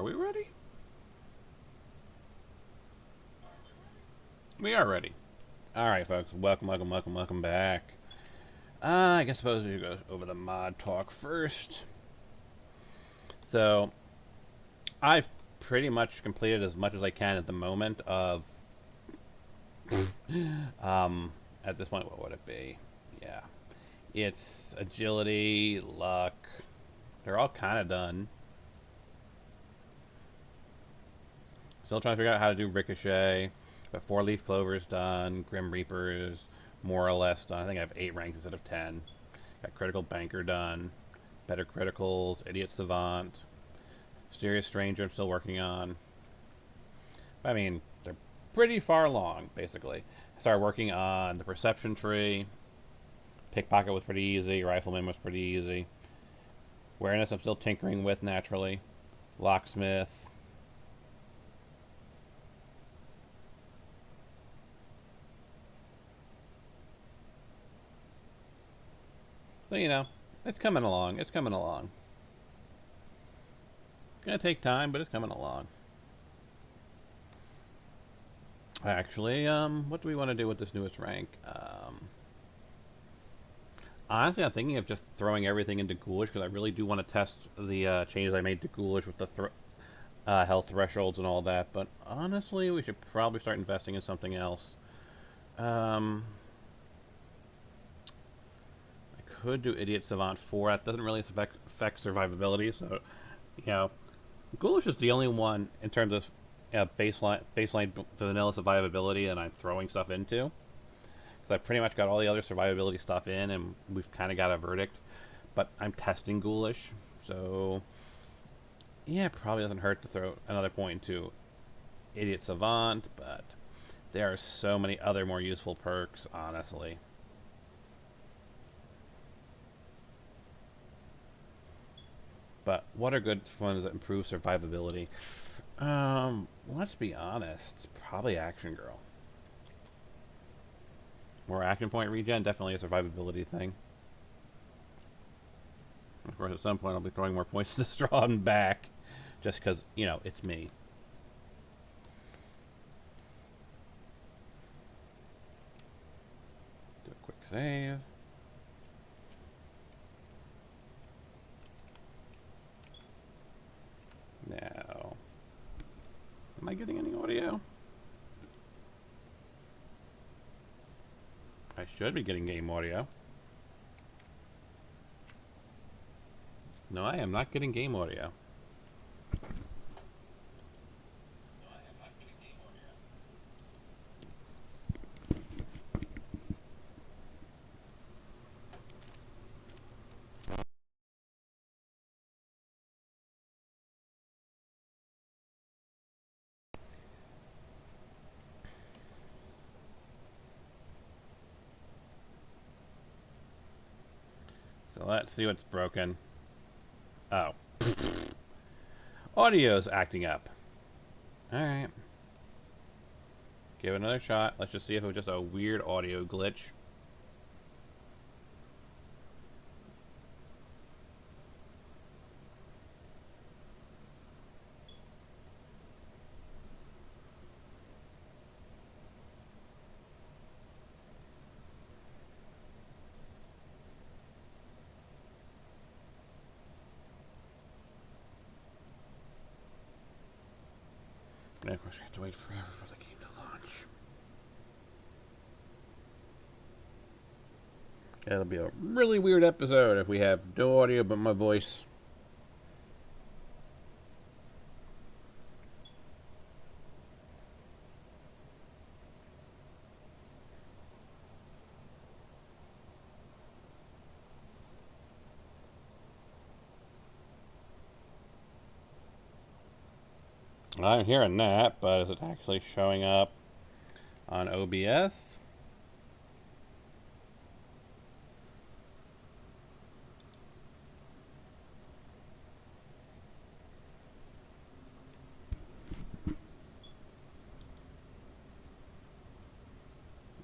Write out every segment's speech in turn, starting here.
Are we ready? We are ready. Alright, folks. Welcome back. I guess suppose we go over the mod talk first. So, I've pretty much completed as much as I can at the moment of... at this point, what would it be? Yeah. It's agility, luck. They're all kind of done. Still trying to figure out how to do ricochet. But 4-leaf clover's done. Grim Reaper's more or less done. I think I have 8 ranks instead of 10. Got critical banker done. Better criticals. Idiot savant. Mysterious stranger I'm still working on. I mean, they're pretty far along, basically. I started working on the perception tree. Pickpocket was pretty easy. Rifleman was pretty easy. Awareness I'm still tinkering with naturally. Locksmith. So, you know, it's coming along. It's coming along. It's going to take time, but it's coming along. Actually, what do we want to do with this newest rank? Honestly, I'm thinking of just throwing everything into Ghoulish, because I really do want to test the changes I made to Ghoulish with the health thresholds and all that. But honestly, we should probably start investing in something else. I could do Idiot Savant 4. That doesn't really affect survivability, so, you know, Ghoulish is the only one in terms of baseline vanilla survivability that I'm throwing stuff into. Because I've pretty much got all the other survivability stuff in, and we've kind of got a verdict. But I'm testing Ghoulish, so yeah, it probably doesn't hurt to throw another point into Idiot Savant, but there are so many other more useful perks, honestly. But what are good ones that improve survivability? Let's be honest. Probably Action Girl. More action point regen, definitely a survivability thing. Of course, at some point I'll be throwing more points to straw and back. Just because, you know, it's me. Do a quick save. Now, am I getting any audio? I should be getting game audio. No, I am not getting game audio. So let's see what's broken. Oh. Audio's acting up. Alright. Give it another shot. Let's just see if it was just a weird audio glitch. And of course, we have to wait forever for the game to launch. It'll be a really weird episode if we have no audio but my voice. I'm hearing that, but is it actually showing up on OBS?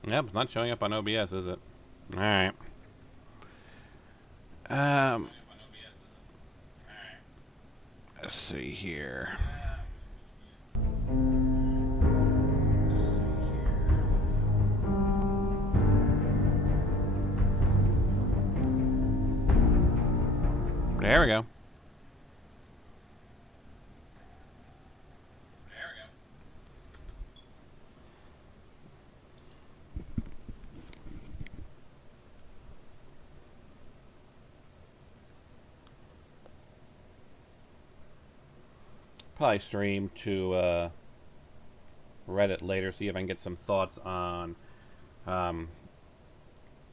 Yep, it's not showing up on OBS, is it? Alright. Let's see here. There we go. Probably stream to Reddit later, see if I can get some thoughts on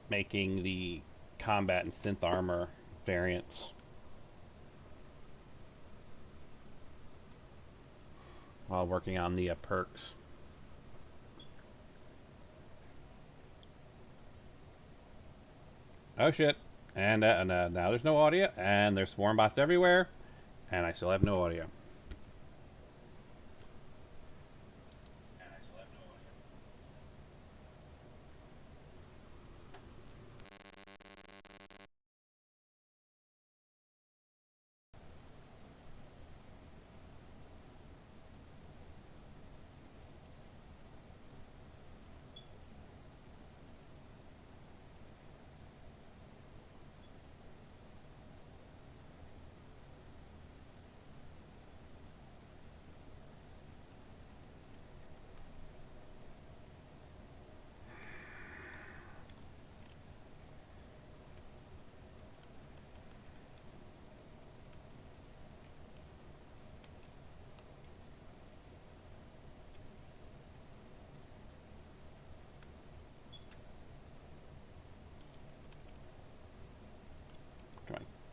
making the combat and synth armor variants while working on the perks. Oh shit. And now there's no audio, and there's swarm bots everywhere, and I still have no audio.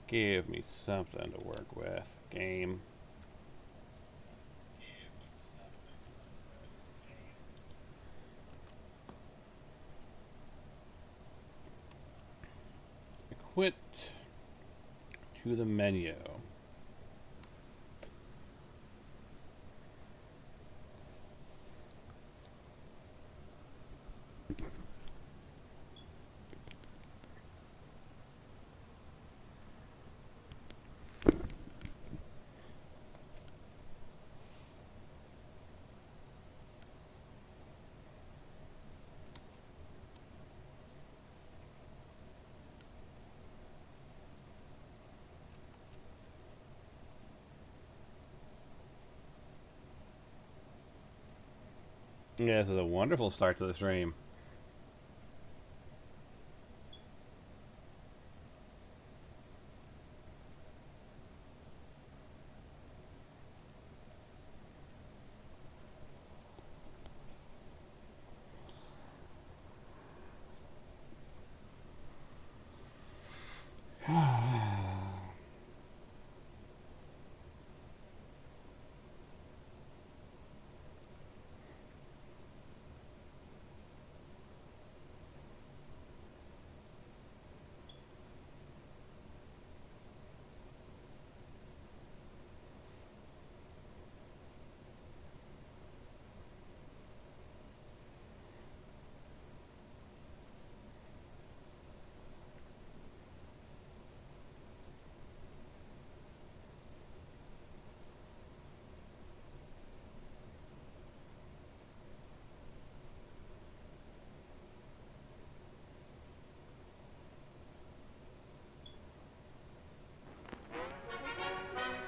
Give me something to work with, game. Quit to the menu. Yeah, this is a wonderful start to the stream.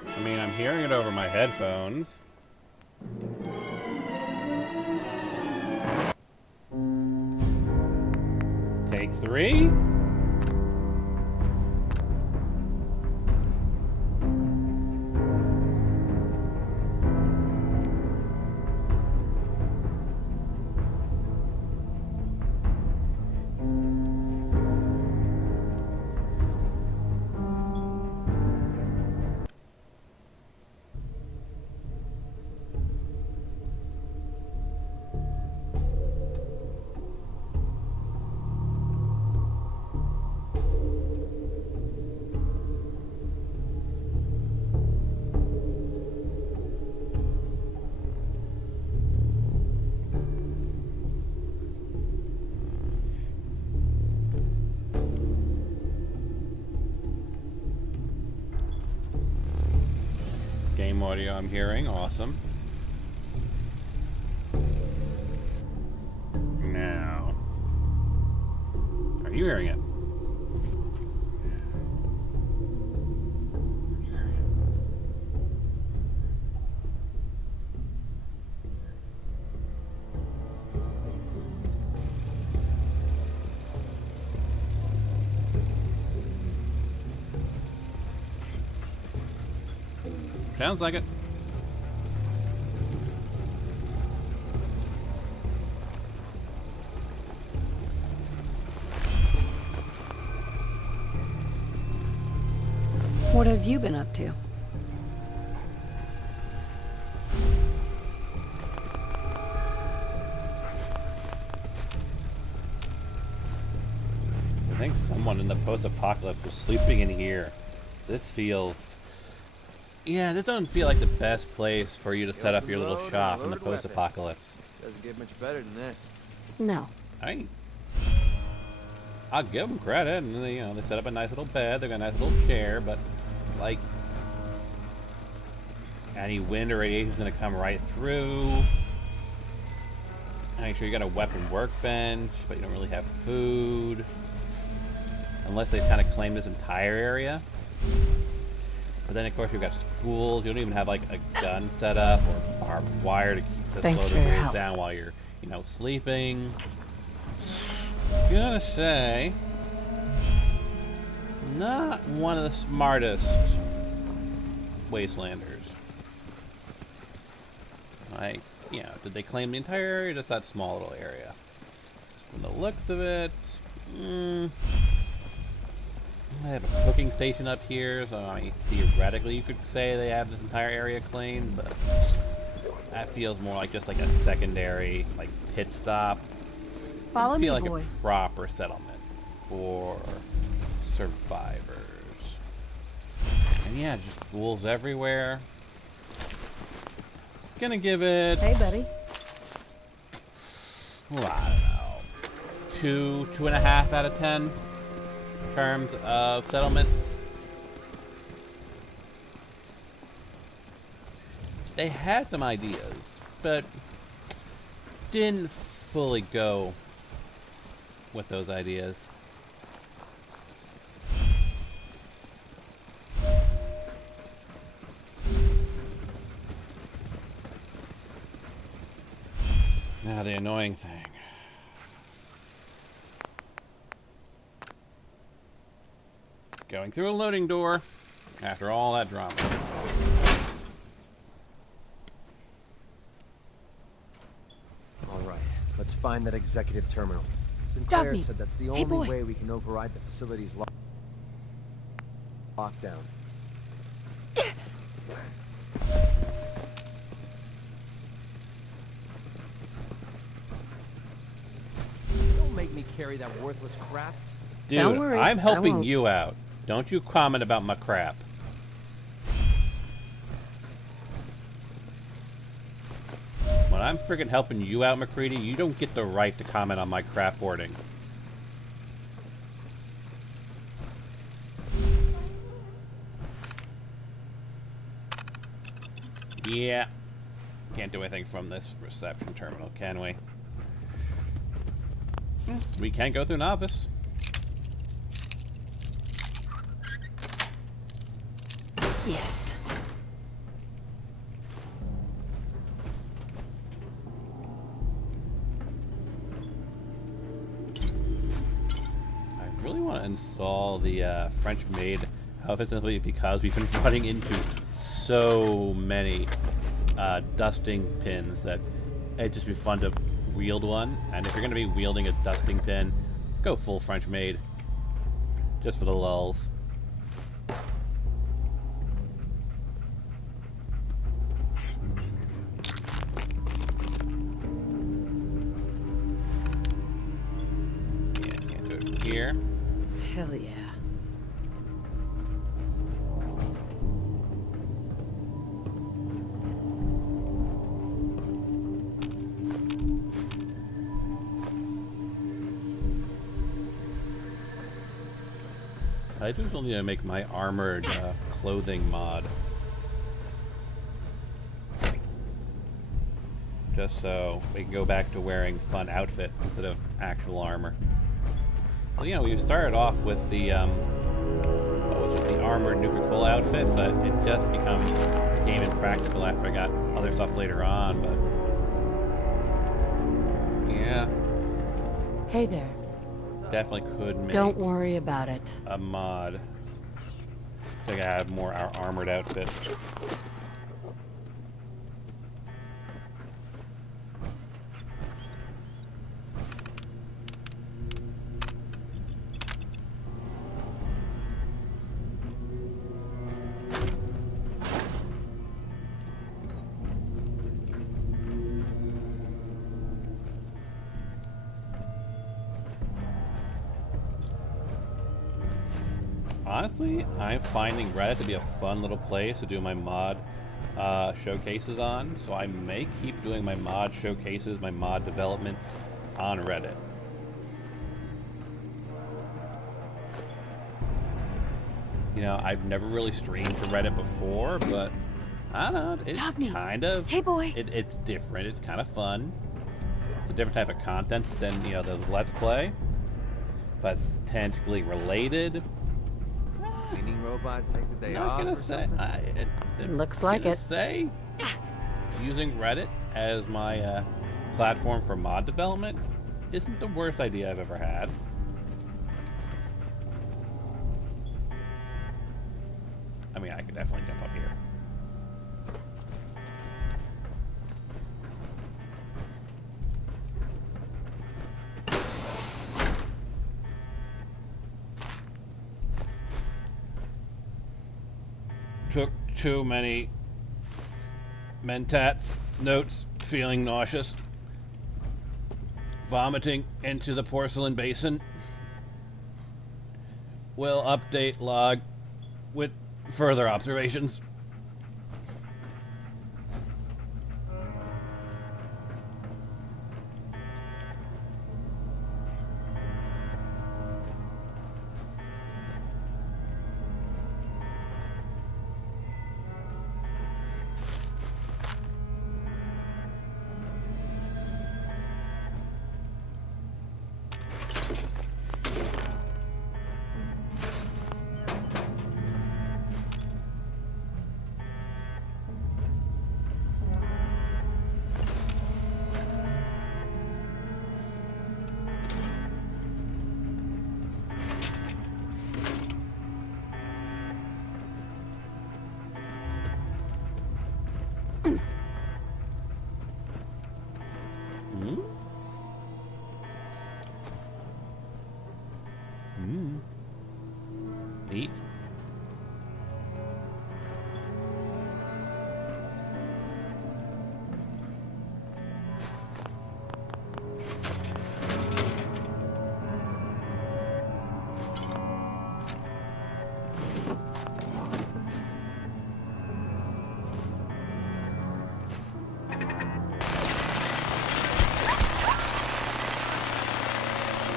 I mean, I'm hearing it over my headphones. Take 3. Same audio I'm hearing. Awesome. Now, are you hearing it? Sounds like it. What have you been up to? I think someone in the post-apocalypse was sleeping in here. This feels... Yeah, this doesn't feel like the best place for you to set up your little shop in the post-apocalypse. Doesn't get much better than this. No. I'll give them credit, and they set up a nice little bed, they got a nice little chair, but like any wind or radiation is going to come right through. Make sure you got a weapon workbench, but you don't really have food, unless they kind of claim this entire area. But then, of course, you've got schools. You don't even have, like, a gun set up or barbed wire to keep the slow ghouls down while you're, sleeping. Gonna say, not one of the smartest wastelanders. Like, did they claim the entire area or just that small little area? Just from the looks of it, I have a cooking station up here, so I mean, theoretically you could say they have this entire area claimed, but that feels more like just like a secondary, like, pit stop. Follow me, feel like boy. a proper settlement for survivors. And yeah, just ghouls everywhere. Gonna give it... Hey, buddy. Well, I don't know. 2.5 out of 10. Terms of settlements. They had some ideas, but didn't fully go with those ideas. Now the annoying thing. Going through a loading door after all that drama. All right, let's find that executive terminal. Sinclair said that's the only way we can override the facility's lockdown. Don't make me carry that worthless crap. Dude, don't worry, I'm helping you out. Don't you comment about my crap. When I'm freaking helping you out, McCready, you don't get the right to comment on my crap hoarding. Yeah. Can't do anything from this reception terminal, can we? We can go through Novice. Yes. I really want to install the French-made outfit simply because we've been running into so many dusting pins that it'd just be fun to wield one. And if you're going to be wielding a dusting pin, go full French-made. Just for the lulz. Here. Hell yeah. I do still need to make my armored clothing mod. just so we can go back to wearing fun outfits instead of actual armor. Well, you know, we started off with the what was it, the armored nuclear coal outfit, but it just becomes a game impractical after I got other stuff later on. But yeah, Hey there. definitely could make Don't worry about it. a mod. I think I have more armored outfits. Honestly, I'm finding Reddit to be a fun little place to do my mod showcases on, so I may keep doing my mod showcases, my mod development on Reddit. You know, I've never really streamed to Reddit before, but I don't know, it's Dog me. kind of... Hey, boy. It's different, it's kind of fun. It's a different type of content than, you know, the Let's Play, but it's tangibly related. Cleaning robot take the day I'm not off gonna or say. It looks like it. Say using Reddit as my platform for mod development isn't the worst idea I've ever had. I mean, I could definitely jump up here. Took too many mentats, notes, feeling nauseous, vomiting into the porcelain basin. Will update log with further observations. Neat.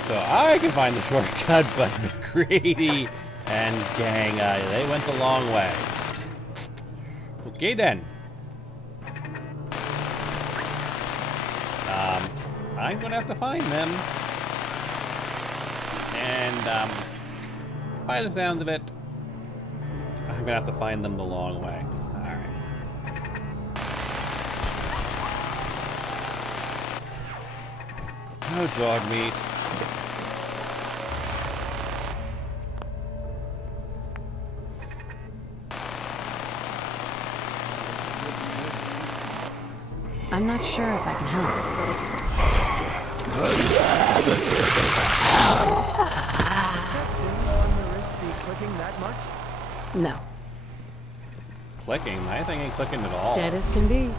So I can find the shortcut, but McCready and gang, they went the long way. Okay then. I'm gonna have to find them. And by the sounds of it, I'm gonna have to find them the long way. Alright. Oh, dog meat. I'm not sure if I can help. Clicking that much? No. Clicking? My thing ain't clicking at all. Dead as can be.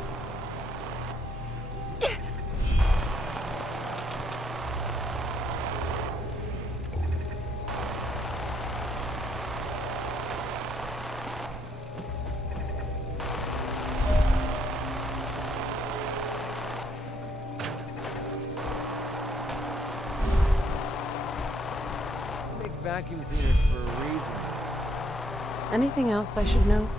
Make vacuum cleaners for a reason. Anything else I should know?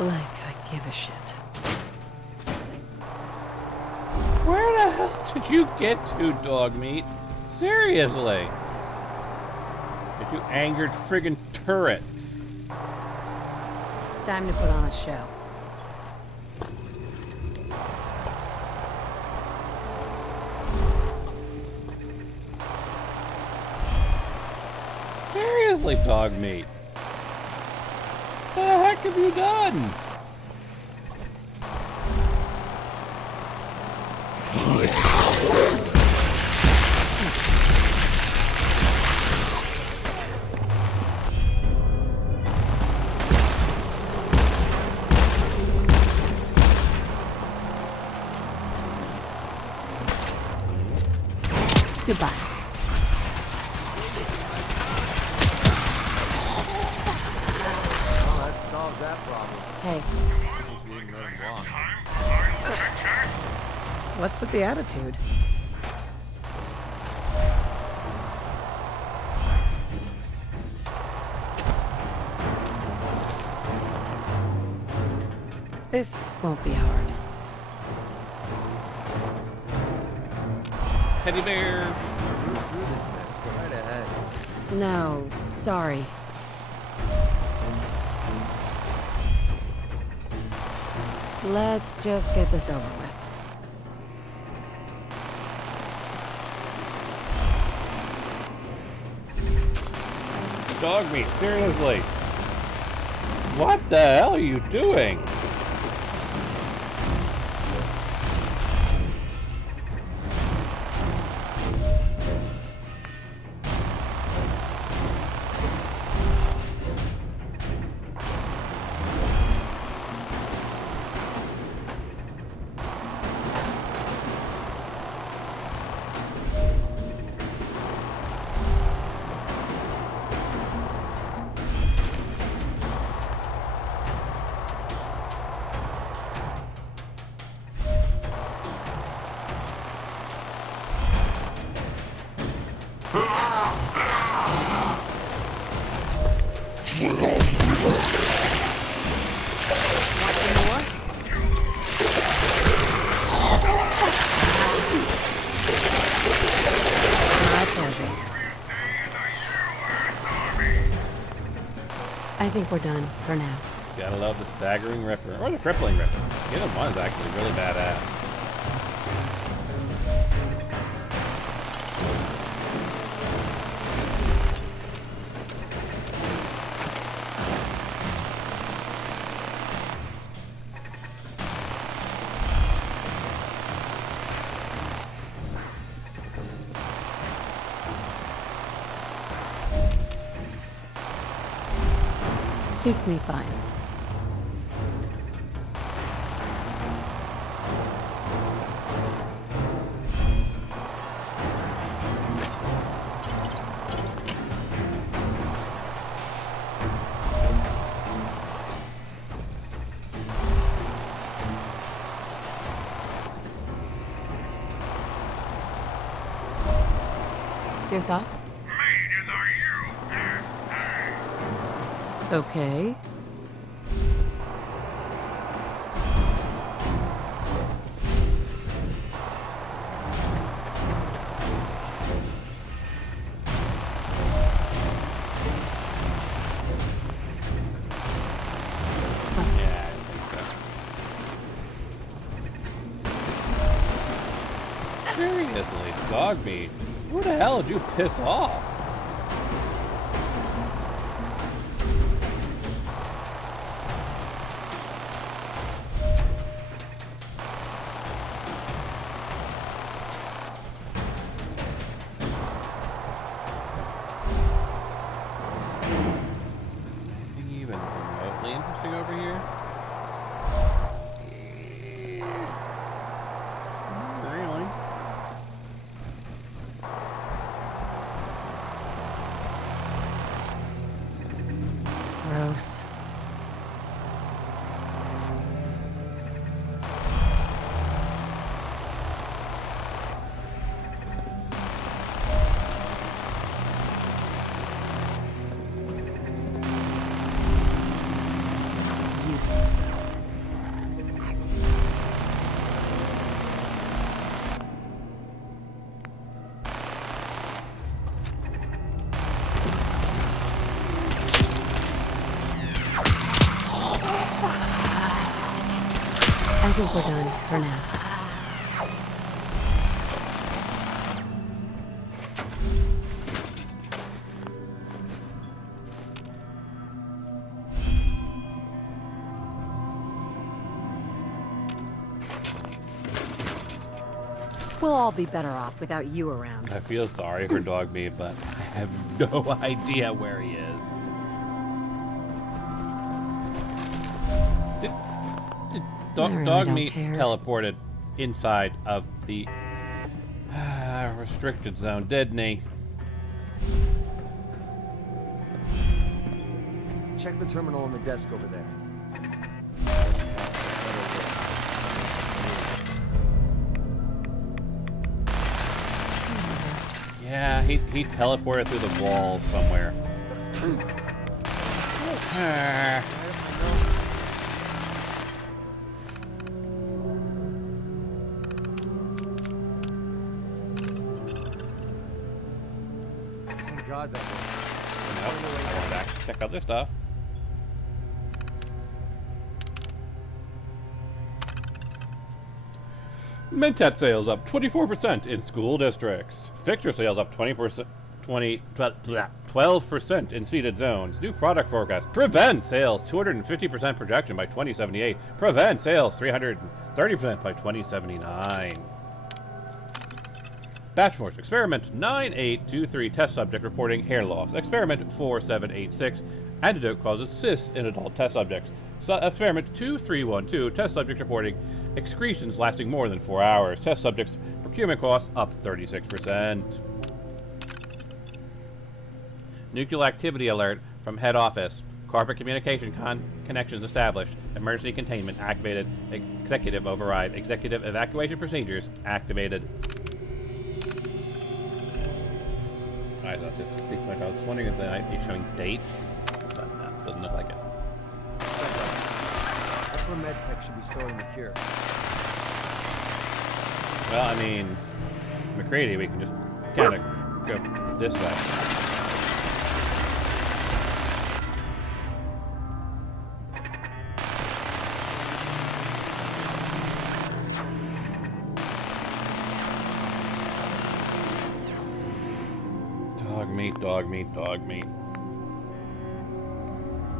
Like I give a shit. hell did you get to, dog meat? Seriously? Get you angered friggin' turrets. Time to put on a show. Seriously, dog meat. What the heck have you done? Goodbye. Well, that solves that problem. Hey, Since we didn't let him walk. what's with the attitude? This won't be hard. Teddy bear. Move through this mess. Go right ahead. No, sorry. Let's just get this over with. Dog meat, seriously. What the hell are you doing? My pleasure. I think we're done for now. Gotta love the staggering ripper. Or the crippling ripper. Either one's actually really badass. Suits me fine. Your thoughts? Made in the USA. Okay. Must. Yeah, I didn't think so. Seriously, dog meat. Who the hell did you piss off? Anything even remotely interesting over here? Not really. Gross. Useless. think we're done for now. We'll all be better off without you around. I feel sorry for Dogmeat, but I have no idea where he is. Dogmeat teleported inside of the restricted zone, didn't he? Check the terminal on the desk over there. Yeah, he teleported through the wall somewhere. Thank God that Nope, I want to actually check other stuff. Mentat sales up 24% in school districts. Fixture sales up 12% in seeded zones. New product forecast. Prevent sales 250% projection by 2078. Prevent sales 330% by 2079. Batchforce experiment 9823 test subject reporting hair loss. Experiment 4786 antidote causes cysts in adult test subjects. Experiment 2312 test subject reporting excretions lasting more than 4 hours. Test subjects procurement costs up 36%. Nuclear activity alert from head office. Corporate communication connections established. Emergency containment activated. Executive override. Executive evacuation procedures activated. Alright, so that's just a sequence. I was wondering if they might be showing dates, but no, doesn't look like it. That's where medtech should be storing the cure. Well, I mean, McCready, we can just kind of go this way. Dog meat, dog meat.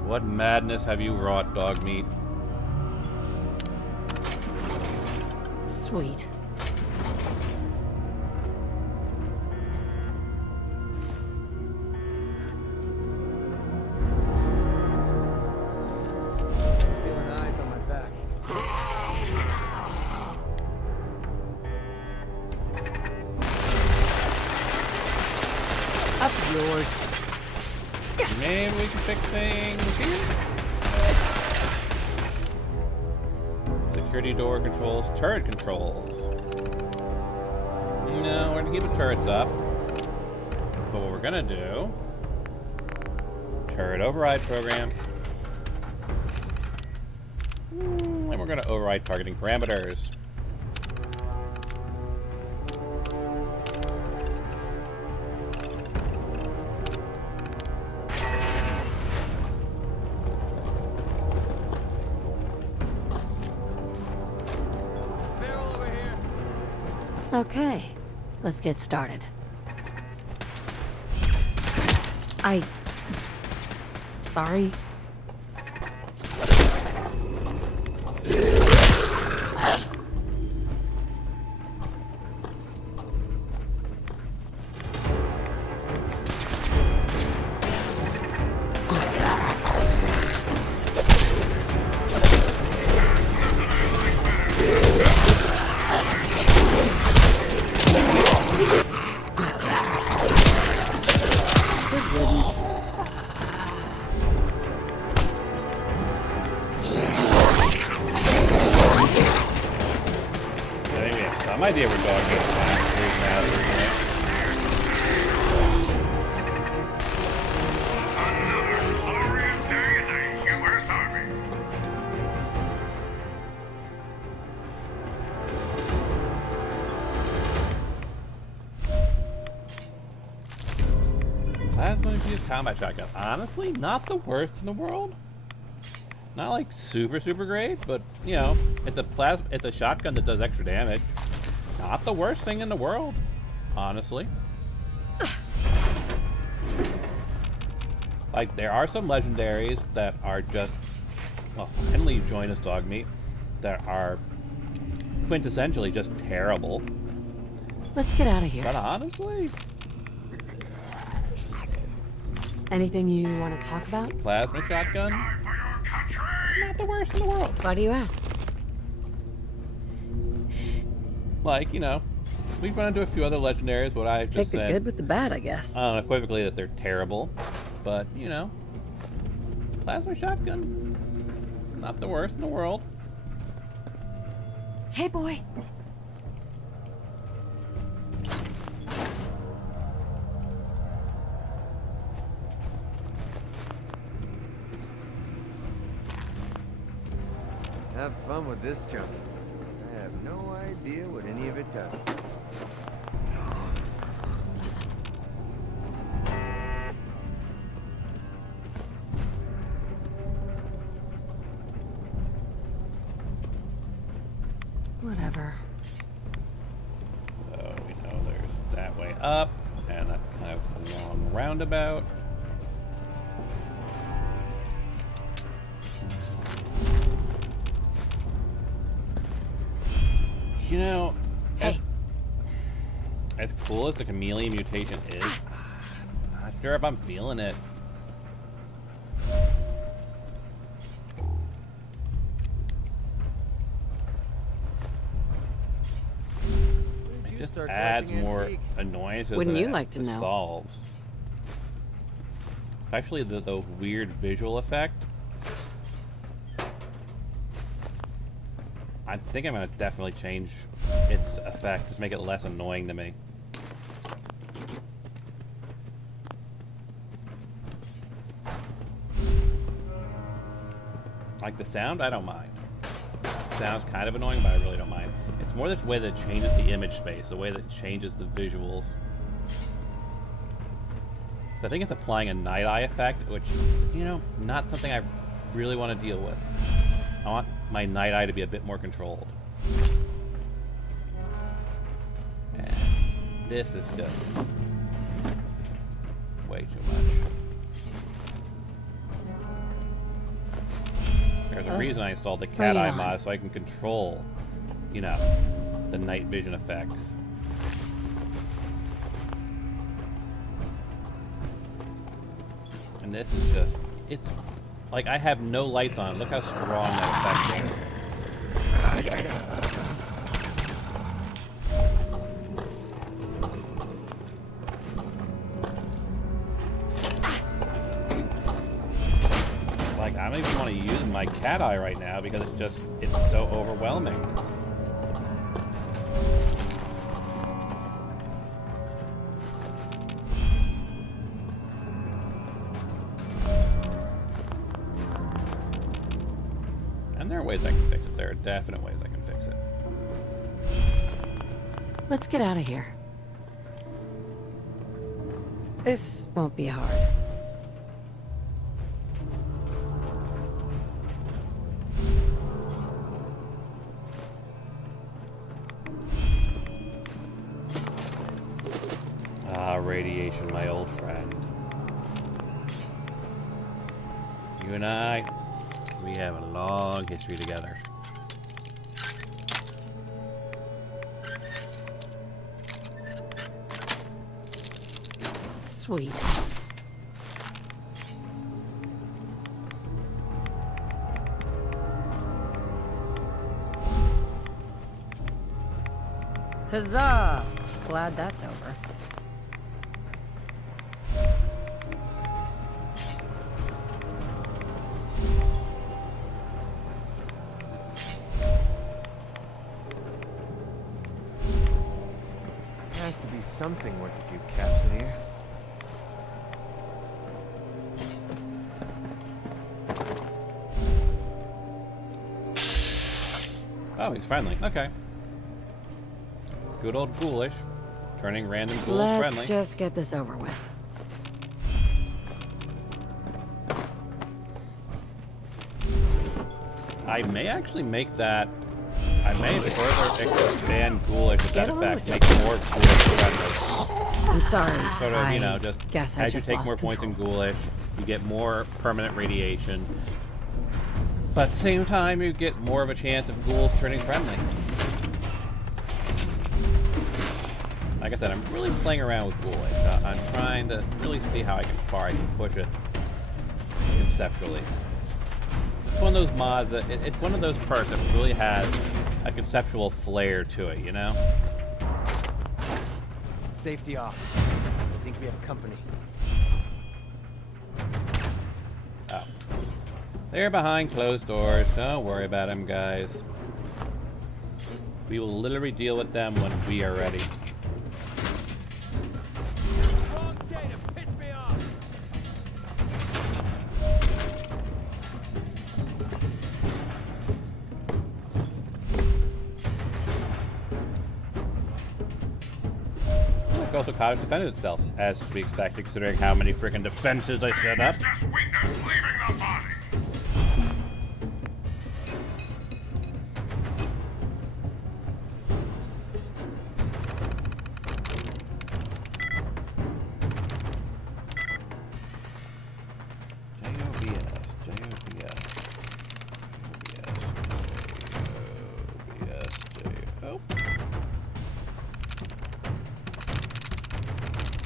What madness have you wrought, Dogmeat? Sweet. Feeling eyes on my back. Up yours. Maybe we can fix things here? Security door controls, turret controls. No, we're gonna keep the turrets up. But what we're gonna do... Turret override program. And we're gonna override targeting parameters. Okay, let's get started. Sorry. Some idea we're going to Another glorious day in the U.S. Army. Plasma infused combat shotgun. Honestly, not the worst in the world. Not like super great, but you know, it's a shotgun that does extra damage. Not the worst thing in the world, honestly. Like, there are some legendaries that are just, well, finally you join us, dog meat, that are quintessentially just terrible. Let's get out of here. But honestly, Anything you want to talk about? plasma shotgun, Die for your country! not the worst in the world. Why do you ask? Like, you know, we've run into a few other legendaries, what I Take just the said good with the bad, I guess. unequivocally that they're terrible. But, you know, plasma shotgun, not the worst in the world. Hey, boy. Have fun with this junk. I have no idea what any of it does. Whatever. So we know there's that way up, and that kind of a long roundabout. You know, Hey. as cool as the chameleon mutation is, not sure if I'm feeling it. It just start adds collecting more antiques? annoyances Wouldn't than you it like to know? solves. Especially the weird visual effect. I think I'm gonna definitely change its effect, just make it less annoying to me. Like the sound, I don't mind. Sounds kind of annoying, but I really don't mind. It's more the way that it changes the image space, the way that it changes the visuals. I think it's applying a night eye effect, which, you know, not something I really want to deal with. I want my night eye to be a bit more controlled. And this is just way too much. There's a reason I installed the cat eye on. mod, so I can control, you know, the night vision effects. And this is just, it's like I have no lights on. Look how strong that effect is. Like, I don't even want to use my cat eye right now because it's so overwhelming. And there are ways I can fix it. There are definite ways I can fix it. Let's get out of here. This won't be hard. Ah, radiation, my old friend. You and I, we have a long history together. Sweet. Huzzah! Glad that's over. There has to be something worth a few caps in here. Oh, he's friendly. Okay. Good old ghoulish. Turning random ghouls Let's friendly. just get this over with. I may actually make that. I may further expand ghoulish with that effect. Make more ghoulish friendly. I'm sorry. Sort of, you know, just guess I as you just take lost more points in control. ghoulish, you get more permanent radiation. But at the same time, you get more of a chance of ghouls turning friendly. Like I said, I'm really playing around with ghoulish. I'm trying to really see how far I can push it conceptually. It's one of those mods that it's one of those perks that really has a conceptual flair to it, you know? Safety off. I think we have company. Oh. They're behind closed doors. Don't worry about them, guys. We will literally deal with them when we are ready. Wrong data, piss me off. It also caught it defended itself, as to be expected, considering how many freaking defenses I set up. It's just weakness leaving the body.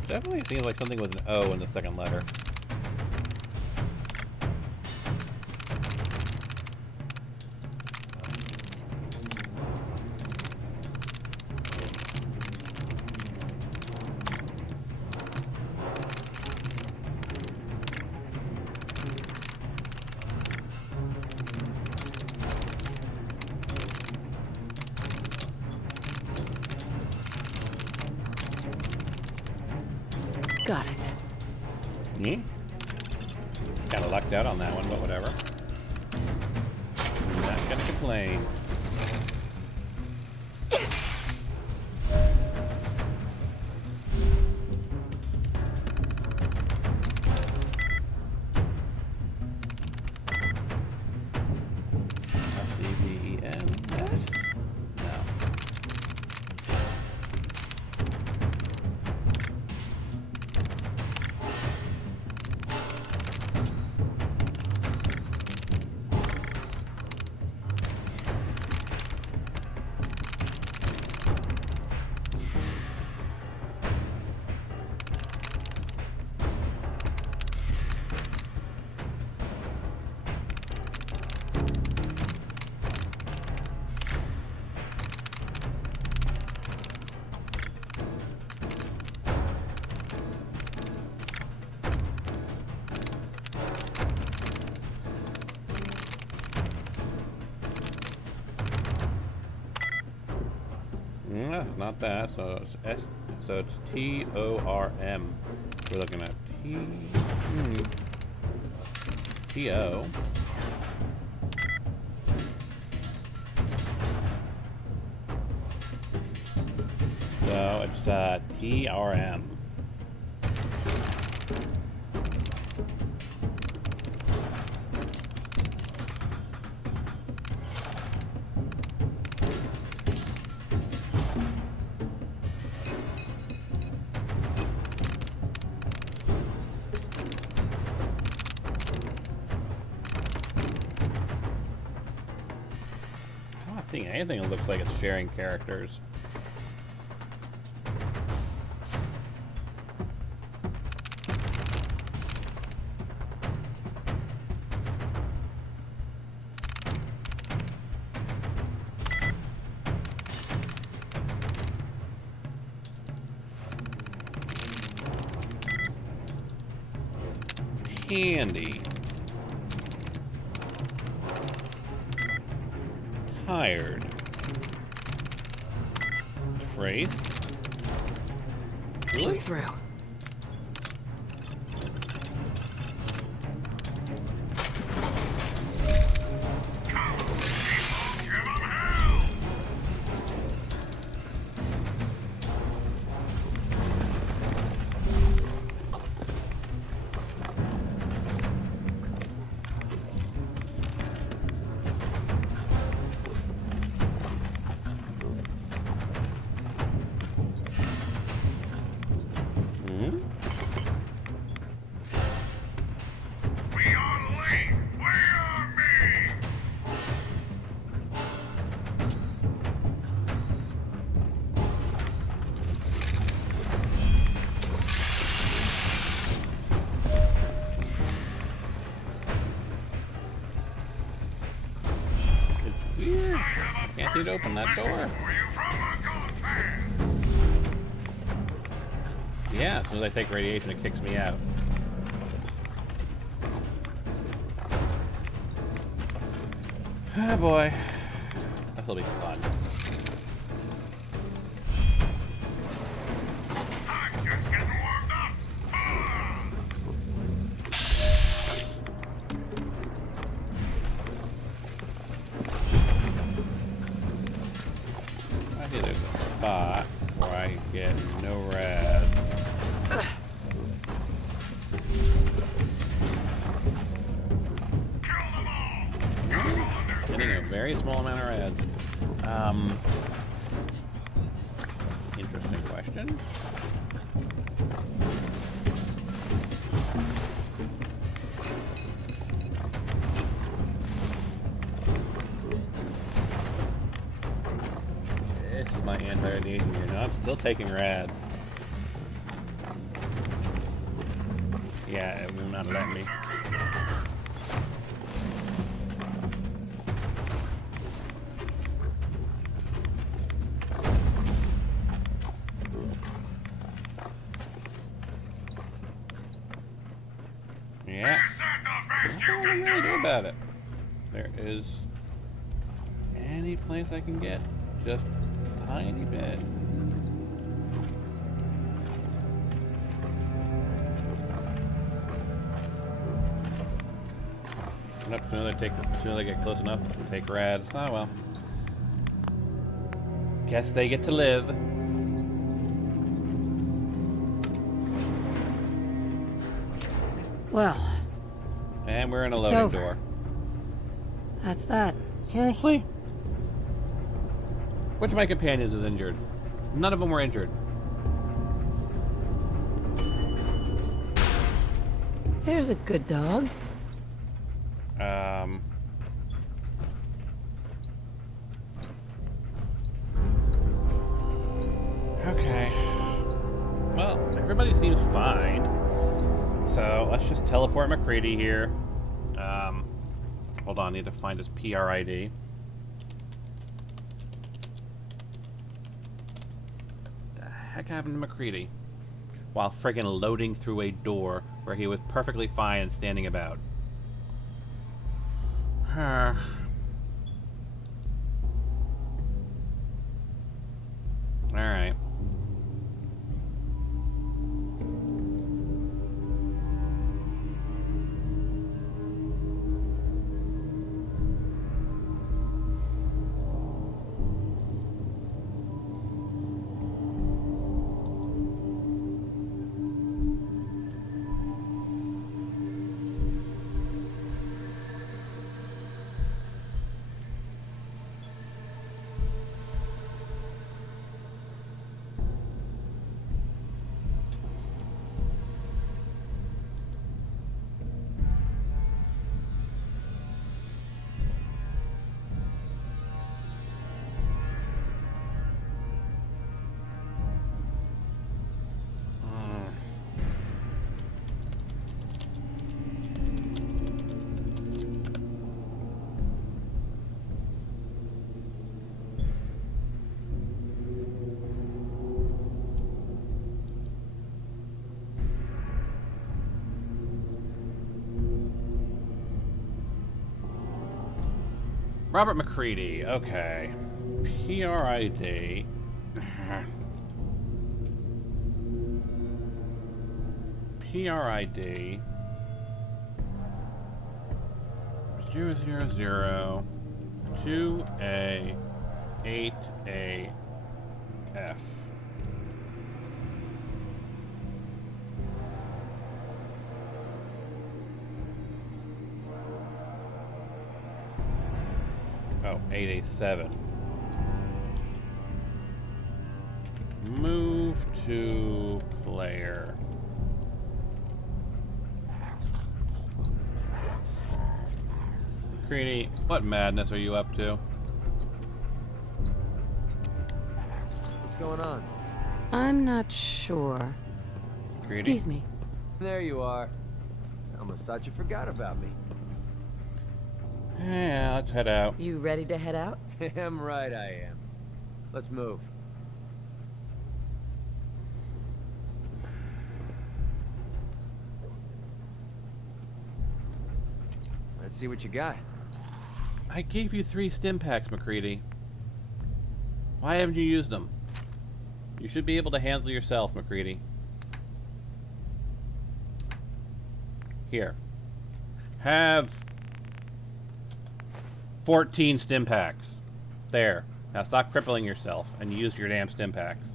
Definitely seems like something with an O in the second letter. Got it. Yeah. Kind of lucked out on that one, but whatever. Not gonna complain. C-V-E-N-S? No. No, not that. So it's S. So it's T-O-R-M. We're looking at T-O. So it's T-R-M. I'm not seeing anything that looks like it's sharing characters. Candy. Tired. Phrase. Really? Look through. key to open that door. Were you from Uncle Sam? Yeah, as soon as I take radiation, it kicks me out. Oh boy. This'll be fun. I'm just getting warmed up. I think there's a spot where I get no red. Getting a very small amount of reds. Interesting question. This is my anti-radiation here. No, I'm still taking rads. Yeah, it will not let me. Yeah. Is that the best Nothing you I can can really do do? about it. There is any place I can get just a tiny bit. Nope, as soon as I get close enough, take rads. Oh well. Guess they get to live. Well, And we're in a It's loading over. door. that's that. Seriously? Which of my companions is injured? None of them were injured. There's a good dog. Okay. Well, everybody seems fine. So let's just teleport McCready here. Hold on, I need to find his PRID. The heck happened to McCready? While friggin' loading through a door where he was perfectly fine and standing about. Huh. Alright. Robert McCready, okay. PRID. PRID 000 2A 8AF. Oh, 887. Move to player. Greedy, what madness are you up to? What's going on? I'm not sure. Greedy? Excuse me. There you are. I almost thought you forgot about me. Yeah, let's head out. You ready to head out? Damn right I am. Let's move. Let's see what you got. I gave you 3 stim packs, McCready. Why haven't you used them? You should be able to handle yourself, McCready. Here. Have 14 stim packs. There. Now stop crippling yourself and use your damn stim packs.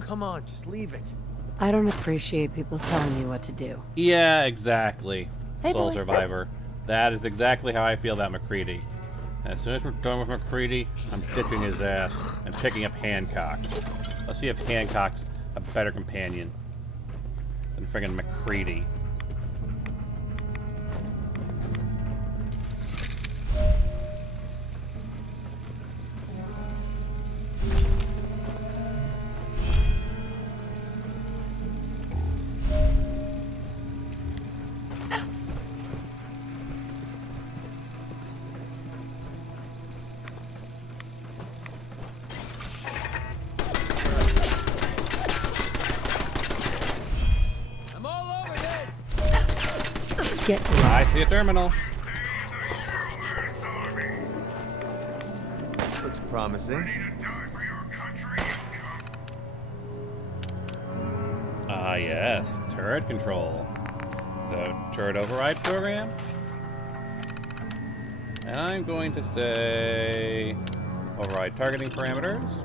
Come on, just leave it. I don't appreciate people telling me what to do. Yeah, exactly. Hey, Soul boy. Survivor. That is exactly how I feel about McCready. And as soon as we're done with McCready, I'm ditching his ass and picking up Hancock. Let's see if Hancock's a better companion than friggin' McCready. I'm all over this. Get I see a terminal. This looks promising. Ready to die for your country? Ah, yes. Turret control. So, turret override program. And I'm going to say override targeting parameters.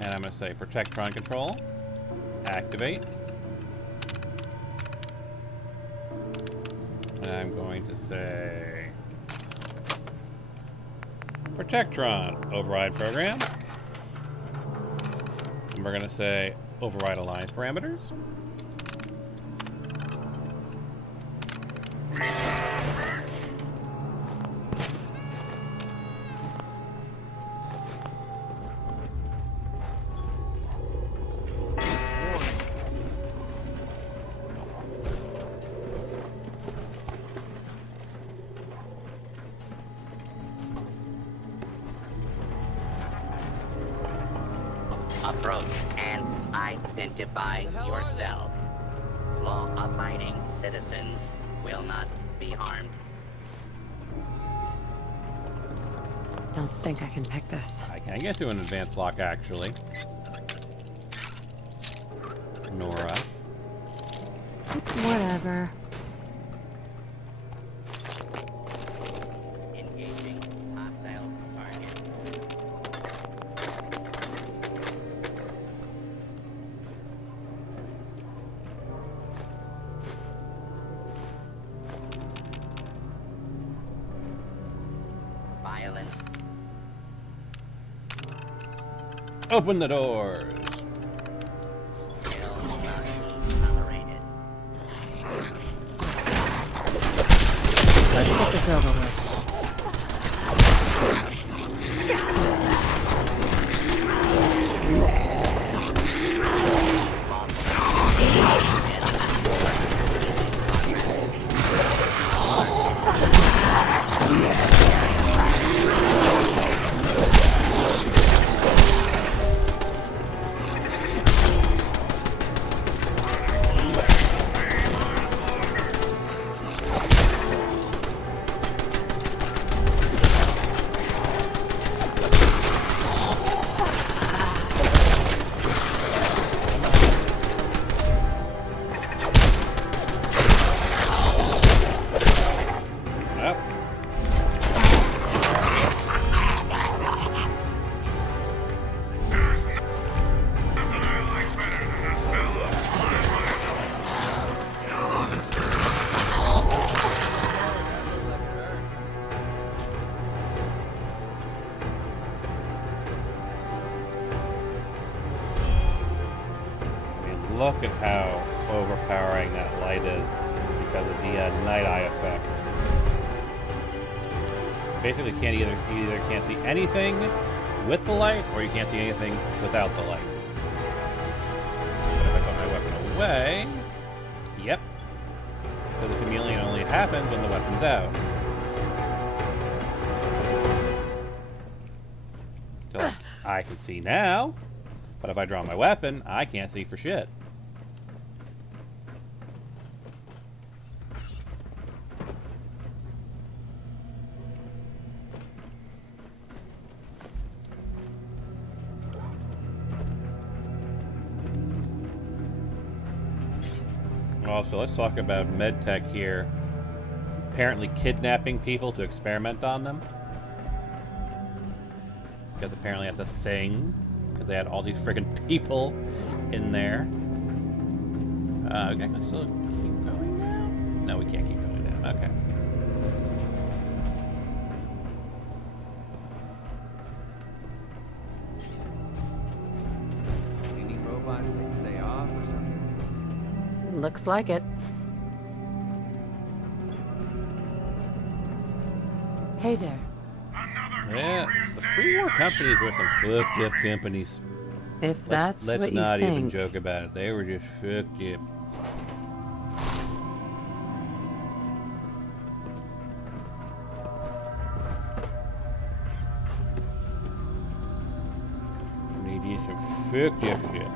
And I'm going to say protectron control. Activate. And I'm going to say Protectron override program. And we're going to say override alliance parameters. Approach and identify yourself. Law-abiding citizens will not be harmed. Don't think I can pick this. I can get to an advanced lock, actually. Nora. Whatever. Engaging hostile target. Violence. Open the doors. Will not be tolerated. Let's get this over with. Up. There's nothing I like better than the smell of I mean, look at how overpowering that light is because of the night eye effect. Basically, you either can't see anything with the light, or you can't see anything without the light. But if I put my weapon away, yep, So the chameleon only happens when the weapon's out. So like, I can see now, but if I draw my weapon, I can't see for shit. Also, let's talk about medtech here. Apparently kidnapping people to experiment on them. Because apparently that's a thing. Because they had all these friggin' people in there. Okay, can I still keep going down? No, we can't keep going down. Okay. Cleaning robot take the day off or something? Looks like it. Hey there. Another Yeah, glorious the day pre-war in the companies were some Shivers fucked up Army. companies. If that's Let's what you not even think. joke about it. They were just fucked up. They did some fucked up shit.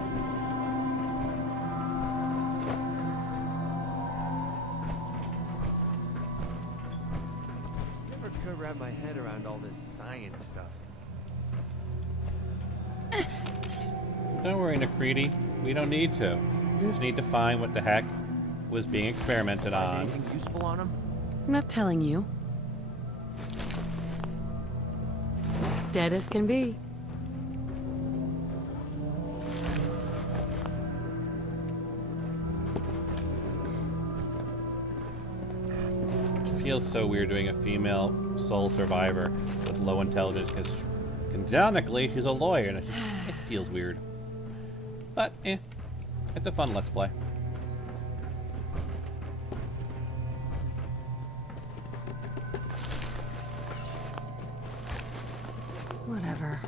Never could wrap my head around all this science stuff. Don't worry, Nakriti. We don't need to. We just need to find what the heck was being experimented on. Anything useful on him? I'm not telling you. Dead as can be. It feels so weird doing a female sole survivor with low intelligence because canonically she's a lawyer and it feels weird. But, it's a fun let's play. Whatever.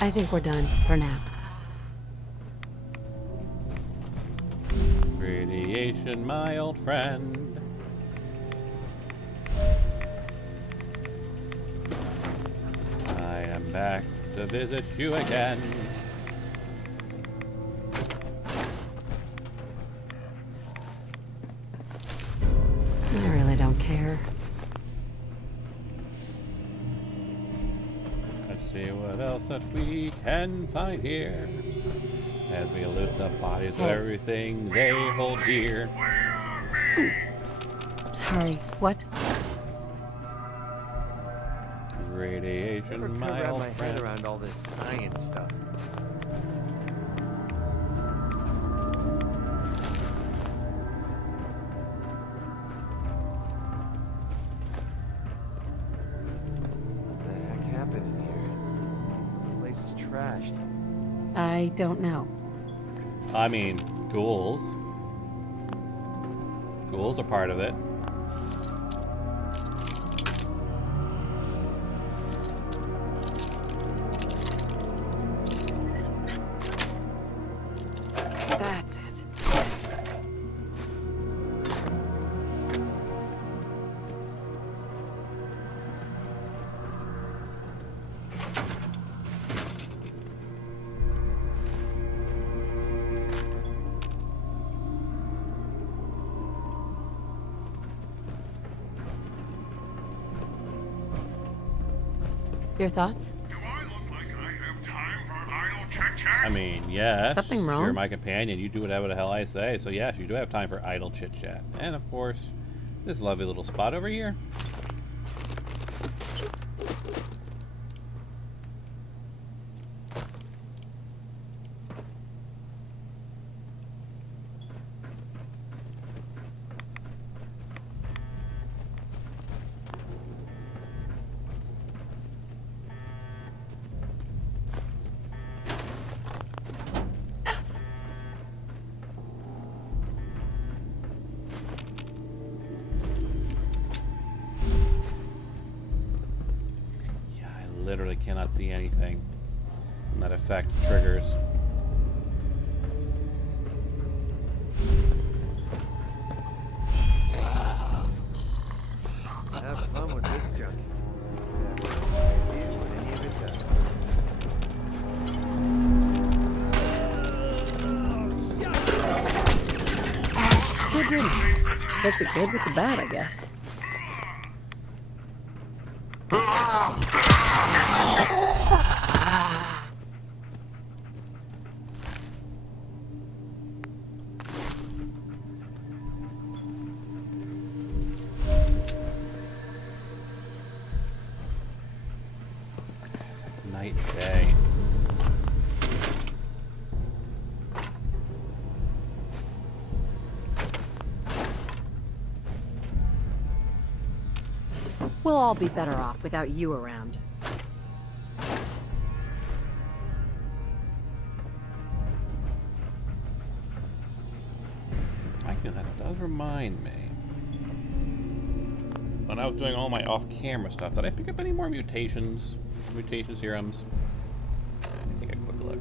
I think we're done for now. Radiation, my old friend. I am back to visit you again. I really don't care. Let's see what else that we can find here. As we loot the bodies of Hey. everything they hold dear. Sorry, what? Never Radiation, could my wrap old my head friend. around all this science stuff. What the heck happened in here? The place is trashed. I don't know. I mean, ghouls. Ghouls are part of it. That's it. Your thoughts? Do I look like I have time for idle chit-chat? I mean, yes. Something wrong? You're my companion. You do whatever the hell I say. So yes, you do have time for idle chit chat. And of course, this lovely little spot over here. literally cannot see anything. And that effect triggers. Have fun with this junk. Any of it does. Good riddance. Take the good with the bad, I guess. Night and day. We'll all be better off without you around. Actually, that does remind me. When I was doing all my off-camera stuff, did I pick up any more mutations? Mutation serums? Let me take a quick look.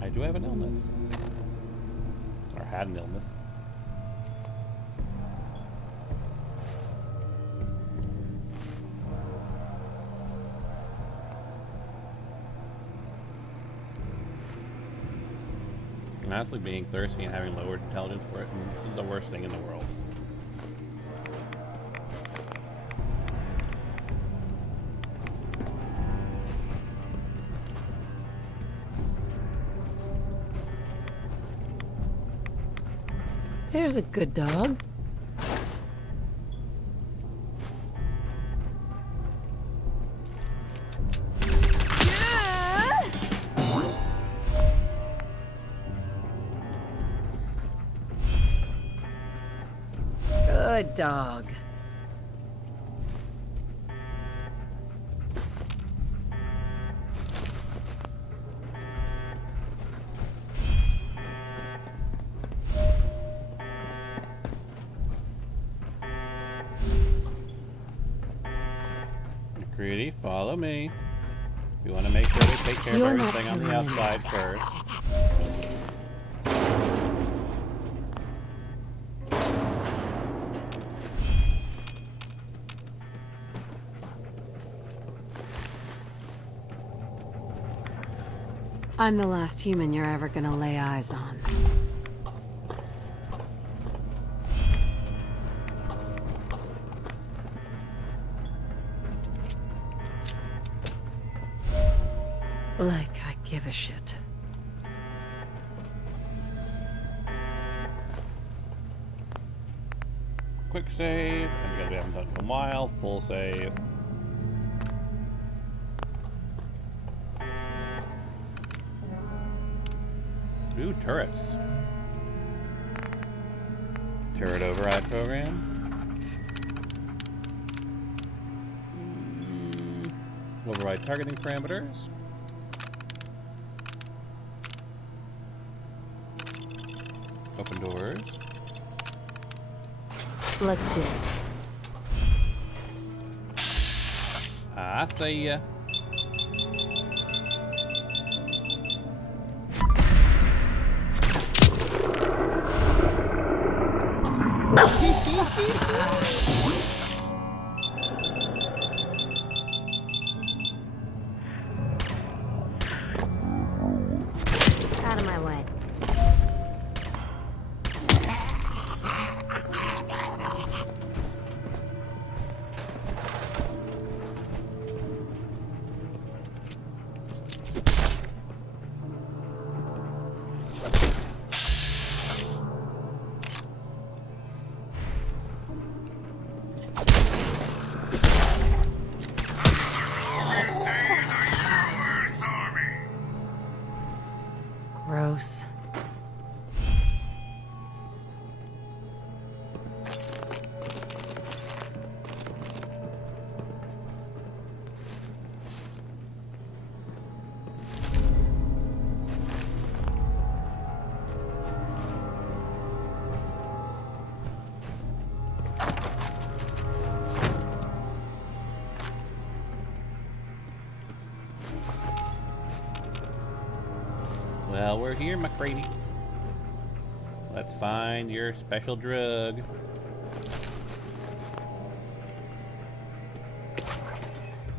I do have an illness. Or had an illness. And honestly, being thirsty and having lowered intelligence is the worst thing in the world. There's a good dog. Good dog. Greedy, follow me. We want to make sure we take care of You're not everything on the coming in. outside first. I'm the last human you're ever gonna lay eyes on. Like I give a shit. Quick save, and because we haven't done it in a while, full save. Ooh, turrets. Turret override program. Override targeting parameters. Open doors. Let's do it. I see ya. Out of my way. McCready. Let's find your special drug.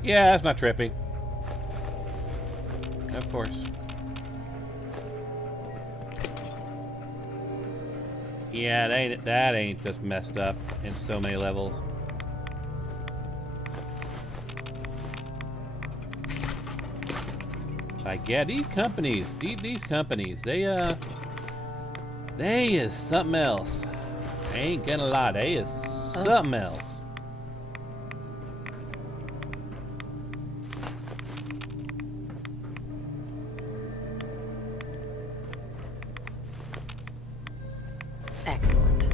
Yeah, that's not trippy. Of course. Yeah, that ain't just messed up in so many levels. Like, yeah, these companies, they is something else. I ain't gonna lie, they is something else. Excellent.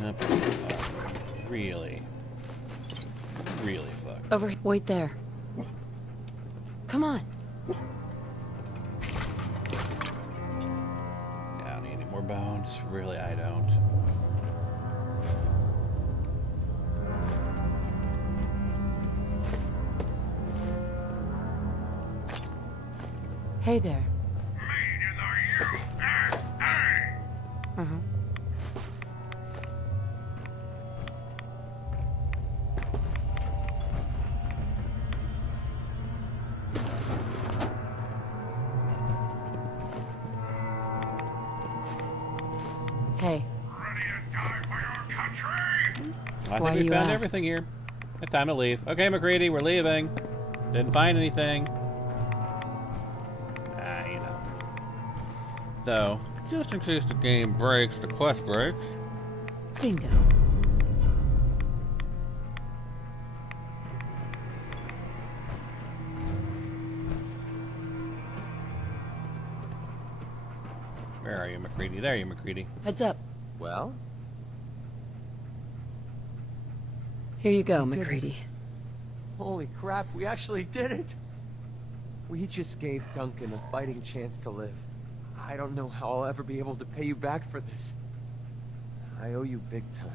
Companies are really fucked. Over. Wait there. Come on. I don't need any more bones. Really, I don't. Hey there. Made in the USA! Uh-huh. Hey. Ready to die for your country? I Why think do we you found ask? everything here. It's time to leave. Okay, McCready, we're leaving. Didn't find anything. You know. So, just in case the game breaks, the quest breaks. Bingo. Where are you, McCready? There you, McCready. Heads up. Well, Here you go, We did it. McCready. holy crap, we actually did it! We just gave Duncan a fighting chance to live. I don't know how I'll ever be able to pay you back for this. I owe you big time.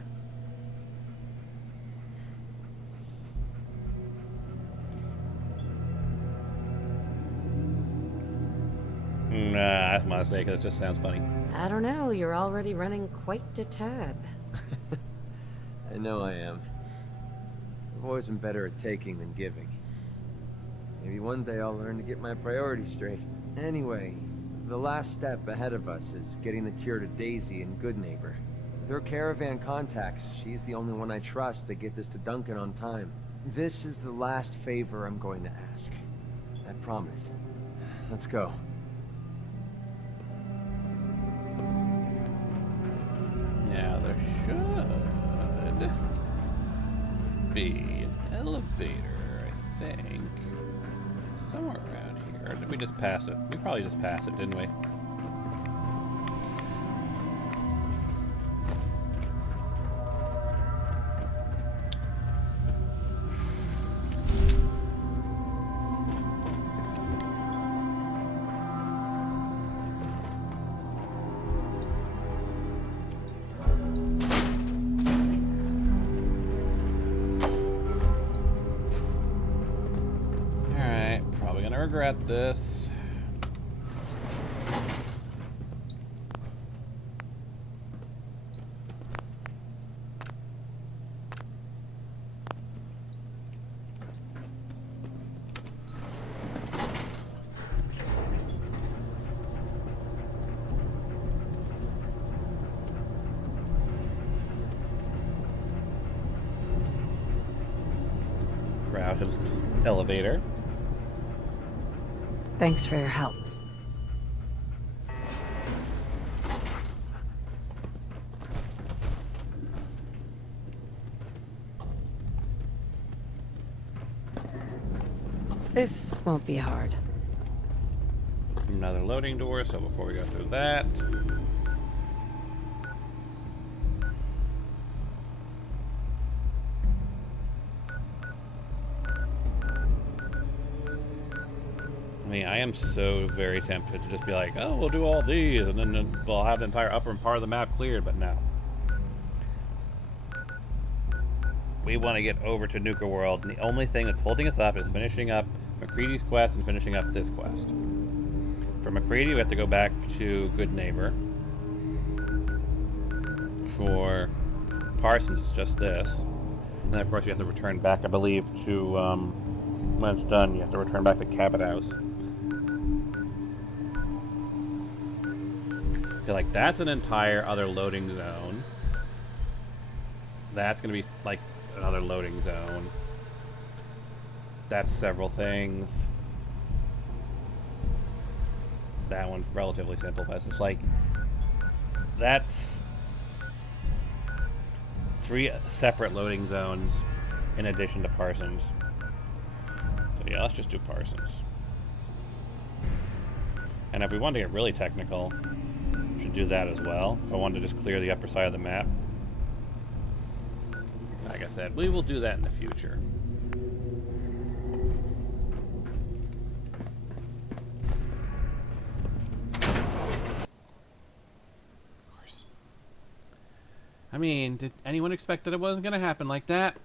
Nah, that's my mistake. It just sounds funny. I don't know, you're already running quite a tab. I know I am. I've always been better at taking than giving. Maybe one day I'll learn to get my priorities straight. Anyway, the last step ahead of us is getting the cure to Daisy and Goodneighbor. With her caravan contacts, she's the only one I trust to get this to Duncan on time. This is the last favor I'm going to ask. I promise. Let's go. Now there should be an elevator, I think. Somewhere around here. Or did we just pass it? We probably just passed it, didn't we? Alright, probably gonna regret this. Crowded elevator. Thanks for your help. This won't be hard. Another loading door, so before we go through that. I mean, I am so very tempted to just be like, oh, we'll do all these, and then we'll have the entire upper part of the map cleared, but no. we want to get over to Nuka World, and the only thing that's holding us up is finishing up McCready's quest and finishing up this quest. For McCready, we have to go back to Good Neighbor. For Parsons, it's just this. And then, of course, you have to return back, I believe, to, when it's done, you have to return back to Cabot House. I feel like that's an entire other loading zone. That's going to be, like, another loading zone. That's several things. That one's relatively simple, but it's just like, that's 3 separate loading zones in addition to Parsons. So yeah, let's just do Parsons. And if we want to get really technical, we should do that as well. If I wanted to just clear the upper side of the map. Like I said, we will do that in the future. I mean, did anyone expect that it wasn't going to happen like that?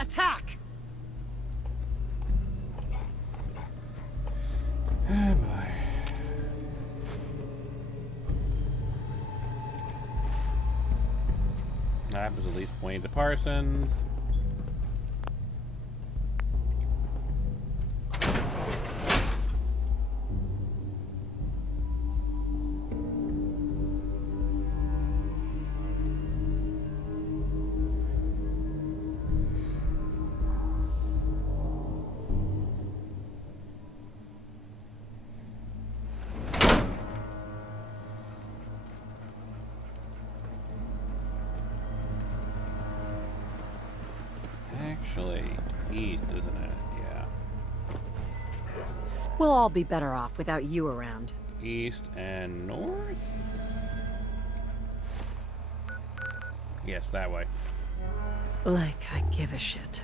Attack! Oh boy. That was at least pointing to Parsons. Actually, east, isn't it? Yeah. We'll all be better off without you around. East and north? Yes, that way. Like I give a shit.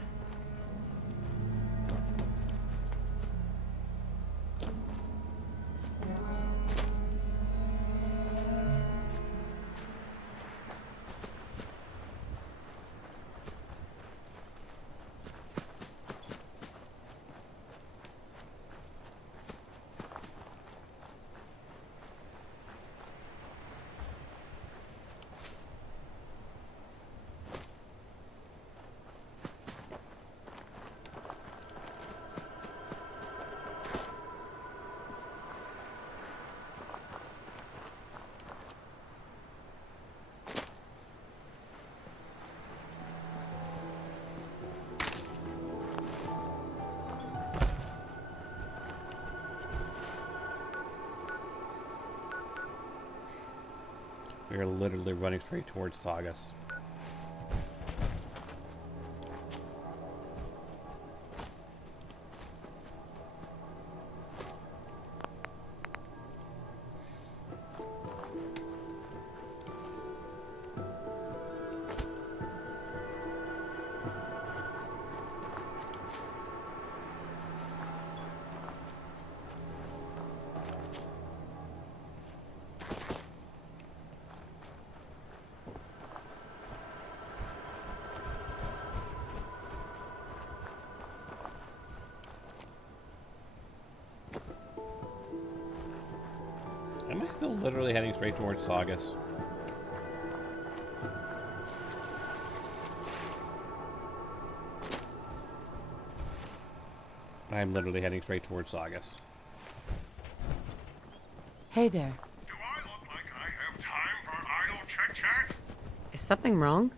We are literally running straight towards Saugus. Am I still literally heading straight towards Saugus? I'm literally heading straight towards Saugus. Hey there. Do I look like I have time for idle chit-chat? Is something wrong?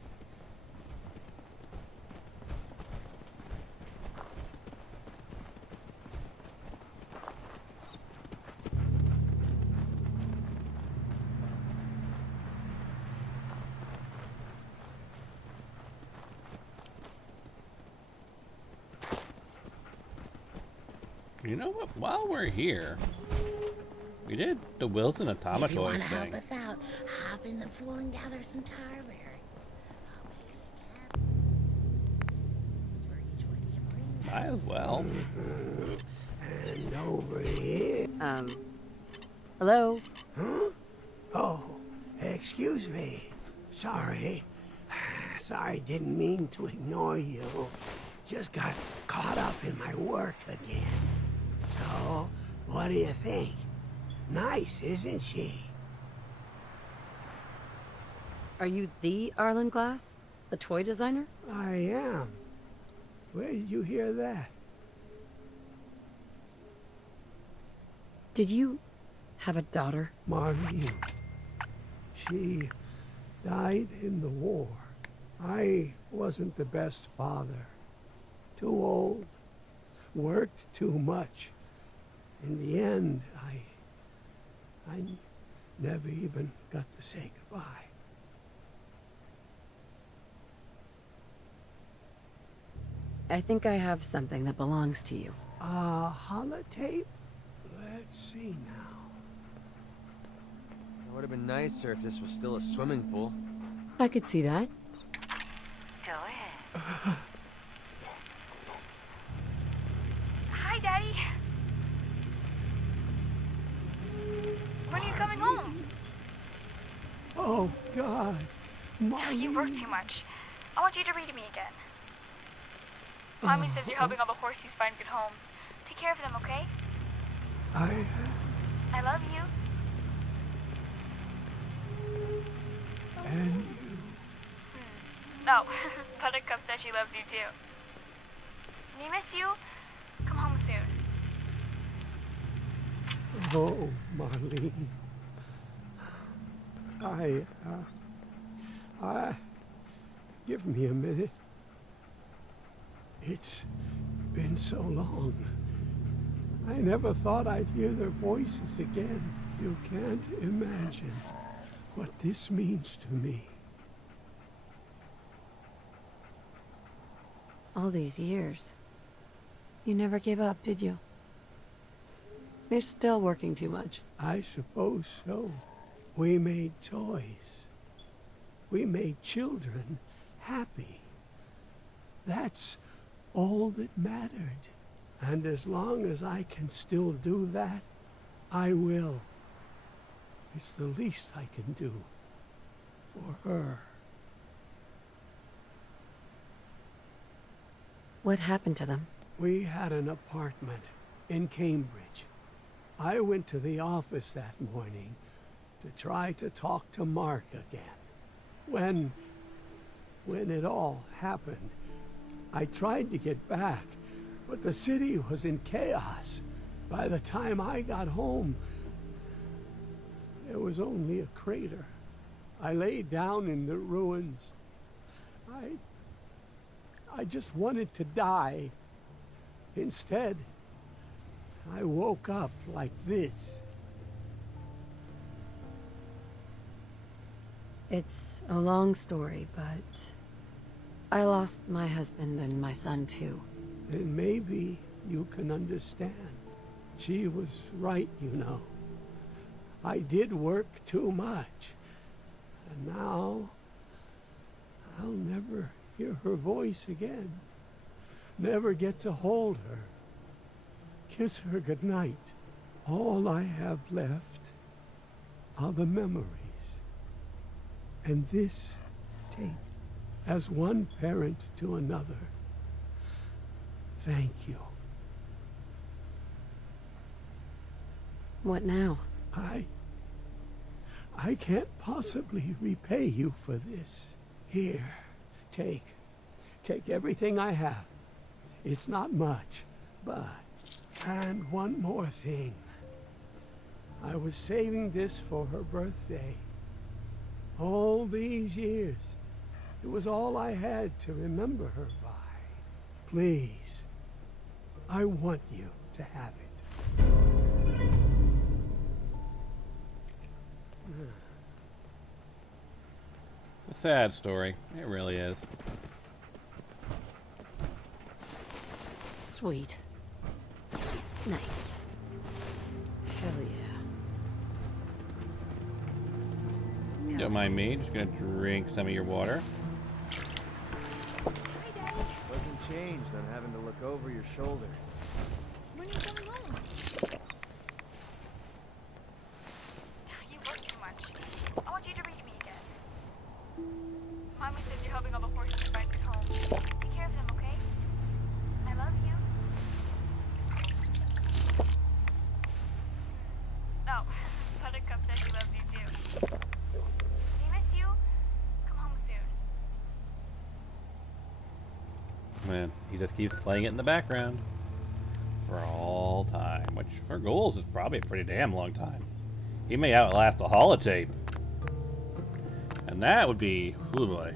You know what? While we're here, we did the Wilson If you Automatoys want to help thing. us out, hop in the pool and gather some tar berries. For each one you bring. Might as well. And over here. Hello? Oh, excuse me. Sorry. Sorry, didn't mean to ignore you. Just got caught up in my work again. So, what do you think? Nice, isn't she? Are you the Arlen Glass? The toy designer? I am. Where did you hear that? Did you have a daughter? Marlene. She died in the war. I wasn't the best father. Too old. Worked too much. In the end, I never even got to say goodbye. I think I have something that belongs to you. Holotape? Let's see now. It would have been nicer if this was still a swimming pool. I could see that. Go ahead. Hi, Daddy. When are you coming home? Oh, God. Marlene. You work too much. I want you to read to me again. Mommy says you're helping all the horsies find good homes. Take care of them, okay? I love you. And you. No, Buttercup says she loves you too. We miss you. Come home soon. Oh, Marlene. Give me a minute. It's been so long. I never thought I'd hear their voices again. You can't imagine what this means to me. All these years. You never gave up, did you? You're still working too much. I suppose so. We made toys. We made children happy. That's all that mattered. And as long as I can still do that, I will. It's the least I can do for her. What happened to them? We had an apartment in Cambridge. I went to the office that morning to try to talk to Mark again. When it all happened, I tried to get back, but the city was in chaos. By the time I got home, there was only a crater. I lay down in the ruins. I just wanted to die. Instead, I woke up like this. It's a long story, but I lost my husband and my son too. Then maybe you can understand. She was right, you know. I did work too much. And now, I'll never hear her voice again. Never get to hold her. Kiss her goodnight. All I have left are the memories. And this tape, as one parent to another. Thank you. What now? I can't possibly repay you for this. Here, take everything I have. It's not much, but... And one more thing. I was saving this for her birthday. All these years, it was all I had to remember her by. Please, I want you to have it. It's a sad story. It really is. Sweet. Nice. Hell yeah. Don't mind me. Just gonna drink some of your water. Wasn't changed on having to look over your shoulder. When are you coming home? You work too much. I want you to read me again. Mommy says you're helping all the horses find good homes. Take care of them, okay? I love you. Oh, Buttercup says she loves you too. We miss you. Come home soon. Man, he just keeps playing it in the background. For all time. Which, for ghouls, is probably a pretty damn long time. He may outlast a holotape. And that would be... Oh boy.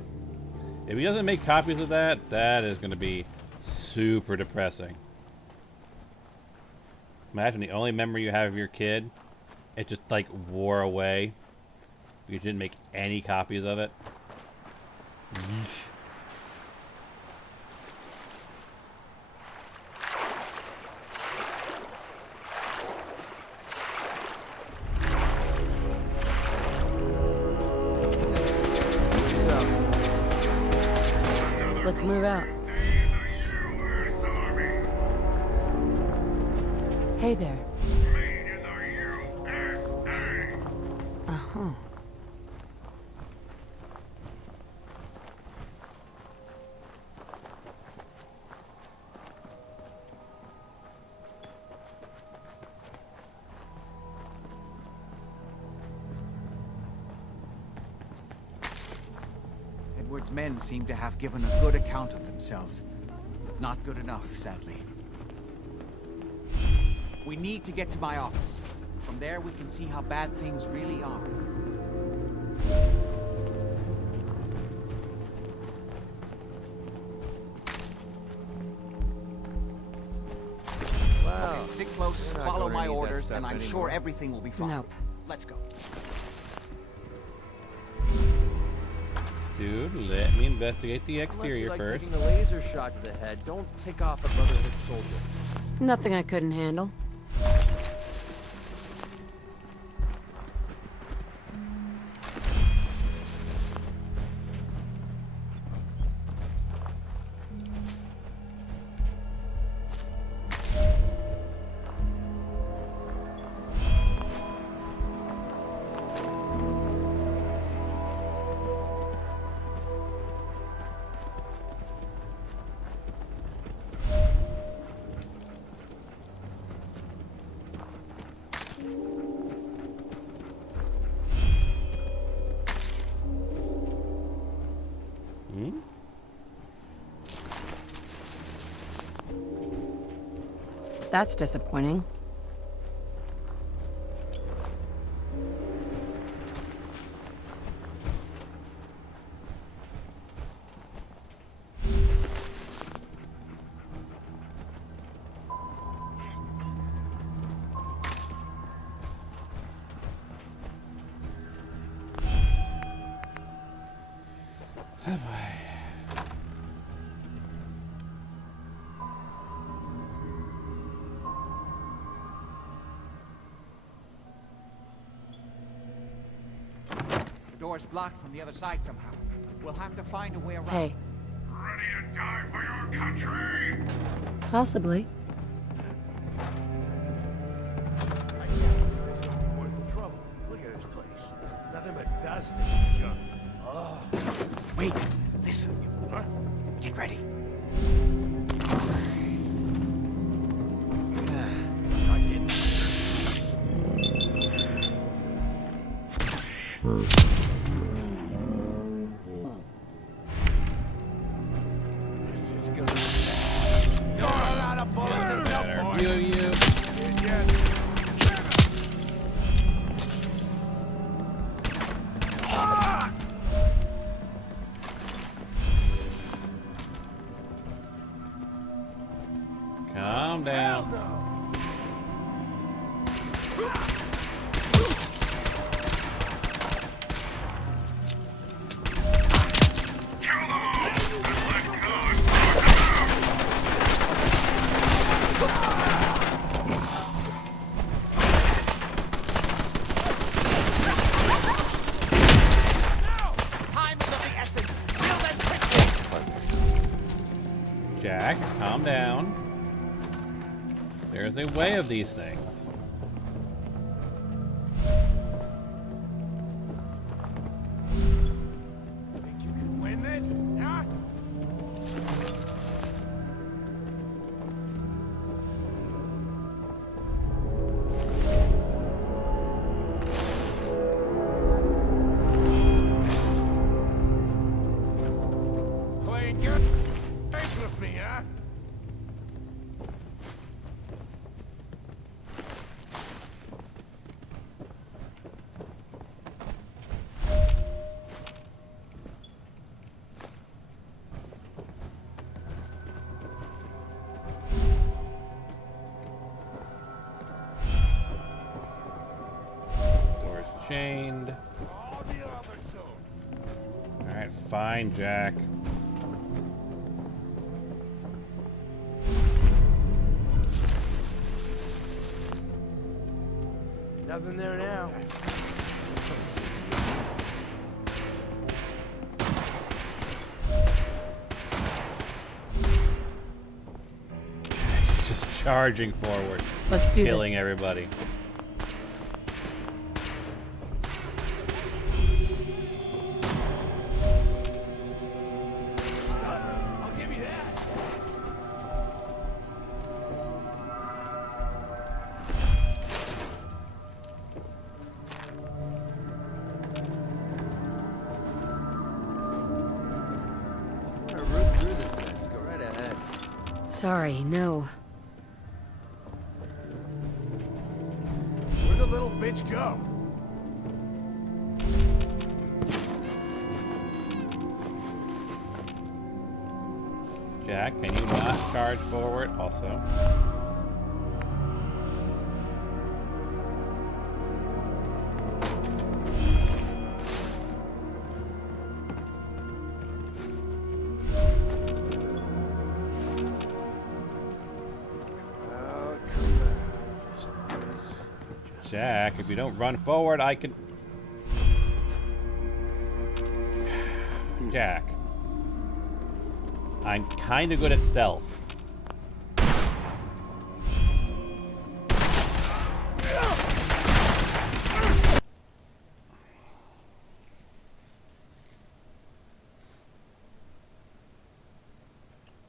If he doesn't make copies of that, that is going to be super depressing. Imagine the only memory you have of your kid, it just like wore away. You didn't make any copies of it. Yeesh. Let's move out. Hey there. Uh-huh. Edward's men seem to have given a good account of themselves. Not good enough, sadly. We need to get to my office. From there, we can see how bad things really are. Wow. Okay, stick close, You're not follow gonna my need that orders, stuff and I'm sure anymore. everything will be fine. Nope. Let's go. Dude, let me investigate the Unless you exterior like first. taking a laser shot to the head, don't take off a Brotherhood soldier. Nothing I couldn't handle. Hmm? That's disappointing. Have I? The door's blocked from the other side somehow. We'll have to find a way around. Hey, Ready to die for your country? possibly. I can't believe this is worth the trouble. Look at this place. Nothing but dust and junk. Wait, listen. Huh? Get ready. I didn't. This is gonna be no amount of bullets at that Better. point. You. Calm down. Jack, calm down. There's a way of these things. Think you can win this? Huh? Playing good games with me, huh? Door's chained. All the other soon. Alright, fine, Jack. Nothing there now. Just charging forward. Let's do Killing this. everybody. I'll give you that. I want to root through this mess. Go right ahead. Sorry, no. Where'd the little bitch go? Jack, can you not charge forward also? Oh, come on. Just Jack, if you don't run forward, I can... Jack. I'm kinda good at stealth.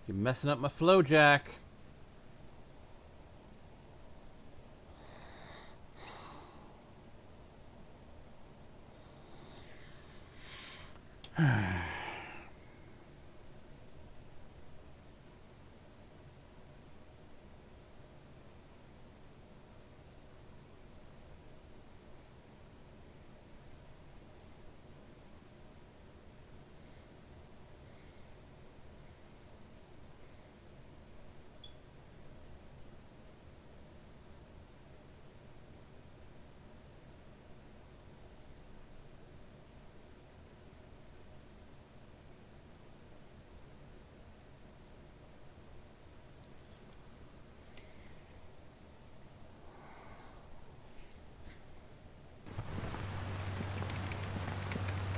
You're messing up my flow, Jack.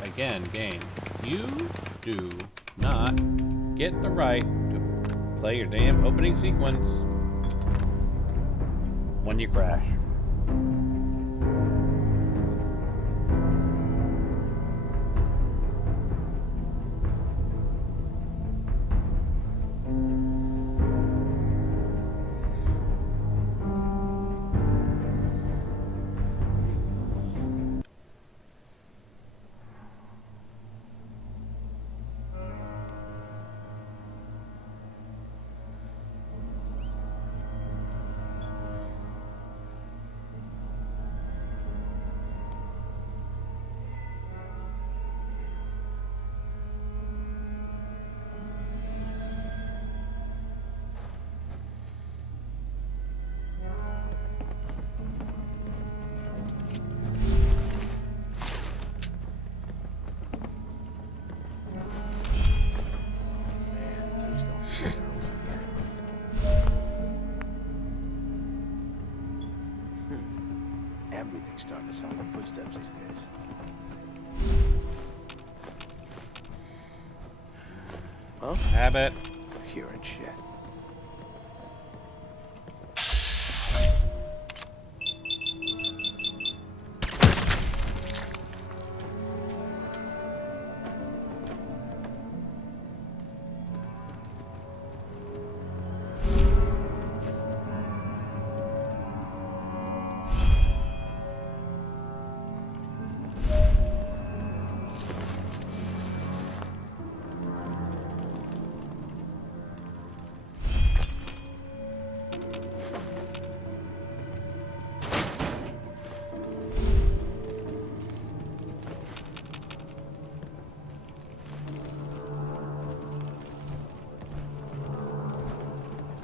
Again, game. You do not get the right to play your damn opening sequence when you crash. Everything's starting to sound like footsteps these days. Well, Habit. hearing shit.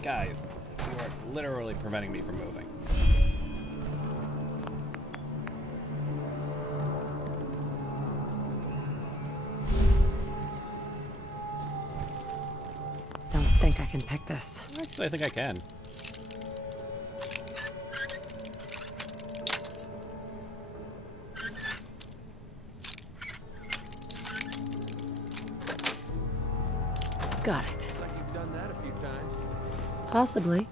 Guys, you are literally preventing me from moving. Don't think I can pick this. Actually, I think I can. Got it. Looks like you've done that a few times. Possibly.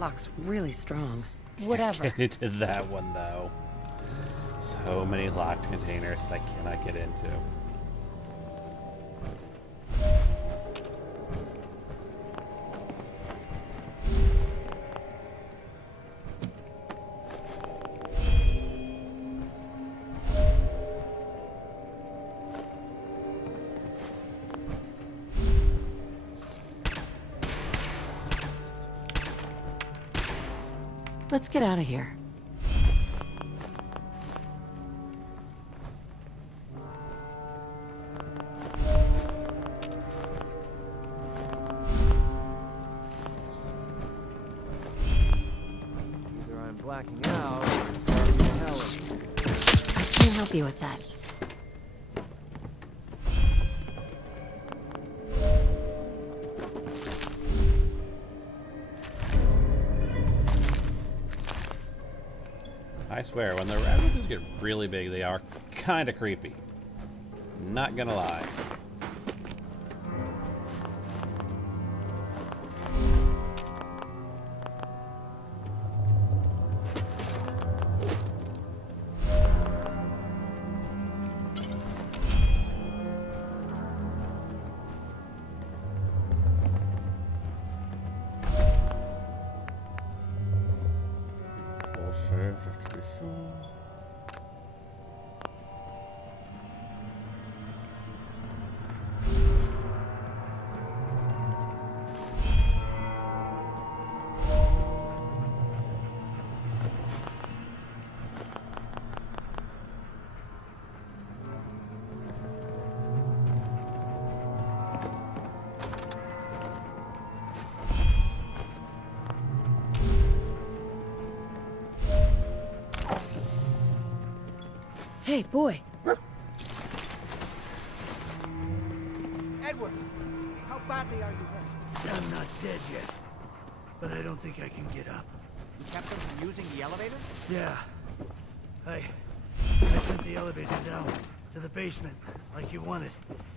Lock's really strong. Whatever. Get into that one though. So many locked containers that I cannot get into. Let's get out of here. Either I'm blacking out or it's dark as hell in here. I can't help you with that. I swear, when the ravages get really big, they are kind of creepy. Not gonna lie. Full save, just to be sure. Hey, boy. Edward, how badly are you hurt? I'm not dead yet, but I don't think I can get up. You kept them from using the elevator? Yeah. I sent the elevator down to the basement like you wanted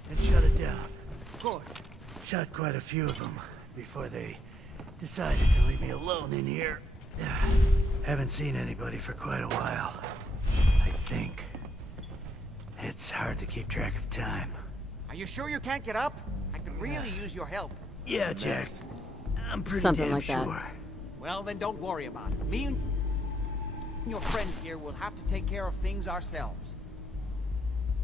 and shut it down. Good. Shot quite a few of them before they decided to leave me alone in here. Haven't seen anybody for quite a while. I think. It's hard to keep track of time. Are you sure you can't get up? I could really use your help. Yeah, Jack. I'm pretty Something damn like that. sure. Well, then don't worry about it. Me and your friend here will have to take care of things ourselves.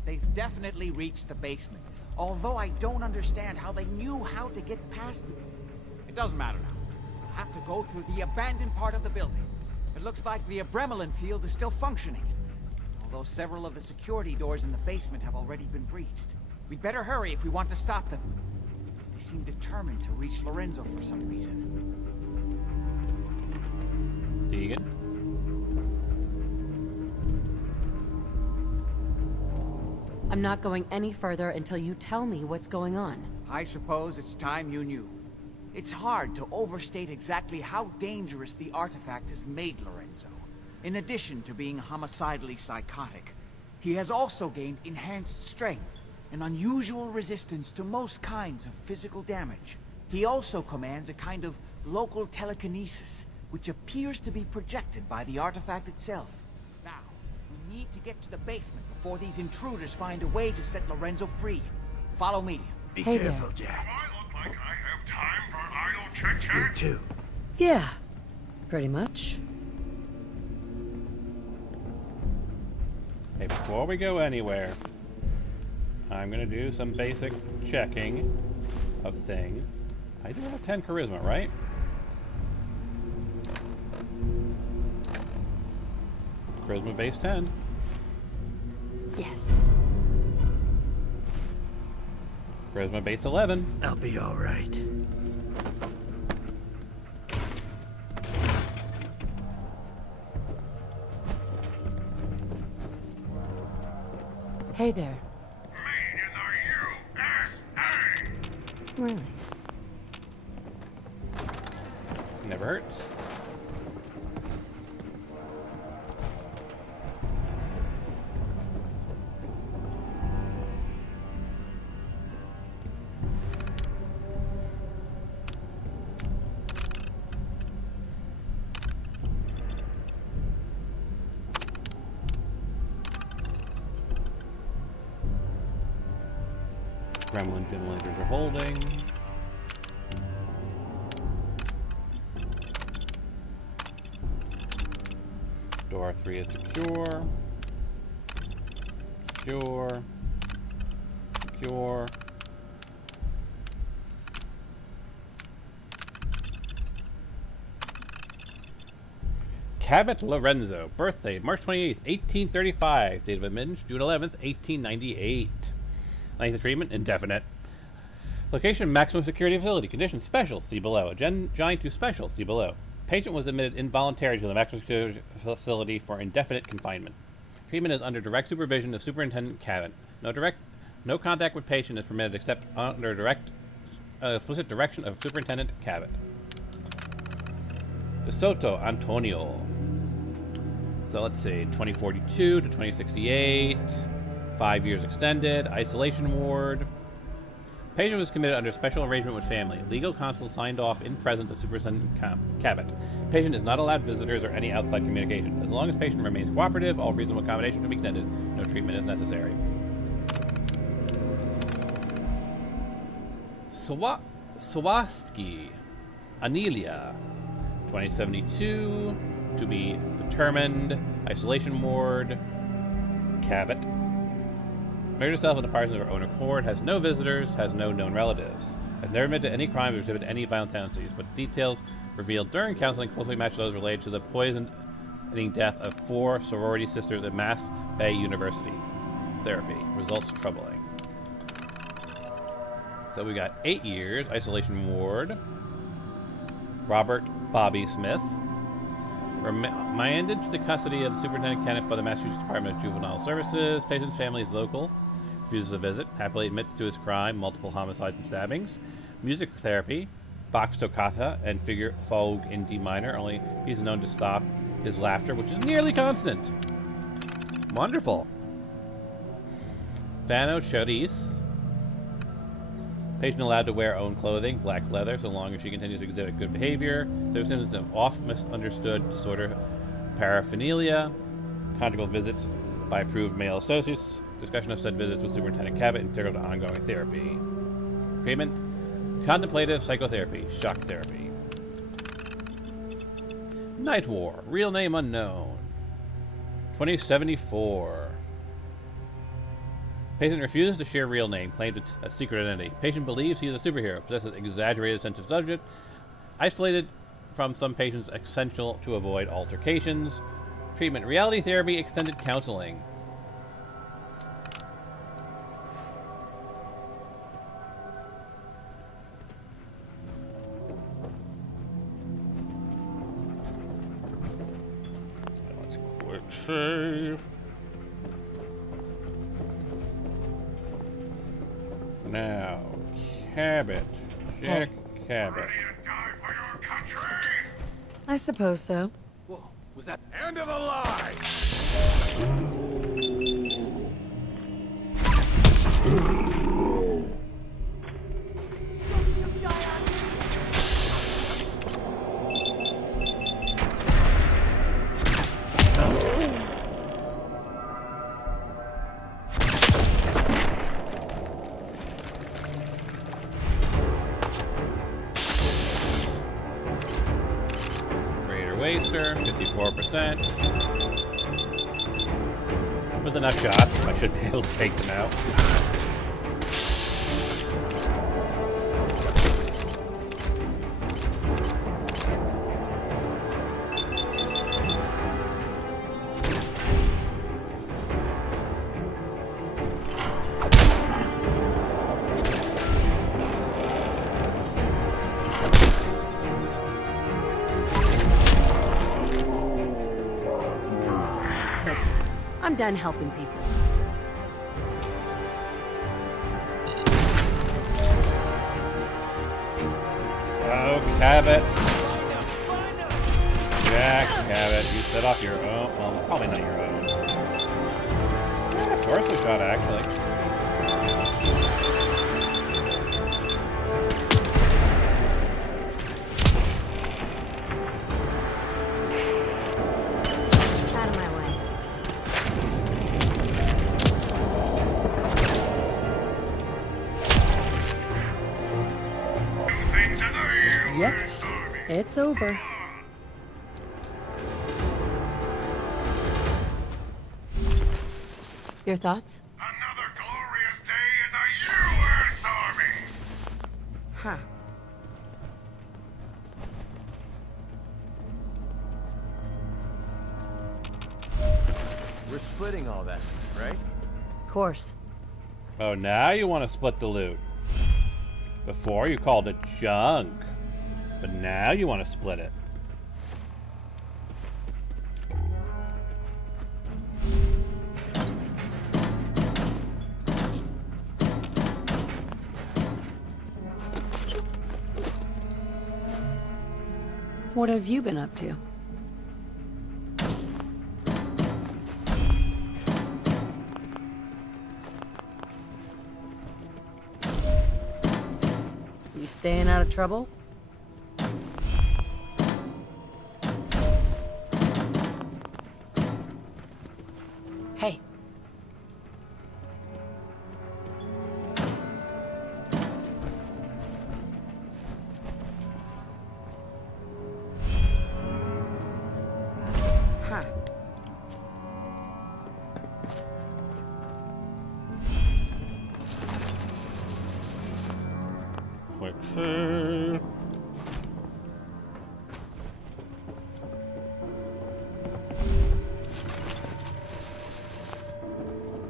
They've definitely reached the basement, although I don't understand how they knew how to get past it. It doesn't matter now. We'll have to go through the abandoned part of the building. It looks like the Adrenaline field is still functioning, although several of the security doors in the basement have already been breached. We'd better hurry if we want to stop them. They seem determined to reach Lorenzo for some reason. Deegan? I'm not going any further until you tell me what's going on. I suppose it's time you knew. It's hard to overstate exactly how dangerous the artifact has made Lorenzo. In addition to being homicidally psychotic, he has also gained enhanced strength and unusual resistance to most kinds of physical damage. He also commands a kind of local telekinesis, which appears to be projected by the artifact itself. Now, we need to get to the basement before these intruders find a way to set Lorenzo free. Follow me. Be Hey there. careful, Jack. Do I look like I have time for idle chit-chat? You too. Yeah, pretty much. Hey, before we go anywhere, I'm gonna do some basic checking of things. I do have a 10 charisma, right? Charisma base 10. Yes. Charisma base 11. I'll be all right. Hey there. Me in the USA! Really? Never hurts. Gremlin generators are holding. Door 3 is secure. Secure. Secure. Cabot Lorenzo. Birthday, March 28th, 1835. Date of admittance, June 11th, 1898. Length of treatment, indefinite. Location, maximum security facility. Condition, special, see below. Giant to special, see below. Patient was admitted involuntarily to the maximum security facility for indefinite confinement. Treatment is under direct supervision of Superintendent Cabot. No contact with patient is permitted except under explicit direction of Superintendent Cabot. De Soto Antonio. So let's see, 2042 to 2068. 5 years extended. Isolation ward. Patient was committed under special arrangement with family. Legal counsel signed off in presence of Superintendent Cabot. Patient is not allowed visitors or any outside communication. As long as patient remains cooperative, all reasonable accommodation can be extended. No treatment is necessary. Sawatsky Anelia. 2072. To be determined. Isolation ward. Cabot. Married herself in the Parsons of her own accord, has no visitors, has no known relatives, has never admitted to any crimes or exhibited any violent tendencies, but details revealed during counseling closely match those related to the poisoning death of 4 sorority sisters at Mass Bay University. Therapy. Results troubling. So we got 8 years, isolation ward. Robert Bobby Smith. Remanded to the custody of the Superintendent Kenneth by the Massachusetts Department of Juvenile Services. Patient's family is local. Refuses a visit. Happily admits to his crime, multiple homicides and stabbings. Music therapy. Bach toccata and figure fugue in D minor. Only he's known to stop his laughter, which is nearly constant. Wonderful. Vano Charisse. Patient allowed to wear own clothing, black leather, so long as she continues to exhibit good behavior. Symptoms of often misunderstood disorder, paraphernalia, conjugal visits by approved male associates, discussion of said visits with Superintendent Cabot, integral to ongoing therapy. Treatment, contemplative psychotherapy, shock therapy. Night War, real name unknown. 2074. Patient refuses to share real name, claims it's a secret identity. Patient believes he is a superhero, possesses exaggerated sense of judgment, isolated from some patients, essential to avoid altercations. Treatment, reality therapy, extended counseling. Let's quick save. Now, Cabot. Check. Hey. Cabot. Ready to die for your country? I suppose so. Whoa, was that... End of the line! Greater Waster, 54%. With enough shots, I should be able to take them out. I'm done helping people. Oh, Cabot. Jack, Cabot, you set off your own. Well, probably not your own. Yeah, torso shot, actually. Out of my way. Things in the Yep. U.S. Army. It's over. Your thoughts? Another glorious day in the U.S. Army. Huh. We're splitting all that, right? Of course. Oh, now you want to split the loot. Before you called it junk. But now you want to split it. What have you been up to? You staying out of trouble? Hey. Huh. Quick save.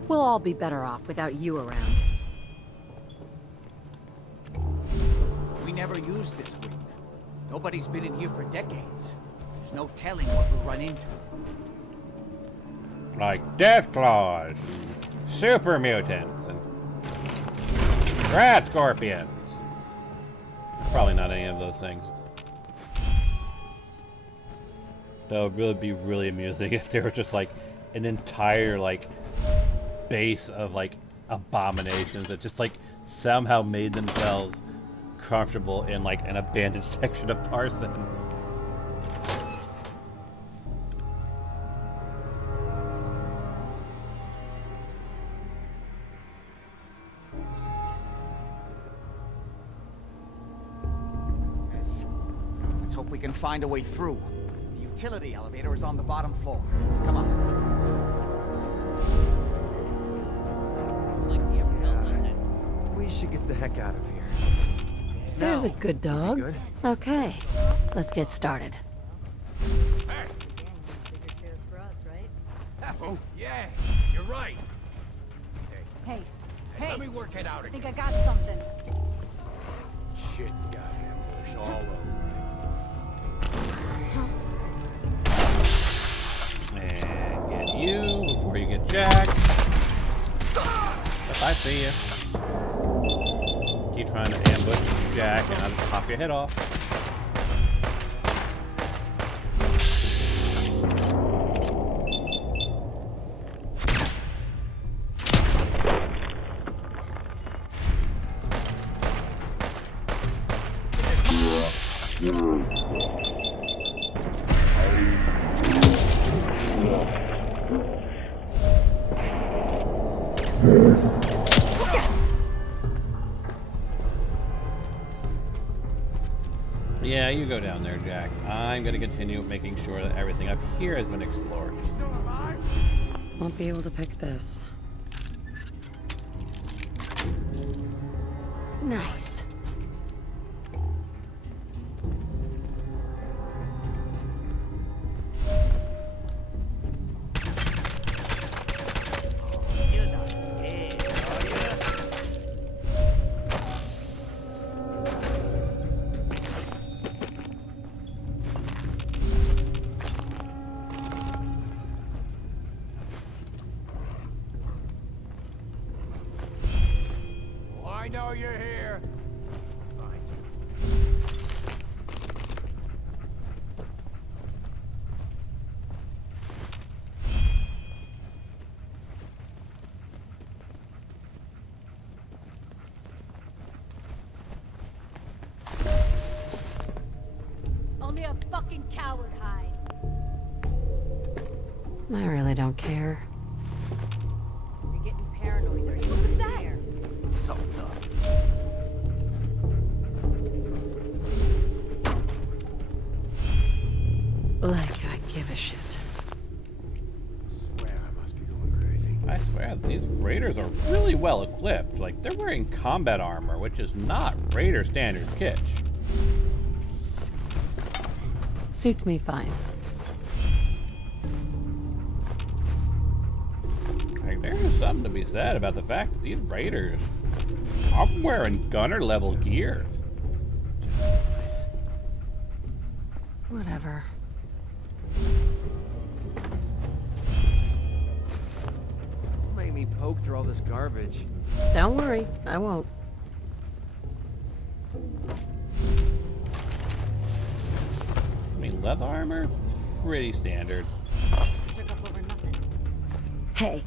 We'll all be better off without you around. We never used this wing. Nobody's been in here for decades. There's no telling what we'll run into. Like Death Claws, Super Mutants, and Rat Scorpions. Probably not any of those things. That would really be really amusing if there was just like an entire like base of like abominations that just like somehow made themselves comfortable in like an abandoned section of Parsons. Let's hope we can find a way through. The utility elevator is on the bottom floor. Come on. We should get the heck out of here. There's a Now, good dog. good? Okay, let's get started. Oh, yeah, you're right. Hey, Let me work it out I again. think I got something. Shit's got ambushed all over. And get you before you get Jack. Yep, I see you. Keep trying to ambush Jack, and I'll just pop your head off. Yeah, you go down there, Jack. I'm gonna continue making sure that everything up here has been explored. Won't be able to pick this. Nice. You're not scared, are you? Oh, I know you're here. Only a fucking coward hides. I really don't care. You're getting paranoid, are you? What was that? Something's up. Like I give a shit. Swear I must be going crazy. I swear, these raiders are really well equipped. Like, they're wearing combat armor, which is not raider standard kitsch. Suits me fine. Like, there's something to be said about the fact that these raiders are wearing gunner level gear. Whatever. Don't make me poke through all this garbage. Don't worry, I won't. I mean, leather armor? Pretty standard. Took up over nothing. Hey,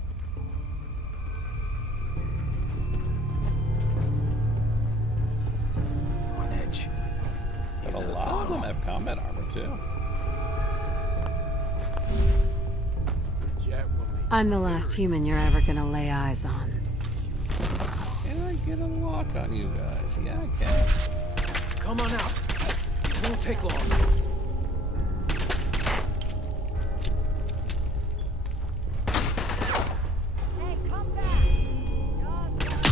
On edge. But a lot of them have combat armor, too. Jet will be. I'm the last human you're ever gonna lay eyes on. Can I get a lock on you guys? Yeah, I can. Come on out. It won't take long. Hey, come back! Just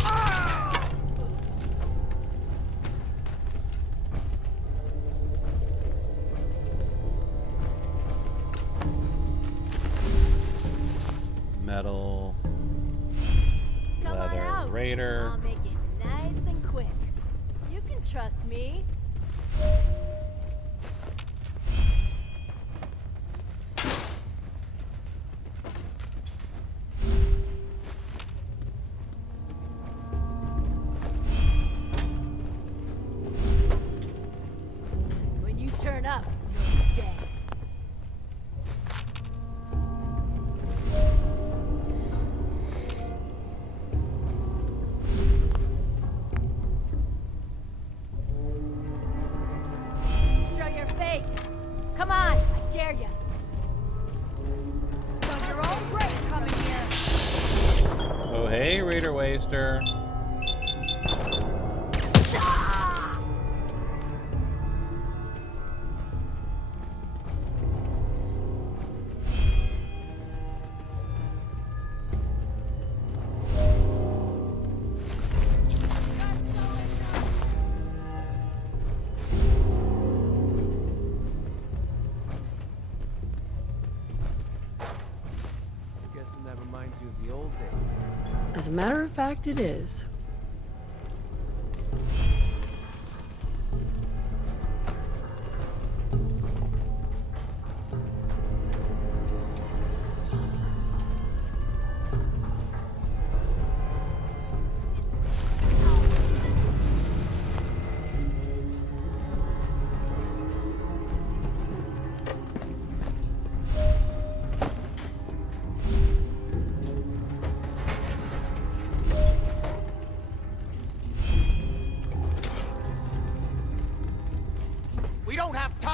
Metal, come on leather, out. raider. I'll make it nice and quick. You can trust me. When you turn up, you're dead. Show your face. Come on, I dare you. Got your own grave coming here. Oh, hey, Raider Waster. Ah! Guessing that reminds you of the old days. As a matter of fact, it is.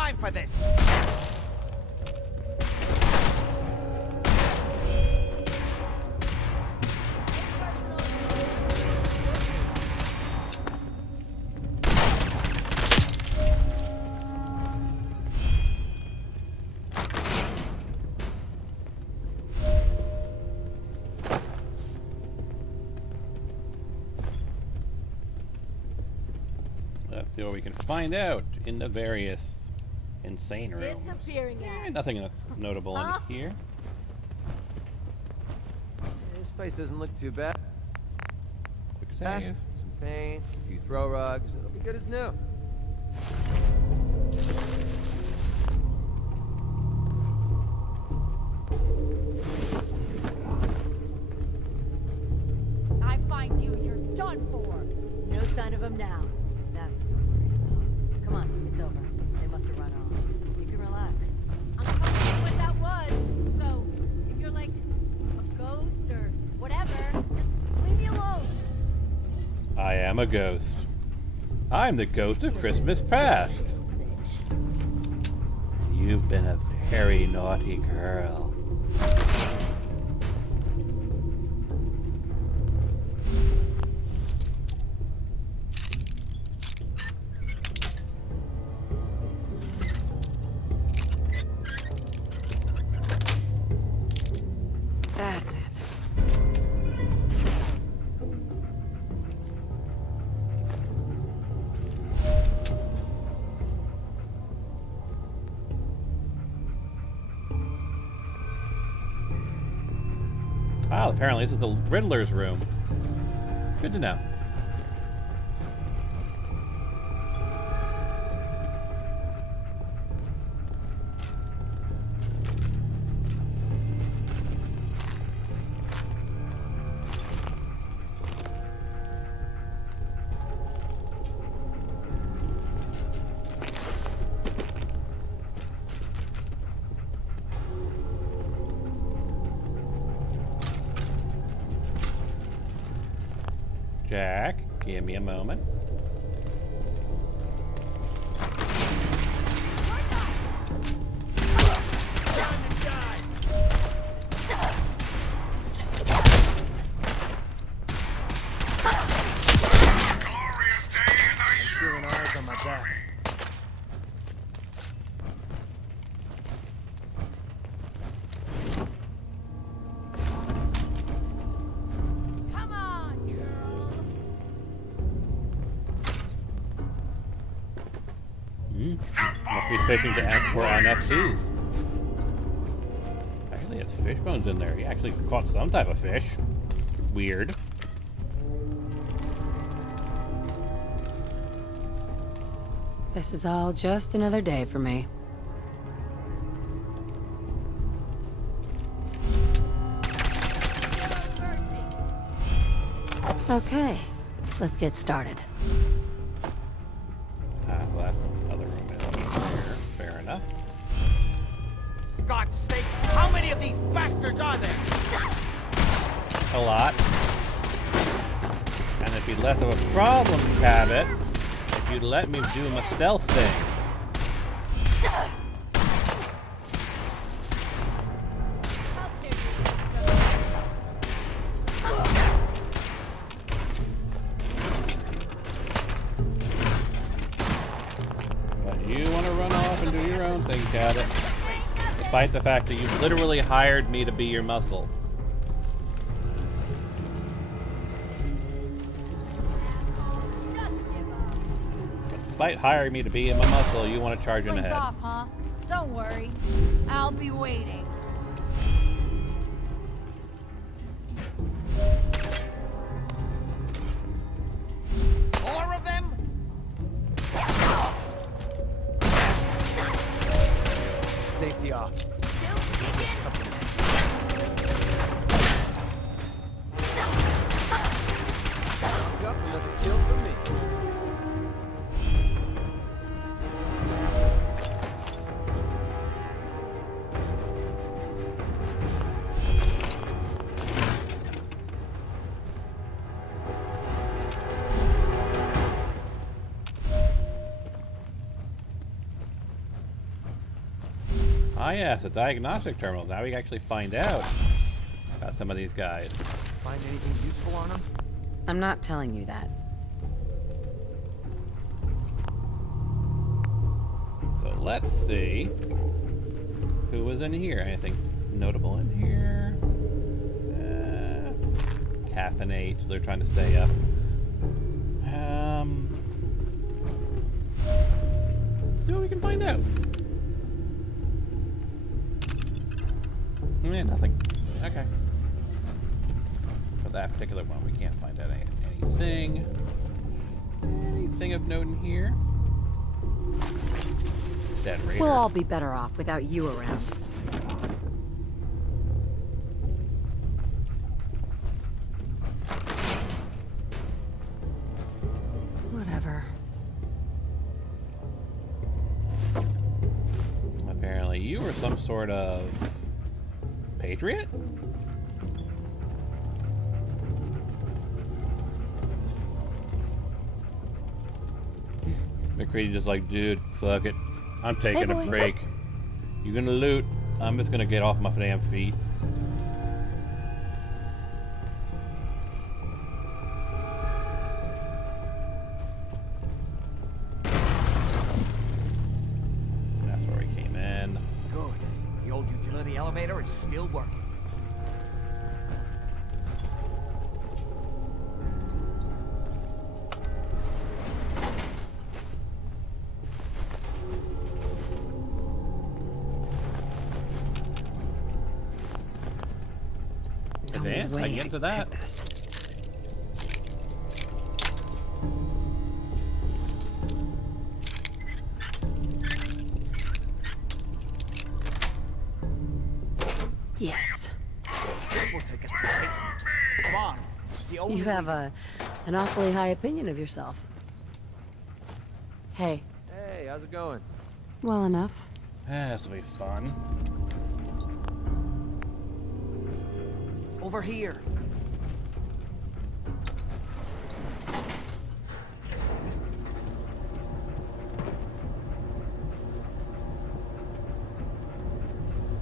time for this! Let's see what we can find out in the various insane rooms. Disappearing Nothing that's notable in here. This place doesn't look too bad. Quick save. Some paint, a few throw rugs. It'll be good as new. I find you, you're done for. No sign of him now. That's what I'm worried about. Come on, it's over. They must have run off. You can relax. I'm coming to what that was. So, if you're like a ghost or whatever, just leave me alone. I am a ghost. I'm the ghost of Christmas past. You've been a very naughty girl. That's it. Wow, apparently this is the Riddler's room. Good to know. Jack, give me a moment. Feeling eyes on my back. Come on, girl. Must be fishing for NFCs. Actually, it's fish bones in there. He actually caught some type of fish. Weird. This is all just another day for me. Okay, let's get started. Well, that's another room in here. Fair enough. God's sake, how many of these bastards are there? A lot. And it'd be less of a problem, Cabot, if you'd let me do my stealth thing. I'll tear But you want to run off and do your own thing, Cabot. Despite the fact that you literally hired me to be your muscle. Despite hiring me to be in my muscle, you want to charge in Slink ahead. off, huh? Don't worry. I'll be waiting. More of them? Safety off. Yep, another kill for me. Ah, yes, the diagnostic terminals. Now we can actually find out about some of these guys. Find anything useful on them? I'm not telling you that. So let's see who was in here. Anything notable in here? Caffeinate, so they're trying to stay up. See what we can find out. Yeah, nothing. Okay. For that particular one, we can't find out anything. Anything of note in here? Dead Raider. We'll all be better off without you around. Whatever. Apparently you were some sort of patriot? McCready just like, dude, fuck it. I'm taking a break. You gonna loot? I'm just gonna get off my damn feet. That's where we came in. Good. The old utility elevator is still working. Advance, I can get to that. This. Yes. This will take us to the basement. Come on. This is the only You have an awfully high opinion of yourself. Hey. Hey, how's it going? Well enough. This will be fun. Over here.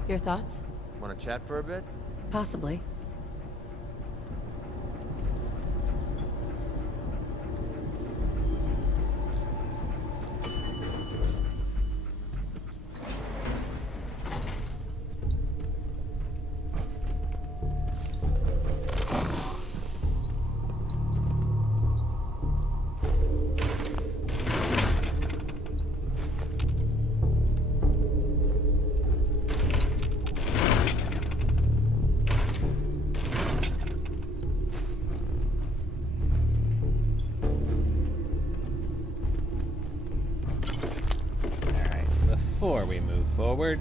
Your thoughts? Want to chat for a bit? Possibly. Before we move forward,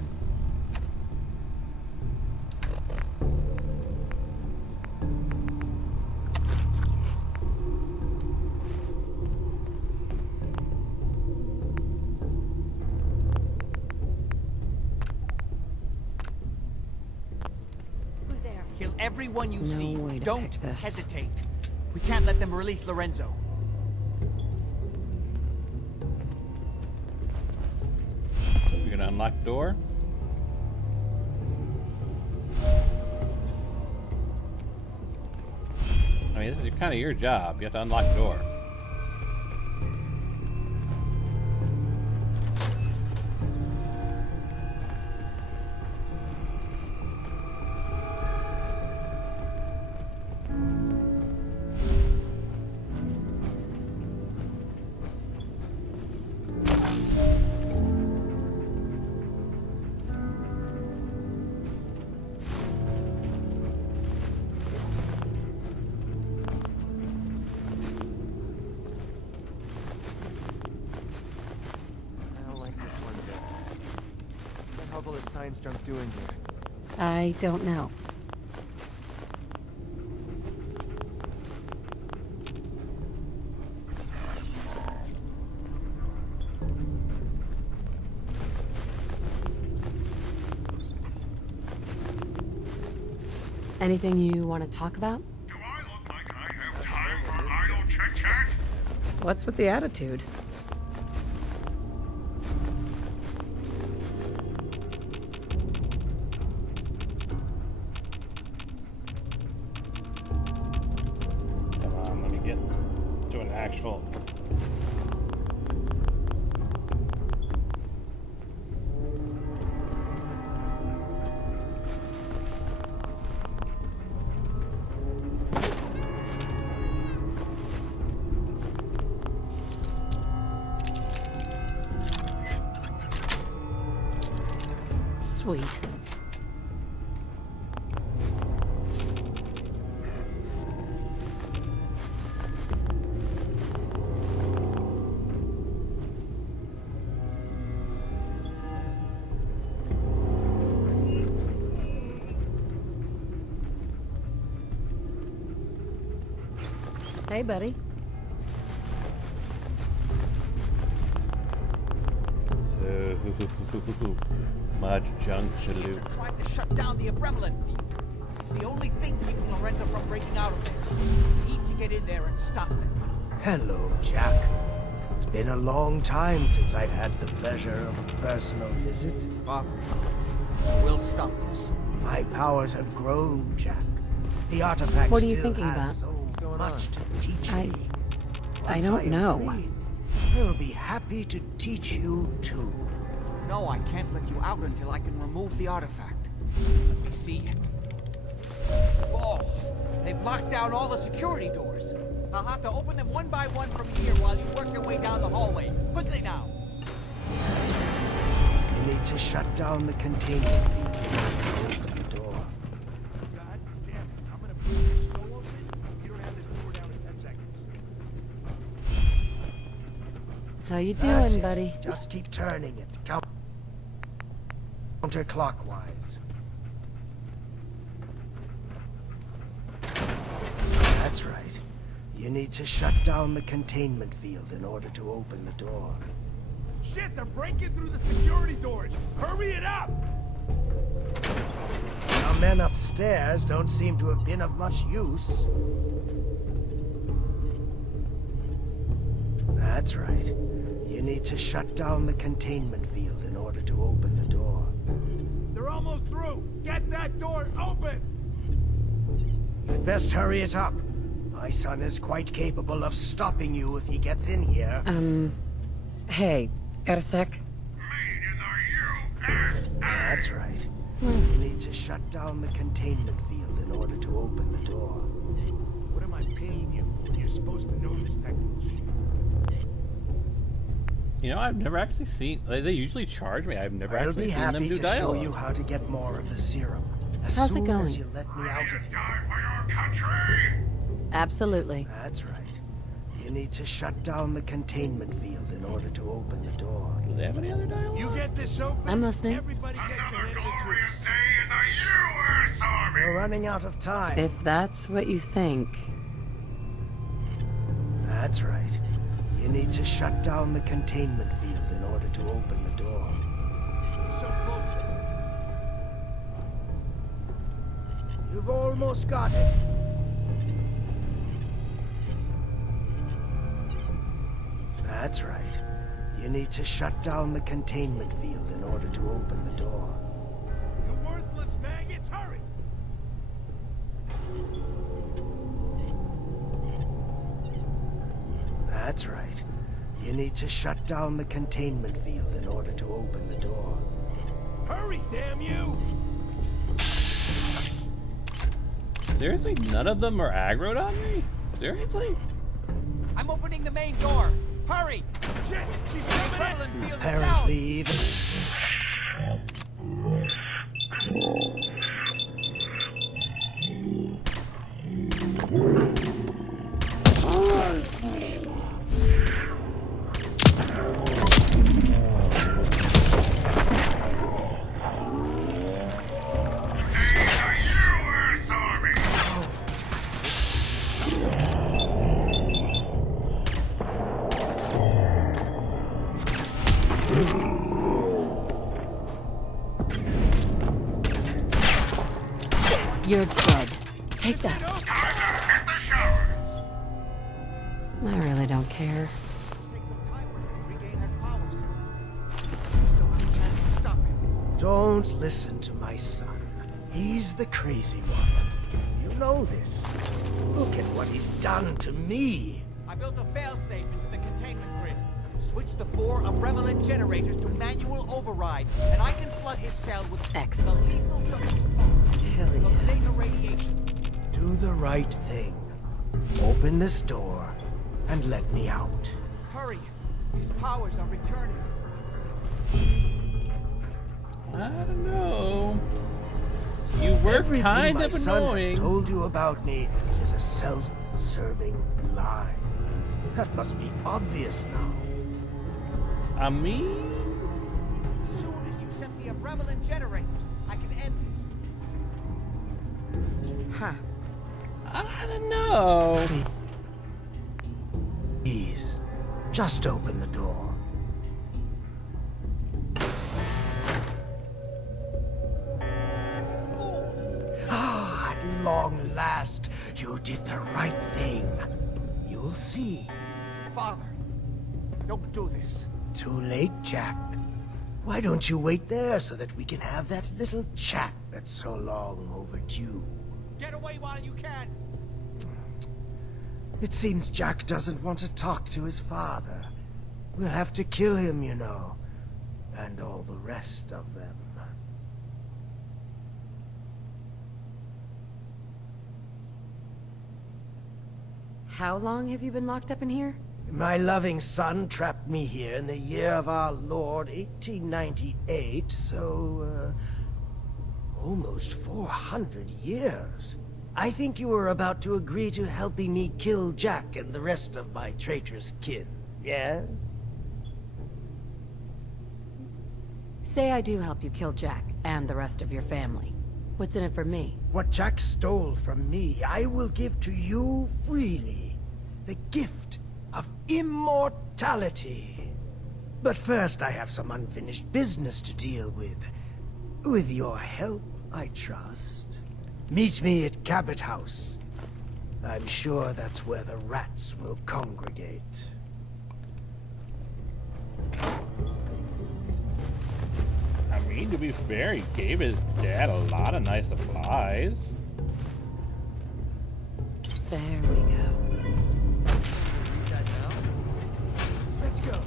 Who's there? Kill everyone you No see. way to Don't pick this. hesitate. We can't let them release Lorenzo. we're gonna unlock the door. I mean, this is kind of your job. You have to unlock the door. I don't like this one bit. What the hell's all this science junk doing here? I don't know. Anything you want to talk about? Do I look like I have time for idle chit-chat? What's with the attitude? Sweet. Hey, buddy. So much junk to Idiots loot. are trying to shut down the Abremlin field. It's the only thing keeping Lorenzo from breaking out of there. We need to get in there and stop them. Hello, Jack. It's been a long time since I've had the pleasure of a personal visit. Bob, we'll stop this. My powers have grown, Jack. The artifact What are you still thinking has about? so much to teach me. I Once don't am know. free, I'll be happy to teach you too. No, I can't let you out until I can remove the artifact. Let me see. Balls! They've locked down all the security doors. I'll have to open them one by one from here while you work your way down the hallway. Quickly now! You need to shut down the containment field and open the door. God damn it. I'm gonna put this door open. You don't have this door down in 10 seconds. How you That's doing, it. buddy? Just keep turning it. Counterclockwise. That's right. You need to shut down the containment field in order to open the door. Shit, they're breaking through the security doors. Hurry it up! Our men upstairs don't seem to have been of much use. That's right. You need to shut down the containment field in order to open the door. They're almost through. Get that door open! You'd best hurry it up. My son is quite capable of stopping you if he gets in here. Hey, got a sec? Me in the USA! That's right. You need to shut down the containment field in order to open the door. What am I paying you for? You're supposed to know this technical shit. You know, I've never actually seen. They usually charge me. I've never I'll actually be seen them happy do to dialogue. show you how to get more of the serum. As How's it soon going? as you let me out of here. Die for your country! Absolutely. That's right. You need to shut down the containment field in order to open the door. Do they have any other dialogue? You get this open, I'm listening. everybody gets a hit of the glorious day in the U.S. Army! We're running out of time. If that's what you think. That's right. You need to shut down the containment field in order to open the door. So close. You've almost got it. That's right. You need to shut down the containment field in order to open the door. You worthless maggots, hurry! That's right. You need to shut down the containment field in order to open the door. Hurry, damn you! Seriously, none of them are aggroed on me? Seriously? I'm opening the main door! Hurry! Shit, she's The coming in! Abremlin field is Apparently, down! even... U.S. Army! You're dead. Take that. Time to hit the showers! I really don't care. Take some time for him to regain his powers. We still have a chance to stop him. Don't listen to my son. He's the crazy one. You know this. Look at what he's done to me. I built a failsafe into the containment grid. Switch the 4 Abremlin generators to manual override, and I can flood his cell with Excellent. the lethal Hell of yeah. Zeta radiation. Do the right thing. Open this door and let me out. Hurry! His powers are returning. I don't know. Everything kind my of son annoying. has told you about me is a self-serving lie. That must be obvious now. I mean, As soon as you set the Umbrellan generators, I can end this. Huh. I don't know. Please, just open the door. Ah, at long last, you did the right thing. You'll see. Father, don't do this. Too late, Jack. Why don't you wait there so that we can have that little chat that's so long overdue? Get away while you can. It seems Jack doesn't want to talk to his father. We'll have to kill him, you know. And all the rest of them. How long have you been locked up in here? My loving son trapped me here in the year of our Lord, 1898, so, almost 400 years. I think you were about to agree to helping me kill Jack and the rest of my traitorous kin, yes? Say I do help you kill Jack and the rest of your family. What's in it for me? What Jack stole from me, I will give to you freely. The gift of immortality. But first I have some unfinished business to deal with. With your help, I trust. Meet me at Cabot House. I'm sure that's where the rats will congregate. I mean, to be fair, he gave his dad a lot of nice supplies. There we go. Let's go.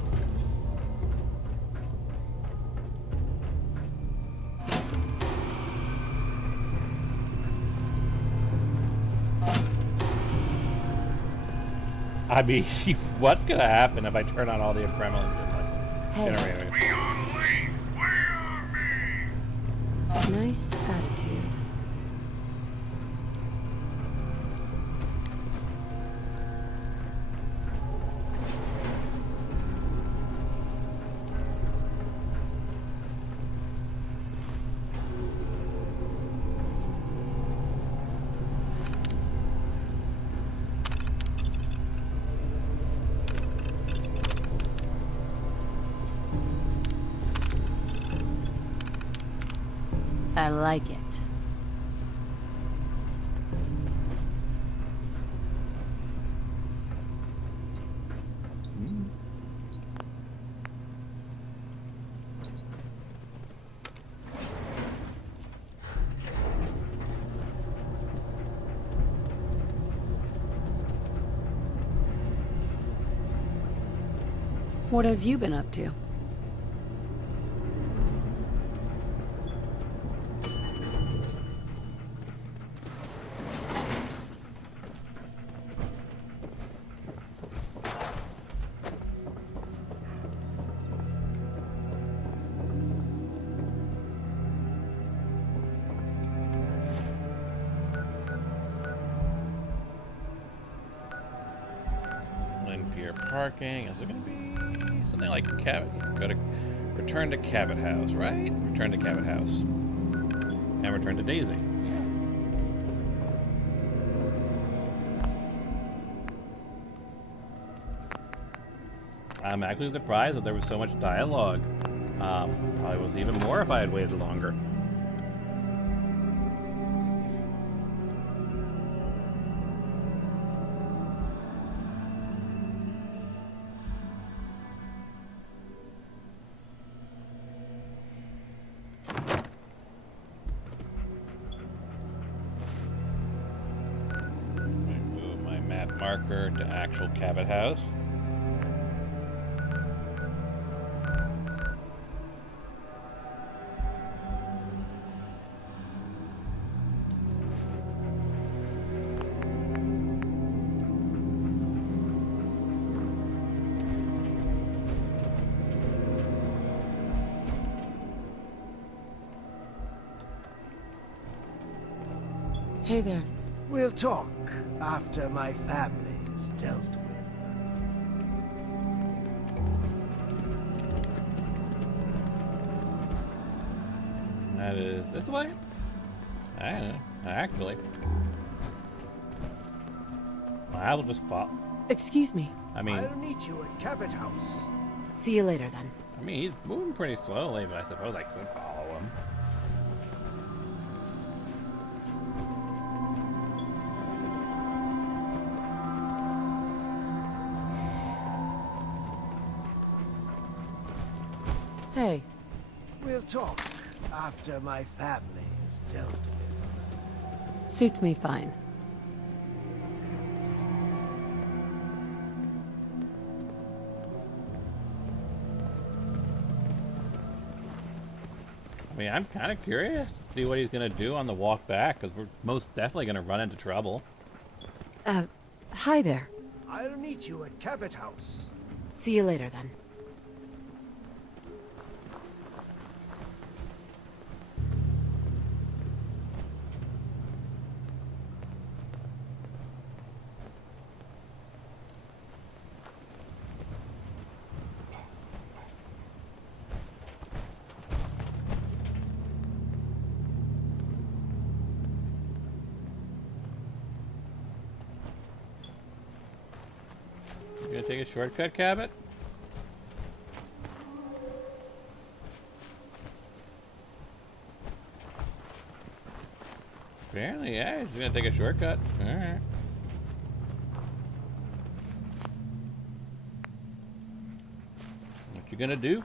I mean, what's gonna happen if I turn on all the Kremlin Hey. generators? Nice attitude. I like it. What have you been up to? Pier parking. Is it going to be something like Cabot? Go to return to Cabot House, right? Return to Cabot House. And return to Daisy. I'm actually surprised that there was so much dialogue. Probably was even more if I had waited longer. Move my map marker to actual Cabot House. Hey there. We'll talk after my family is dealt with. That is this way? I don't know. Actually. I will just follow. Excuse me. I'll meet you at Cabot House. See you later then. I mean, he's moving pretty slowly, but I suppose I could follow him. Hey. We'll talk after my family is dealt with. Suits me fine. I mean, I'm kind of curious to see what he's going to do on the walk back, because we're most definitely going to run into trouble. Hi there. I'll meet you at Cabot House. See you later then. You gonna take a shortcut, Cabot? Apparently, yeah, he's gonna take a shortcut. Alright. What you gonna do?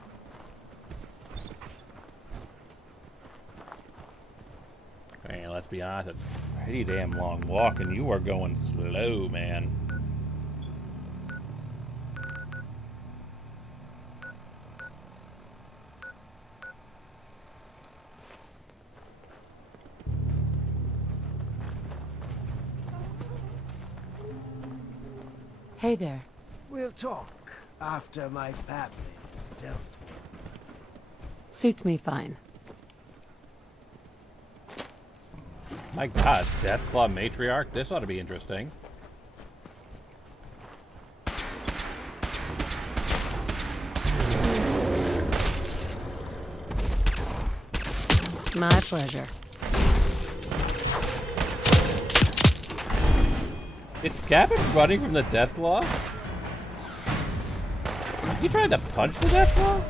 Man, let's be honest, it's a pretty damn long walk, and you are going slow, man. Hey there. We'll talk after my family is dealt with. Suits me fine. My god, Deathclaw Matriarch? This ought to be interesting. My pleasure. It's Cabot running from the Deathclaw? You trying to punch the Deathclaw?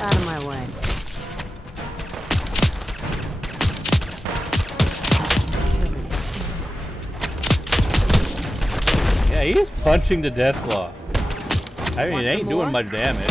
Out of my way. Yeah, he's punching the Deathclaw. I mean, Want it ain't some doing more? much damage.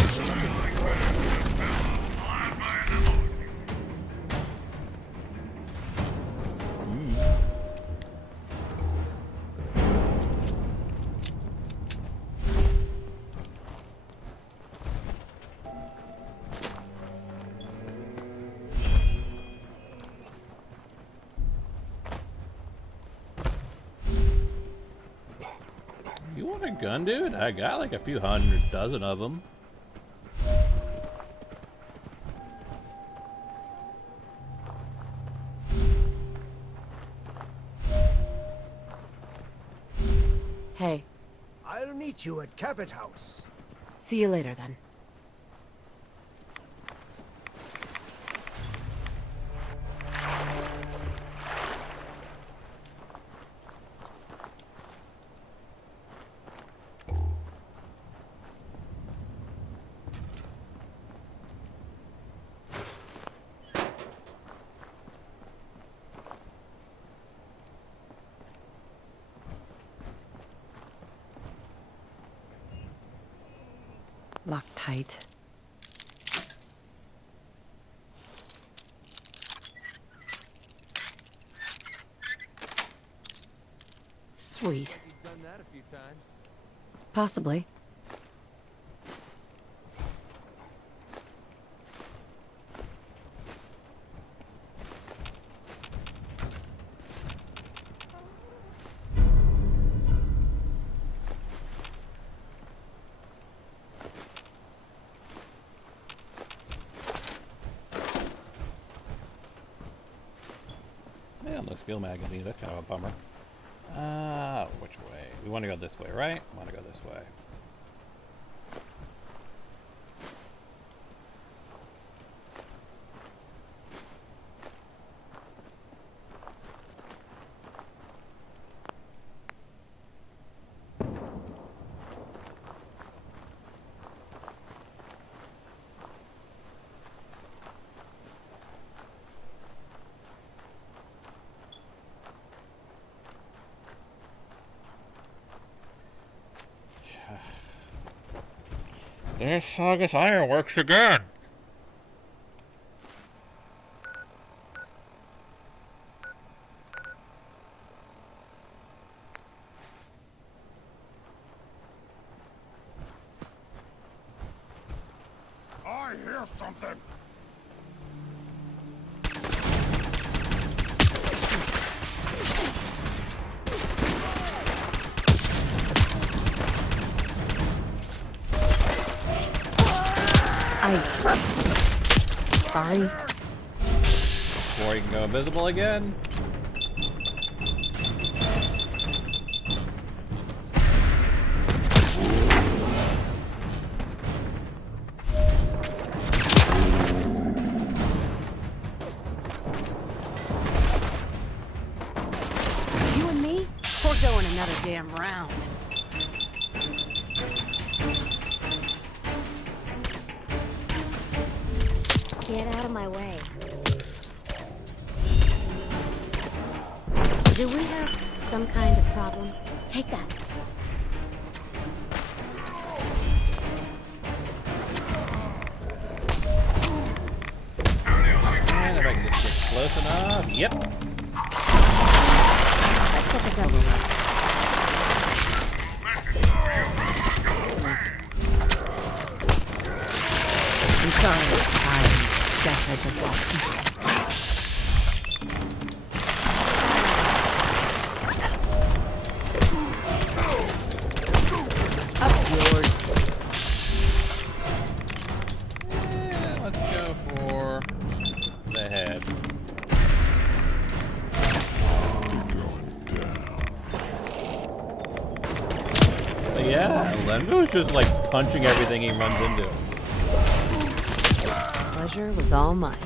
You want a gun, dude? I got like a few hundred dozen of them. Hey. I'll meet you at Cabot House. See you later then. Locked tight. Sweet. You've done that a few times. Possibly. on the skill magazine. That's kind of a bummer. Which way? We want to go this way, right? Want to go this way. There's Saugus Ironworks again! I hear something. Sorry. Before you can go invisible again. You and me? We're going another damn round. Get out of my way. Do we have some kind of problem? Take that. And if I can just get close enough. Yep. Let's get this over with. I'm sorry. I guess I just lost control. Up yours. Let's go for the head. But yeah, Lenzo is just like punching everything he runs into. Pleasure was all mine.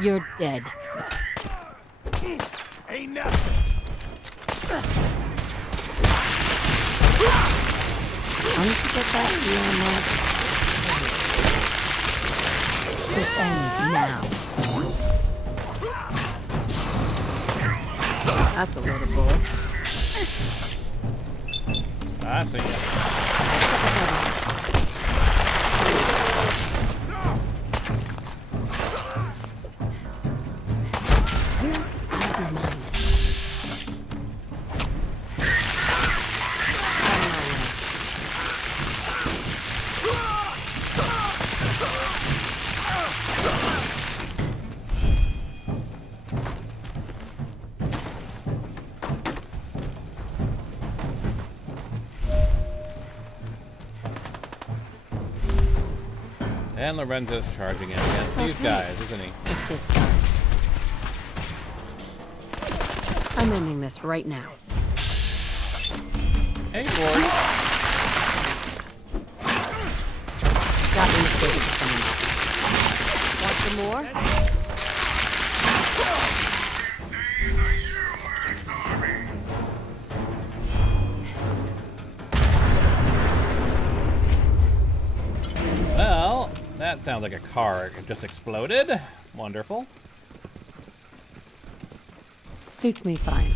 You're dead. Ain't nothing. Why don't you get back to your mark? This ends now. That's a load of bull. I see ya. You're out of your mind. And Lorenzo's charging in against these guys, isn't he? Let's get started. I'm ending this right now. Hey, boy. Got me mistaken for someone else. Want some more? Well, that sounds like a car just exploded. Wonderful. Suits me fine.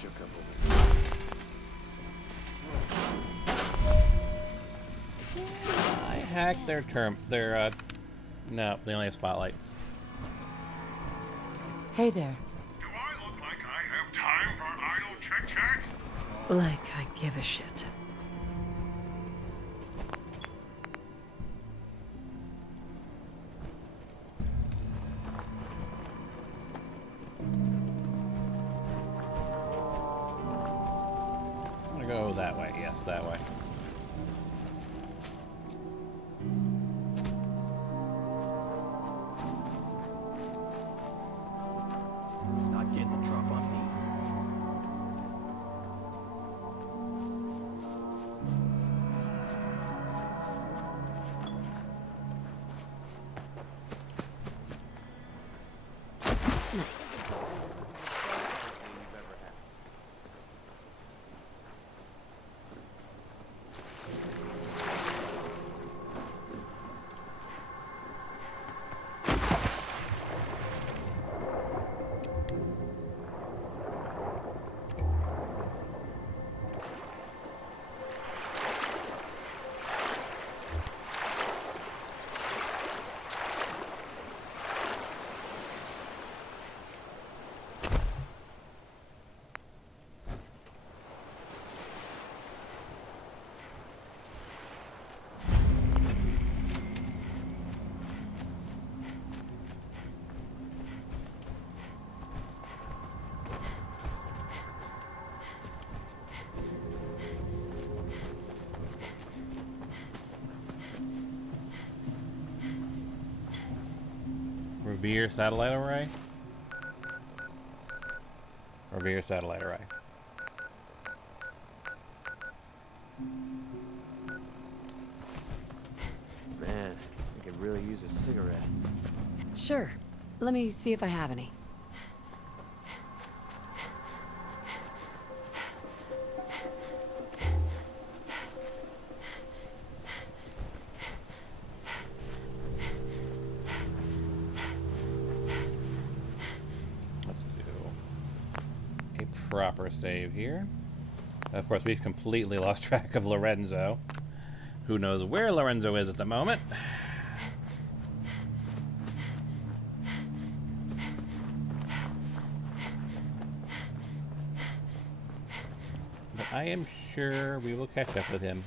Shook up a little. I hacked their no, they only have spotlights. Hey there. Do I look like I have time for idle chit-chat? Like I give a shit. I'm gonna go that way. Yes, that way. Not getting the drop on me. Revere satellite array. Revere satellite array. Man, I could really use a cigarette. Sure. Let me see if I have any. Let's do a proper save here. Of course, we've completely lost track of Lorenzo. Who knows where Lorenzo is at the moment? But I am sure we will catch up with him.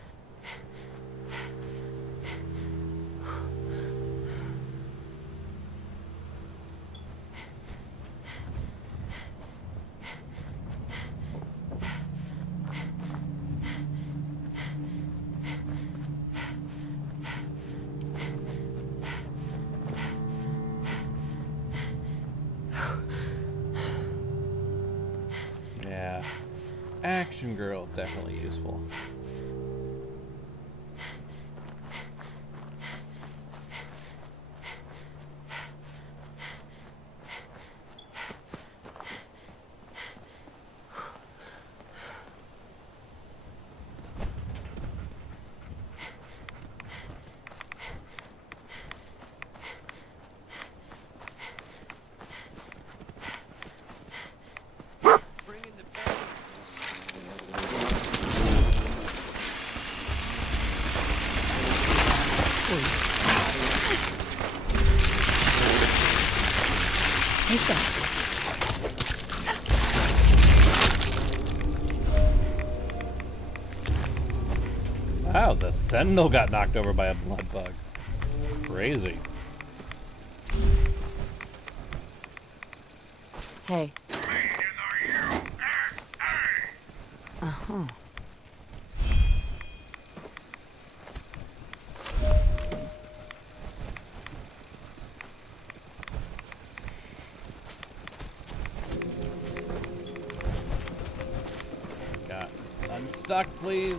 Yeah. Action girl, definitely useful. Take that. Wow, the Sentinel got knocked over by a blood bug. Crazy. Hey. Uh-huh. Got unstuck, please.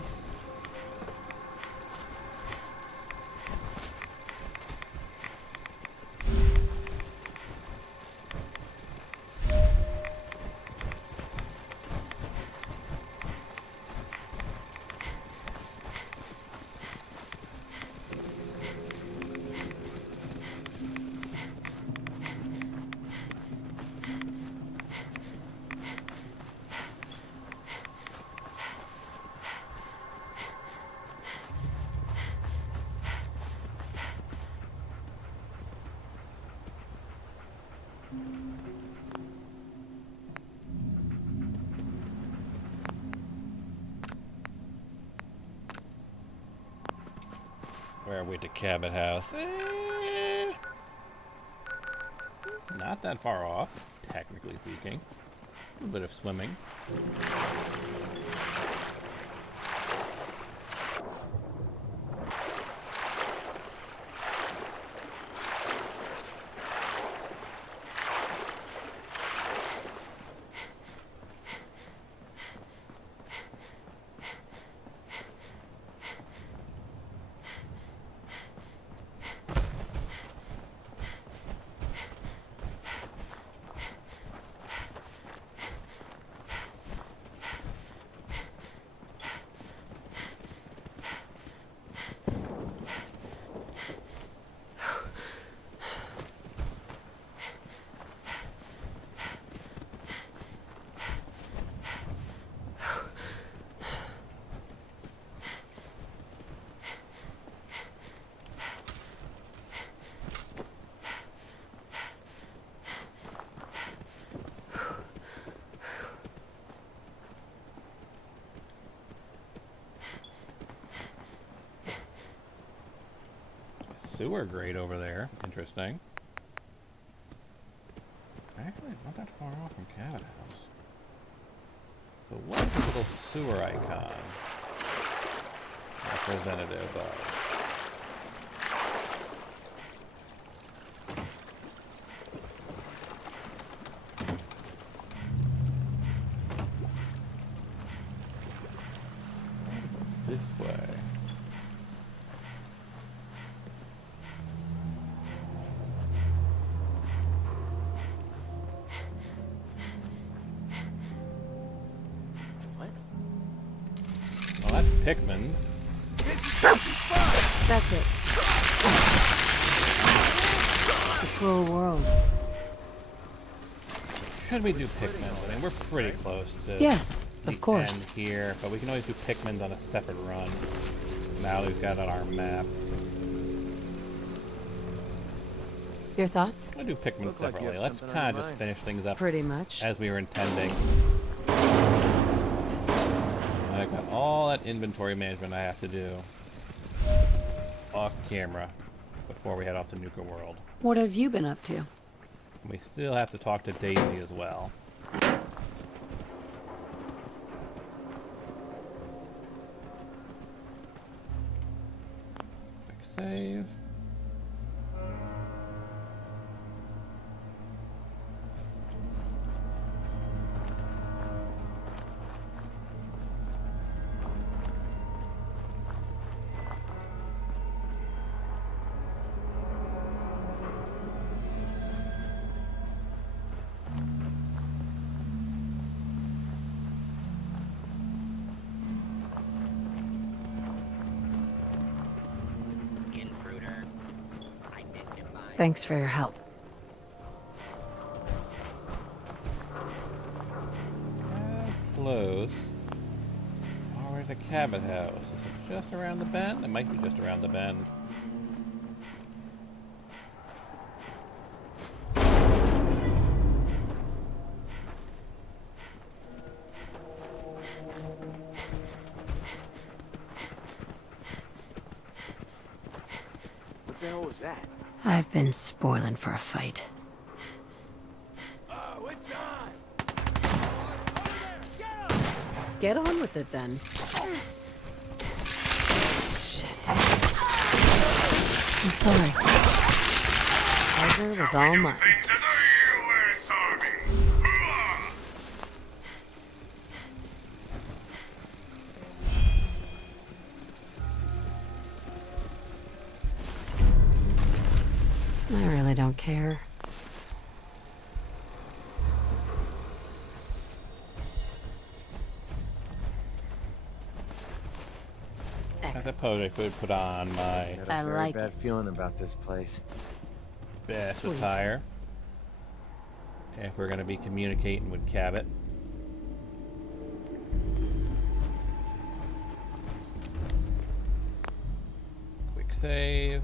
Where are we to Cabot House? Not that far off, technically speaking. A little bit of swimming. Sewer grate over there. Interesting. Actually, not that far off from Cabot House. So what is this little sewer icon representative of? This way. Well, that's Pikmin's. That's it. It's a cruel world. Should we do Pikmin's? I mean, we're pretty close to Yes, the of course. end here, but we can always do Pikmin's on a separate run. Now we've got it on our map. Your thoughts? We'll do Pikmin Look like you separately. have Let's something on kind your of just mind. finish things up Pretty much. as we were intending. I've got all that inventory management I have to do off camera before we head off to Nuka World. What have you been up to? We still have to talk to Daisy as well. Quick save. Intruder. Identified. Thanks for your help. Close. Oh, we're at the Cabot House. Is it just around the bend? It might be just around the bend. What the hell was that? I've been spoiling for a fight. Oh, it's on! Get on with it then. Shit. I'm sorry. Pleasure was all mine. to the U.S. Army! I really don't care. I Excellent. suppose I could put on my I got a I very like bad it. feeling about this place. best Sweet. attire if we're going to be communicating with Cabot. Quick save.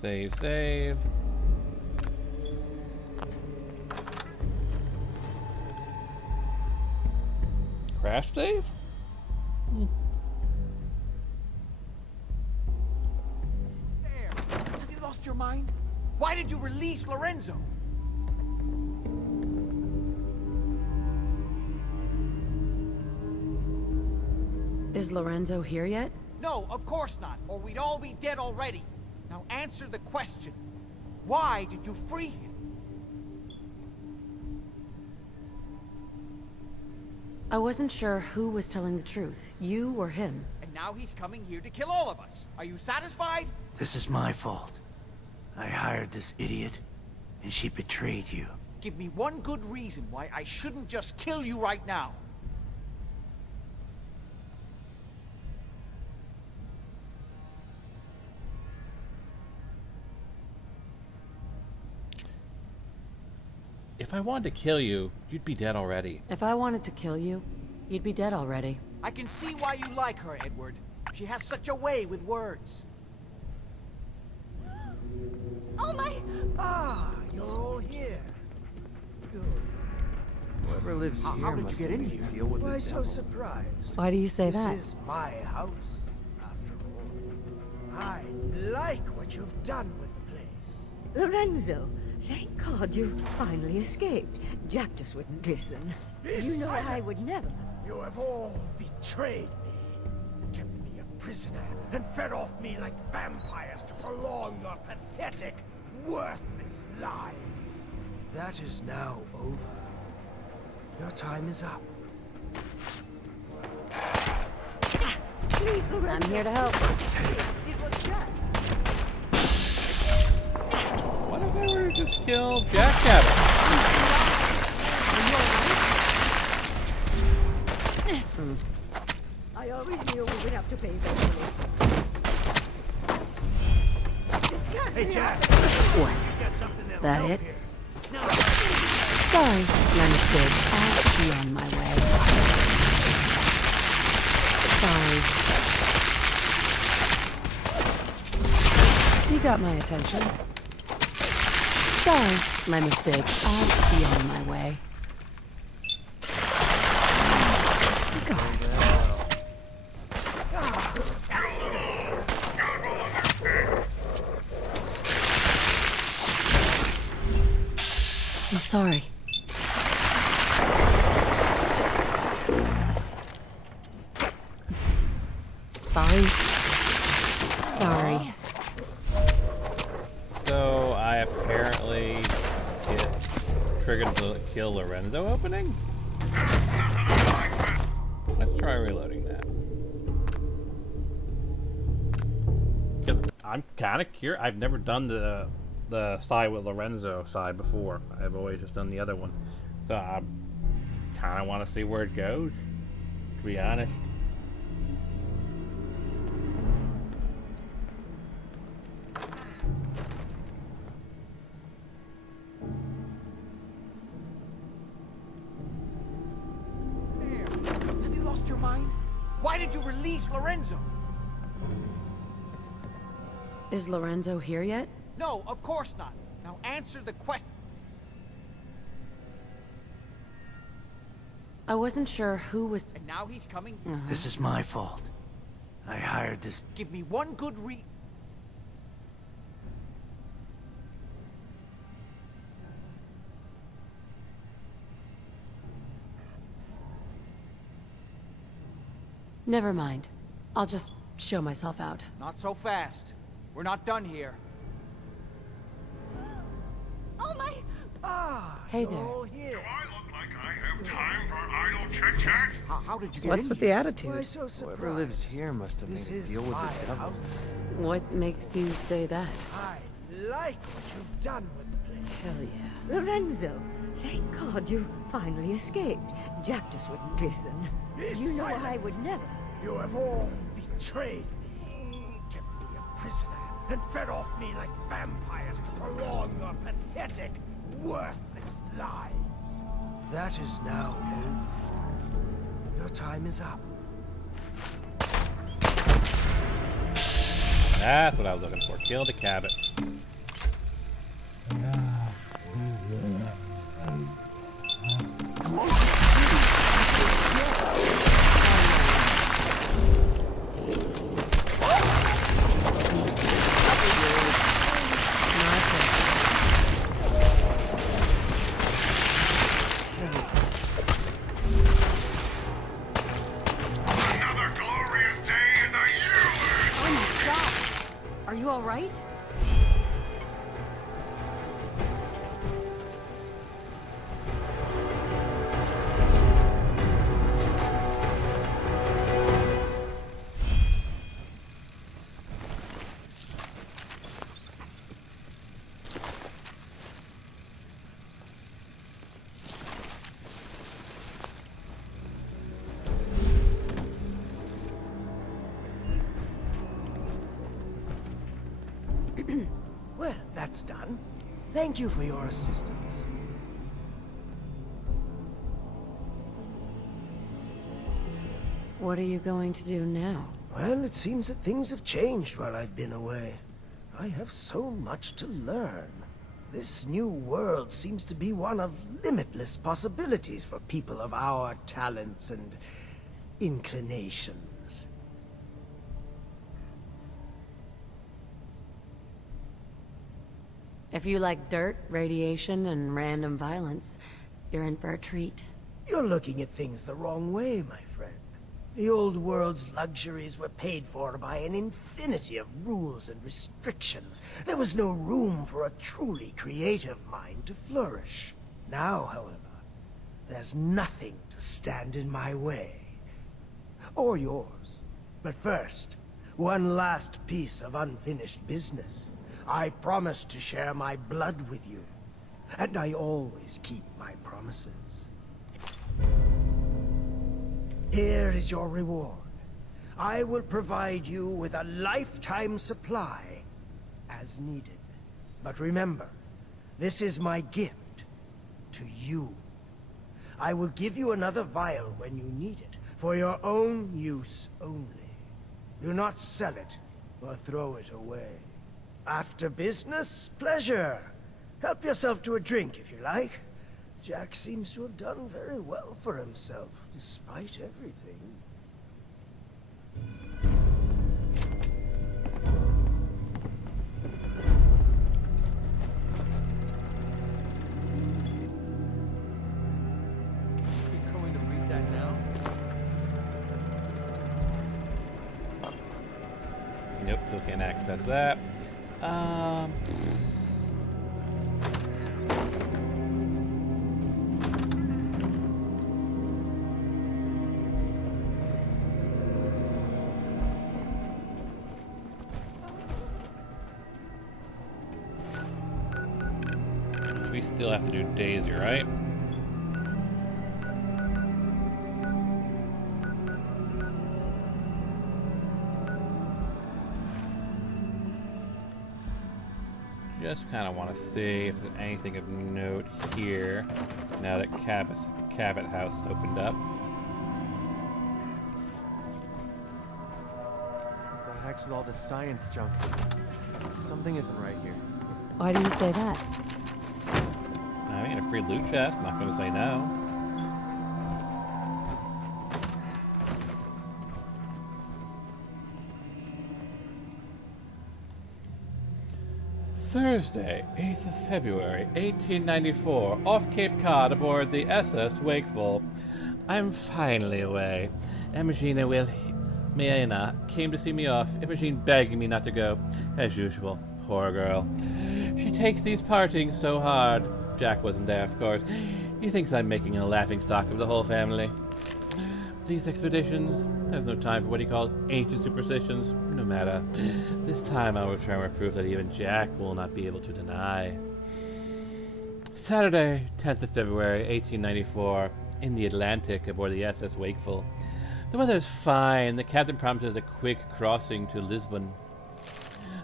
Save, save. Crash save? release Lorenzo? Is Lorenzo here yet? No, of course not, or we'd all be dead already. Now answer the question. Why did you free him? I wasn't sure who was telling the truth, you or him. And now he's coming here to kill all of us. Are you satisfied? This is my fault. I hired this idiot, and she betrayed you. Give me one good reason why I shouldn't just kill you right now. If I wanted to kill you, you'd be dead already. If I wanted to kill you, you'd be dead already. I can see why you like her, Edward. She has such a way with words. Oh my! Ah, you're all here. Good. Whoever lives How here did must you get have in made a here? deal with Why the so devil. surprised? Why do you say This that? is my house, after all. I like what you've done with the place. Lorenzo, thank God you finally escaped. Jack just wouldn't listen. You know I would never. You have all betrayed me, kept me a prisoner, and fed off me like vampires to prolong your pathetic, worthless lives. That is now over. Your time is up. Please, Lorenzo. I'm here to help. It was Jack. What if I were to just kill Jack Cabot? I always knew we would have to pay eventually. Hey, Jack! What? Got something that'll That help it? here. Sorry, my mistake. I'll be on my way. Sorry. You got my attention. Sorry, my mistake. I'll be on my way. God. I'm sorry. Sorry. Sorry. So I apparently get triggered the kill Lorenzo opening? Let's try reloading that. 'Cause I'm kind of curious. I've never done the side with Lorenzo side before. I've always just done the other one. So I kind of want to see where it goes, to be honest. There. Have you lost your mind? Why did you release Lorenzo? Is Lorenzo here yet? No, of course not. Now answer the question. I wasn't sure who was... And now he's coming. This is my fault. I hired this... Give me one good Never mind. I'll just show myself out. Not so fast. We're not done here. Oh my! Ah, Hey you're there. all here. Do I look like I have time for idle chit-chat? How did you get What's in with here? the Why attitude? so surprised? Whoever lives here must have This made a is deal with my the devil. house. What makes you say that? I like what you've done with the place. Hell yeah. Lorenzo, thank God you finally escaped. Jack just wouldn't listen. Be You know silent. I would never. You have all betrayed me, kept me a prisoner, and fed off me like vampires to prolong your pathetic, worthless lives. That is now over. Your time is up. That's what I was looking for. Kill the Cabot. that's done. Thank you for your assistance. What are you going to do now? Well, it seems that things have changed while I've been away. I have so much to learn. This new world seems to be one of limitless possibilities for people of our talents and inclinations. If you like dirt, radiation, and random violence, you're in for a treat. You're looking at things the wrong way, my friend. The old world's luxuries were paid for by an infinity of rules and restrictions. There was no room for a truly creative mind to flourish. Now, however, there's nothing to stand in my way. Or yours. But first, one last piece of unfinished business. I promised to share my blood with you, and I always keep my promises. Here is your reward. I will provide you with a lifetime supply, as needed. But remember, this is my gift to you. I will give you another vial when you need it, for your own use only. Do not sell it, or throw it away. After business, pleasure. Help yourself to a drink if you like. Jack seems to have done very well for himself, despite everything. You're going to read that now? Nope, still can't access that. We still have to do Daisy, right? Just kind of want to see if there's anything of note here now that Cabot House is opened up. What the heck's with all this science junk? Something isn't right here. Why do you say that? I mean, a free loot chest, not going to say no. Thursday, 8th of February, 1894, off Cape Cod aboard the SS Wakeful. I'm finally away. Imogene and Wilhelmina came to see me off, Imogene begging me not to go, as usual. Poor girl. She takes these partings so hard. Jack wasn't there, of course. He thinks I'm making a laughingstock of the whole family. These expeditions has no time for what he calls ancient superstitions. No matter. This time I will try and prove that even Jack will not be able to deny. Saturday, 10th of February, 1894, in the Atlantic aboard the SS Wakeful. The weather is fine. The captain promises a quick crossing to Lisbon.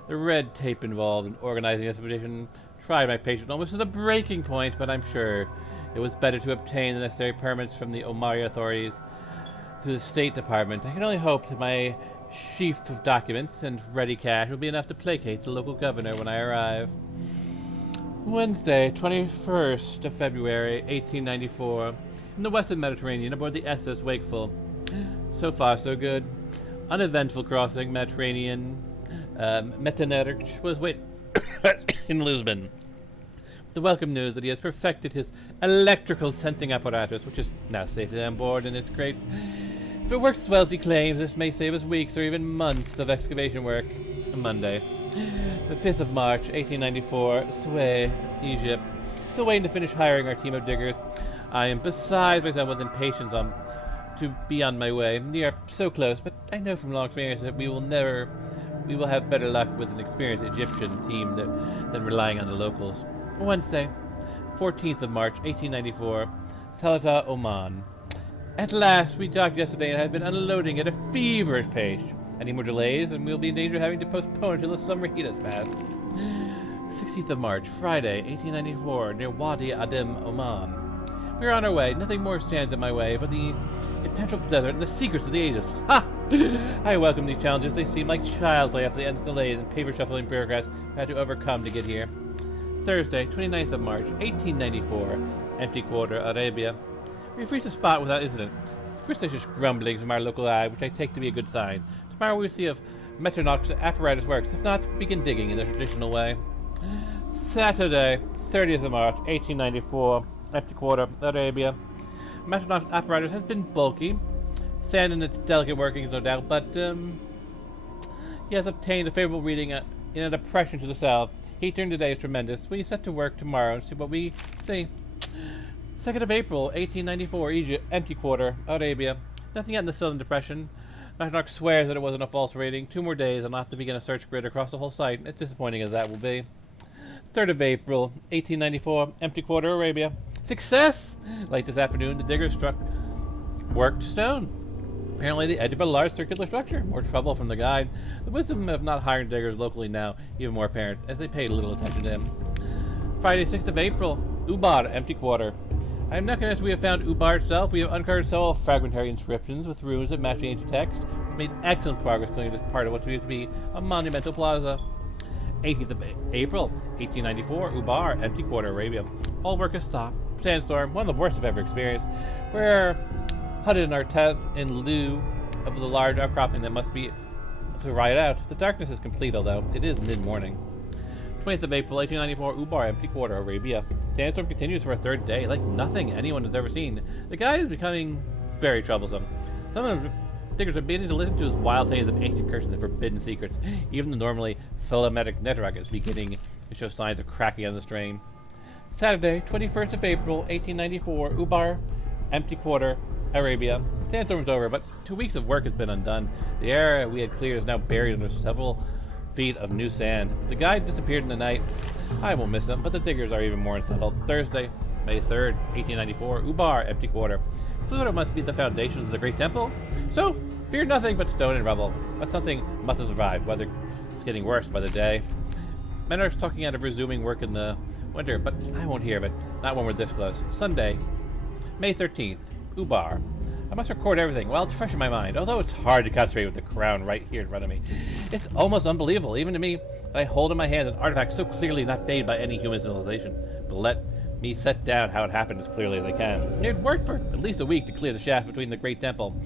The red tape involved in organizing the expedition tried my patience almost to the breaking point, but I'm sure it was better to obtain the necessary permits from the Omari authorities through the State Department. I can only hope that my sheaf of documents and ready cash will be enough to placate the local governor when I arrive. Wednesday, 21st of February, 1894, in the Western Mediterranean aboard the SS Wakeful. So far, so good. Uneventful crossing, Mediterranean. Metternich was waiting in Lisbon. The welcome news that he has perfected his electrical sensing apparatus, which is now safely on board in its crates. If it works as well as he claims, this may save us weeks or even months of excavation work. Monday, the 5th of March, 1894, Suez, Egypt. Still waiting to finish hiring our team of diggers. I am beside myself with impatience to be on my way. We are so close, but I know from long experience that we will have better luck with an experienced Egyptian team than relying on the locals. Wednesday, 14th of March, 1894, Salata, Oman. At last, we docked yesterday and have been unloading at a feverish pace. Any more delays, and we'll be in danger of having to postpone until the summer heat has passed. 16th of March, Friday, 1894, near Wadi Adim, Oman. We are on our way. Nothing more stands in my way but the impenetrable desert and the secrets of the ages. Ha! I welcome these challenges. They seem like child's play after the endless delays and paper-shuffling bureaucrats I had to overcome to get here. Thursday, 29th of March, 1894, empty quarter, Arabia. We've reached the spot without incident. Superstitious grumblings from our local ag, which I take to be a good sign. Tomorrow we'll see if Metronox apparatus works. If not, begin digging in the traditional way. Saturday, 30th of March, 1894, empty quarter, Arabia. Metronox apparatus has been bulky. Sand in its delicate workings, no doubt, but he has obtained a favorable reading in a depression to the south. Heat during the day is tremendous. We set to work tomorrow and see what we see. 2nd of April, 1894, Egypt, empty quarter, Arabia. Nothing yet in the southern depression. Metronox swears that it wasn't a false reading. 2 more days and I'll have to begin a search grid across the whole site. As disappointing as that will be. 3rd of April, 1894, empty quarter, Arabia. Success! Late this afternoon, the diggers struck worked stone. Apparently the edge of a large circular structure. More trouble from the guide. The wisdom of not hiring diggers locally now even more apparent, as they paid little attention to him. Friday, 6th of April, Ubar, empty quarter. I am not convinced we have found Ubar itself. We have uncovered several fragmentary inscriptions with runes that match the ancient text. We've made excellent progress clearing this part of what appears to be a monumental plaza. 18th of April, 1894, Ubar, empty quarter, Arabia. All work has stopped. Sandstorm, one of the worst I've ever experienced. We're hutted in our tents in lieu of the large outcropping that must be to ride out. The darkness is complete, although it is mid-morning. 20th of April, 1894, Ubar, empty quarter, Arabia. Sandstorm continues for a 3rd day, like nothing anyone has ever seen. The guy is becoming very troublesome. Some of the diggers are beginning to listen to his wild tales of ancient curses and forbidden secrets. Even the normally phlegmatic network is beginning to show signs of cracking on the strain. Saturday, 21st of April, 1894, Ubar, empty quarter, Arabia. Sandstorm's over, but 2 weeks of work has been undone. The area we had cleared is now buried under several feet of new sand. The guide disappeared in the night. I will miss him, but the diggers are even more unsettled. Thursday, May 3rd, 1894, Ubar, empty quarter. Fluid must be the foundations of the great temple. So, fear nothing but stone and rubble. But something must have survived. Weather is getting worse by the day. Men are talking out of resuming work in the winter, but I won't hear of it. Not when we're this close. Sunday, May 13th, Ubar. I must record everything while it's fresh in my mind, although it's hard to concentrate with the crown right here in front of me. It's almost unbelievable, even to me, that I hold in my hand an artifact so clearly not made by any human civilization. But let me set down how it happened as clearly as I can. It worked for at least a week to clear the shaft between the Great Temple.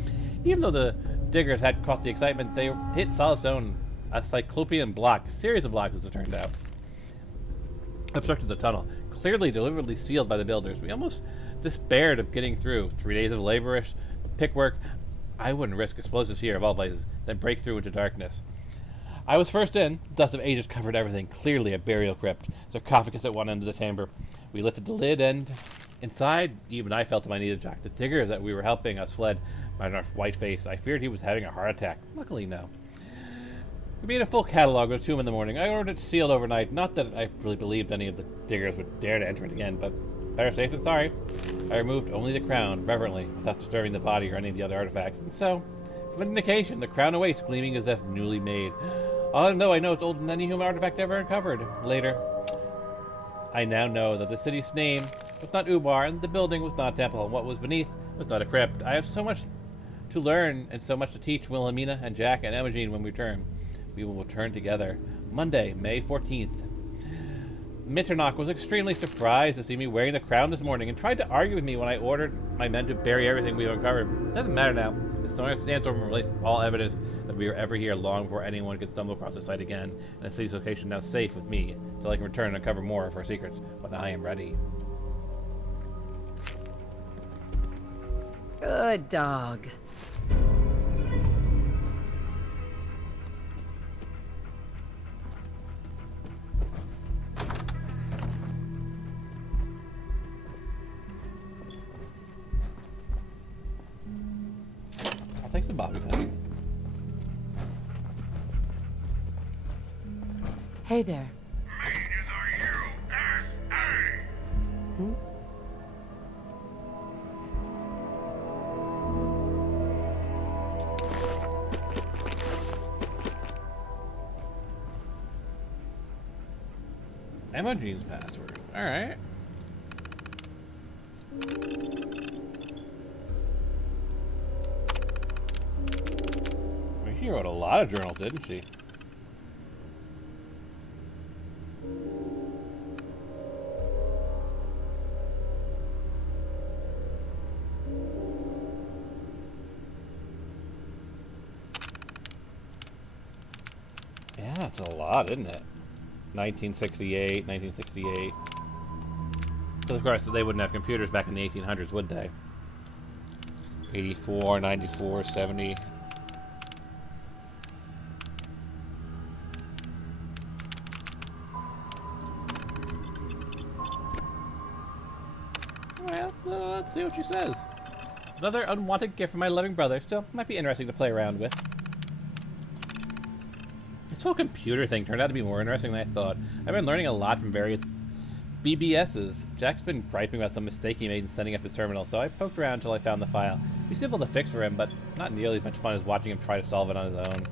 Even though the diggers had caught the excitement, they hit solid stone, a cyclopean block, a series of blocks as it turned out, obstructed the tunnel, clearly deliberately sealed by the builders. We almost despaired of getting through. 3 days of laborious pick work. I wouldn't risk explosives here of all places, then break through into darkness. I was first in. Dust of ages covered everything, clearly a burial crypt. Sarcophagus at one end of the chamber. We lifted the lid, and inside, even I felt my knees jack. The diggers that we were helping us fled. My white face, I feared he was having a heart attack. Luckily, no. We made a full catalog. It was 2 in the morning. I ordered it sealed overnight. Not that I really believed any of the diggers would dare to enter it again, but better safe than sorry. I removed only the crown, reverently, without disturbing the body or any of the other artifacts. And so, for indication, the crown awaits, gleaming as if newly made. Although I know it's older than any human artifact ever uncovered. Later, I now know that the city's name was not Ubar, and the building was not a temple, and what was beneath was not a crypt. I have so much to learn and so much to teach Wilhelmina and Jack and Emogene when we return. We will return together. Monday, May 14th. Mitternock was extremely surprised to see me wearing the crown this morning and tried to argue with me when I ordered my men to bury everything we uncovered. Doesn't matter now. The sandstorm released all evidence that we were ever here long before anyone could stumble across the site again, and the city's location now safe with me until I can return and uncover more of our secrets when I am ready. Good dog. I'll take the bobby pins. Hey there. Hmm? Imogene's password. Alright. I mean, she wrote a lot of journals, didn't she? Yeah, it's a lot, isn't it? 1968, 1968. Because of course they wouldn't have computers back in the 1800s, would they? 84, 94, 70. Well, let's see what she says. Another unwanted gift from my loving brother, still might be interesting to play around with. This whole computer thing turned out to be more interesting than I thought. I've been learning a lot from various BBSs. Jack's been griping about some mistake he made in setting up his terminal, so I poked around until I found the file. It was simple to fix for him, but not nearly as much fun as watching him try to solve it on his own.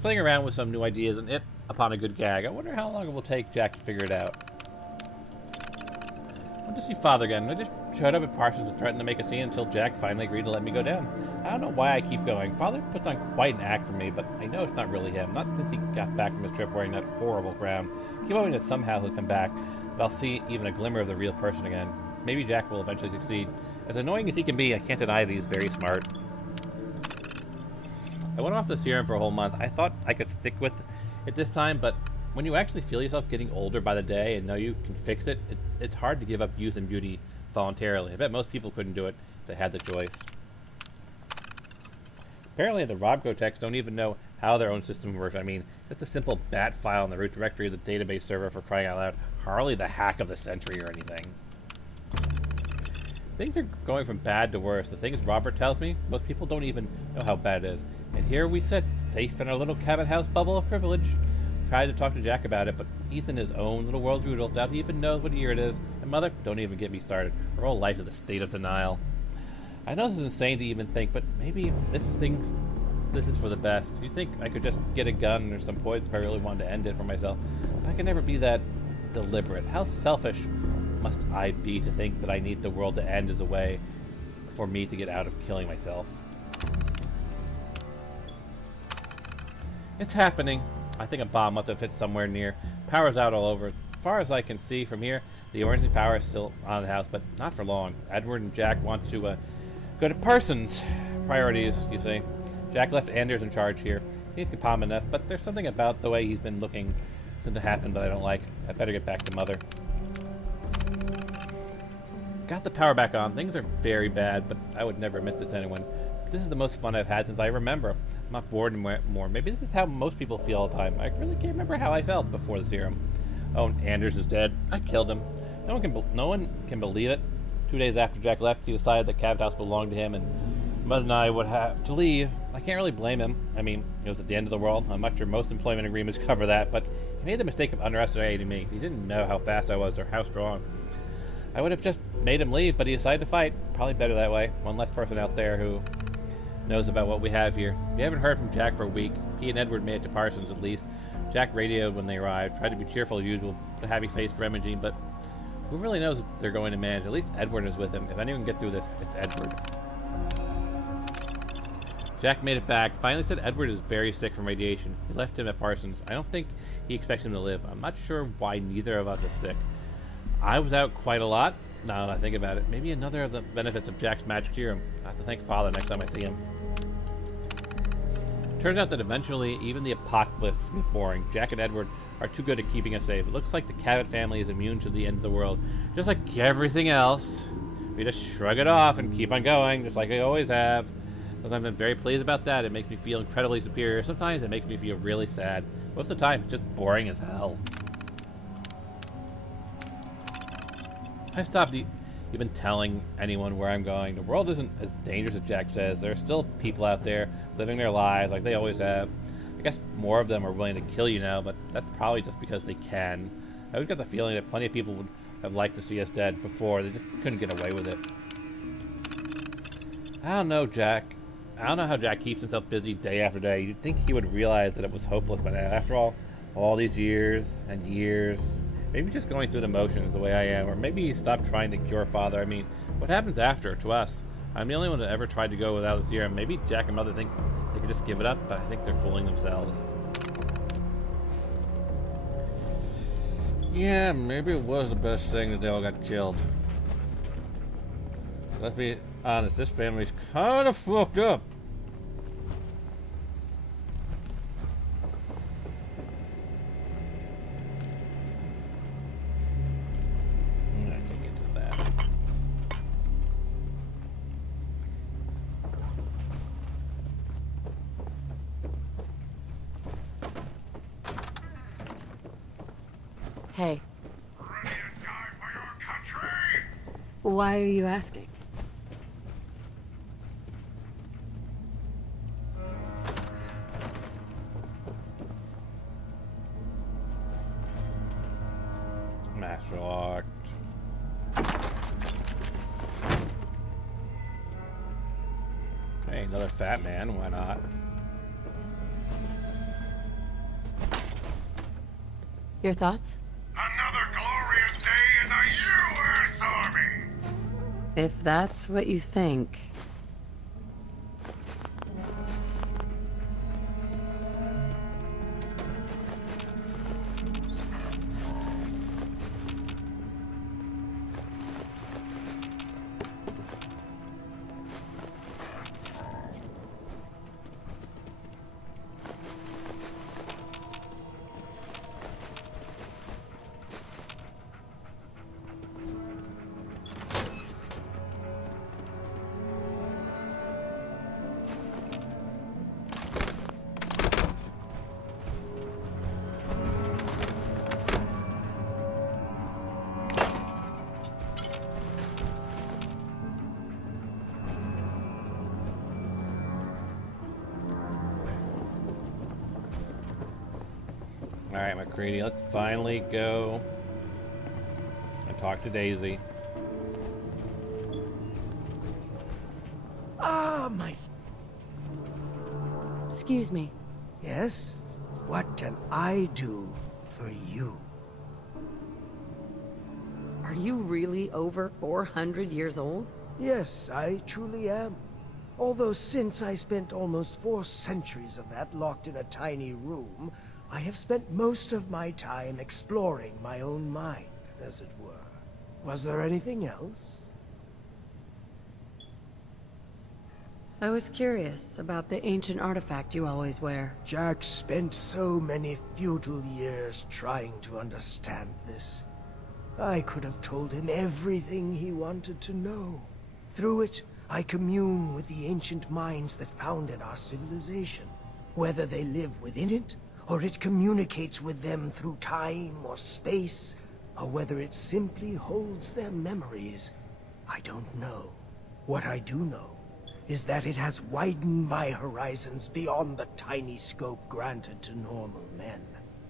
Playing around with some new ideas and it upon a good gag. I wonder how long it will take Jack to figure it out. I went to see Father again. I just showed up at Parsons and threatened to make a scene until Jack finally agreed to let me go down. I don't know why I keep going. Father puts on quite an act for me, but I know it's not really him. Not since he got back from his trip wearing that horrible crown. I keep hoping that somehow he'll come back, but I'll see even a glimmer of the real person again. Maybe Jack will eventually succeed. As annoying as he can be, I can't deny that he's very smart. I went off the serum for a whole month. I thought I could stick with it this time, but when you actually feel yourself getting older by the day and know you can fix it, it's hard to give up youth and beauty voluntarily. I bet most people couldn't do it if they had the choice. Apparently the Robco techs don't even know how their own system works. I mean, just a simple bat file in the root directory of the database server, for crying out loud. Hardly the hack of the century or anything. Things are going from bad to worse. The things Robert tells me, most people don't even know how bad it is. And here we sit, safe in our little cabin house bubble of privilege. Tried to talk to Jack about it, but he's in his own little world rudel. Doubt he even knows what year it is. And Mother, don't even get me started. Her whole life is a state of denial. I know this is insane to even think, but maybe this is for the best. You'd think I could just get a gun or some poison if I really wanted to end it for myself. But I can never be that deliberate. How selfish must I be to think that I need the world to end as a way for me to get out of killing myself? It's happening. I think a bomb must have hit somewhere near. Power's out all over. As far as I can see from here, the emergency power is still on the house, but not for long. Edward and Jack want to go to Parsons. Priorities, you see. Jack left Anders in charge here. He's calm enough, but there's something about the way he's been looking since it happened that I don't like. I better get back to Mother. Got the power back on. Things are very bad, but I would never admit this to anyone. This is the most fun I've had since I remember. I'm not bored anymore. Maybe this is how most people feel all the time. I really can't remember how I felt before the serum. Oh, Anders is dead. I killed him. No one can believe it. 2 days after Jack left, he decided that Cabot House belonged to him, and Mother and I would have to leave. I can't really blame him. I mean, it was at the end of the world. I'm not sure most employment agreements cover that, but he made the mistake of underestimating me. He didn't know how fast I was or how strong. I would have just made him leave, but he decided to fight. Probably better that way. One less person out there who knows about what we have here. We haven't heard from Jack for a week. He and Edward made it to Parsons at least. Jack radioed when they arrived, tried to be cheerful as usual, put a happy face for Imogen, but who really knows what they're going to manage? At least Edward is with him. If anyone can get through this, it's Edward. Jack made it back. Finally said Edward is very sick from radiation. He left him at Parsons. I don't think he expects him to live. I'm not sure why neither of us is sick. I was out quite a lot. Now that I think about it, maybe another of the benefits of Jack's magic serum. I have to thank Father next time I see him. Turns out that eventually, even the apocalypse gets boring. Jack and Edward are too good at keeping us safe. It looks like the Cabot family is immune to the end of the world. Just like everything else. We just shrug it off and keep on going, just like we always have. Sometimes I'm very pleased about that. It makes me feel incredibly superior. Sometimes it makes me feel really sad. Most of the time, it's just boring as hell. I stopped even telling anyone where I'm going. The world isn't as dangerous as Jack says. There are still people out there living their lives like they always have. I guess more of them are willing to kill you now, but that's probably just because they can. I always got the feeling that plenty of people would have liked to see us dead before. They just couldn't get away with it. I don't know, Jack. I don't know how Jack keeps himself busy day after day. You'd think he would realize that it was hopeless by now. After all, all these years and years, maybe just going through the motions the way I am, or maybe stop trying to cure Father. I mean, what happens after to us? I'm the only one that ever tried to go without a serum. Maybe Jack and Mother think they could just give it up, but I think they're fooling themselves. Yeah, maybe it was the best thing that they all got killed. Let's be honest, this family's kind of fucked up. I can't get to that. Hey, Ready to die for your country? why are you asking? Master locked. Hey, another fat man, why not? Your thoughts? Another glorious day in the U.S. Army! If that's what you think. Alright, McCready, let's finally go and talk to Daisy. Ah, my... Excuse me. Yes? What can I do for you? Are you really over 400 years old? Yes, I truly am. Although since I spent almost 4 centuries of that locked in a tiny room, I have spent most of my time exploring my own mind, as it were. Was there anything else? I was curious about the ancient artifact you always wear. Jack spent so many futile years trying to understand this. I could have told him everything he wanted to know. Through it, I commune with the ancient minds that founded our civilization. Whether they live within it, or it communicates with them through time or space, or whether it simply holds their memories, I don't know. What I do know is that it has widened my horizons beyond the tiny scope granted to normal men.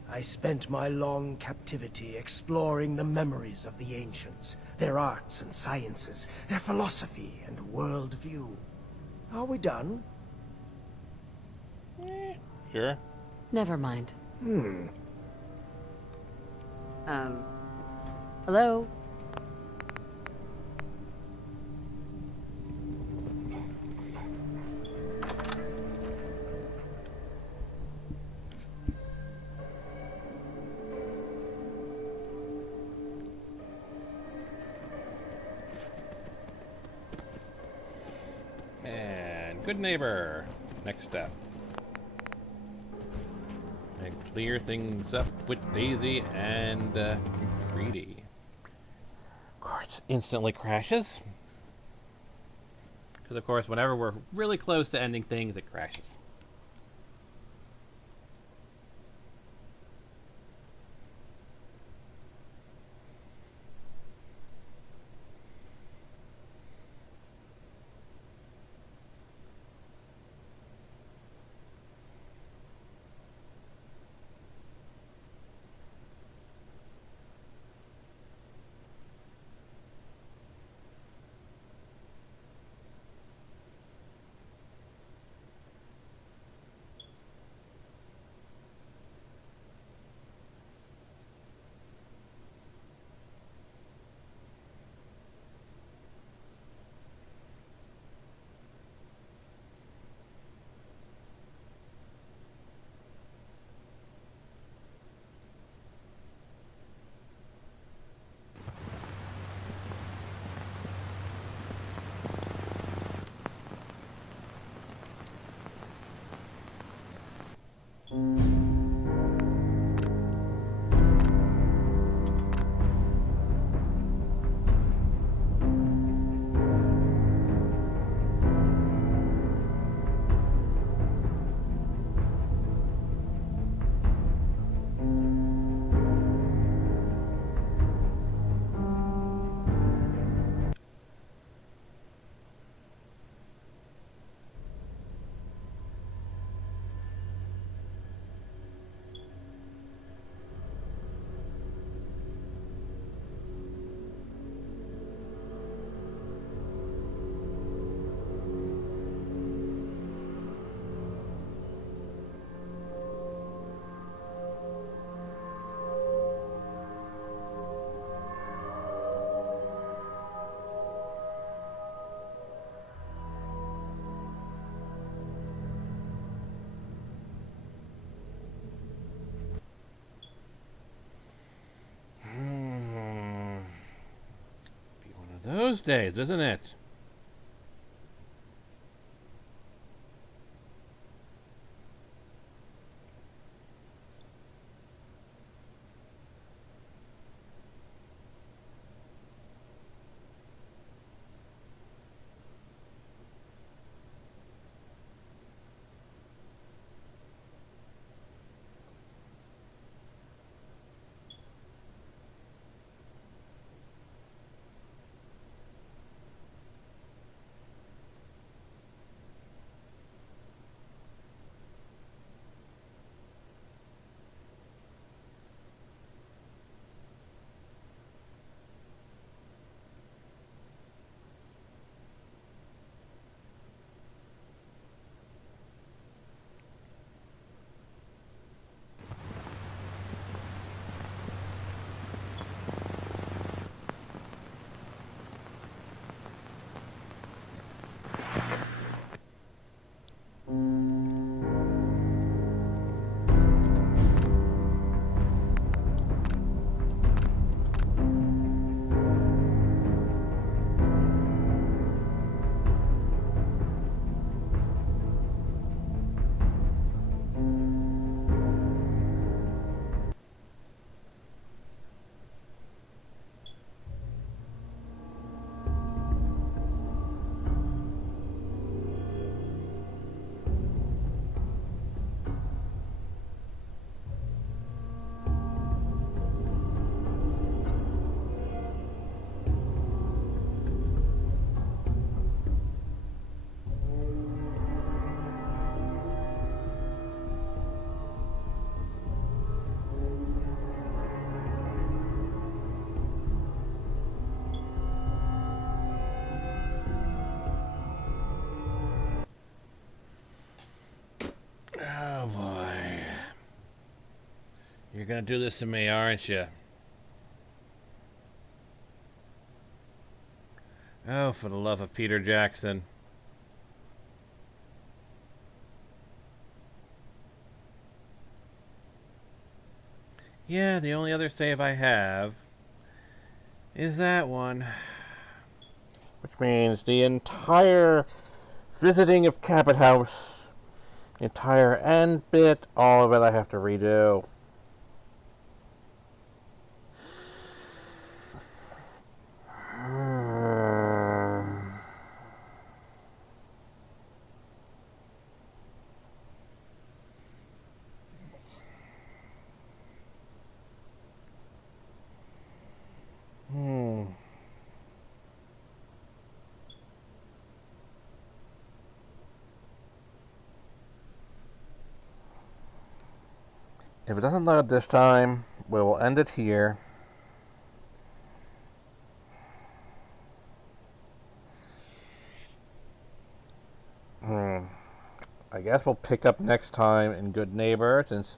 I spent my long captivity exploring the memories of the ancients, their arts and sciences, their philosophy and worldview. Are we done? Sure. Never mind. Hello? And good neighbor. Next step. And clear things up with Daisy and McCready. Of course, instantly crashes. Because of course, whenever we're really close to ending things, it crashes. Those days, isn't it? Oh boy. You're gonna do this to me, aren't you? Oh, for the love of Peter Jackson. Yeah, the only other save I have is that one. Which means the entire visiting of Cabot House, the entire end bit, all of it I have to redo. If it doesn't load this time, we will end it here. I guess we'll pick up next time in Good Neighbor, since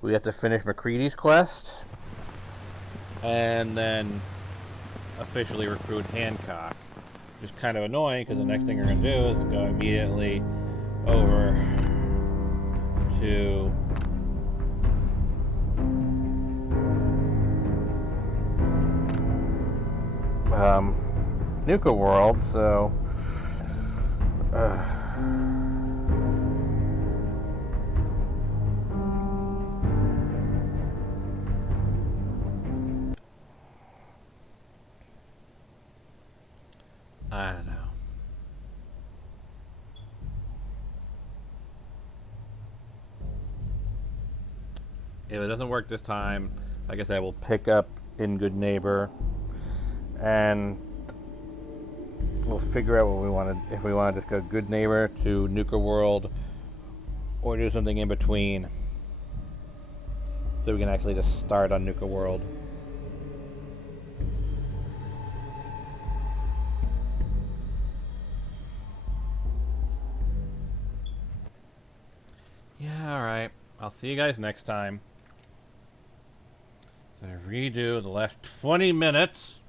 we have to finish McCready's quest. And then officially recruit Hancock. Which is kind of annoying, because the next thing we're going to do is go immediately over to Nuka World, so I don't know. If it doesn't work this time, like I said, we'll pick up in Good Neighbor, and we'll figure out what we want to, if we want to just go Good Neighbor to Nuka World, or do something in between, so we can actually just start on Nuka World. Yeah, alright. I'll see you guys next time. So I redo the last 20 minutes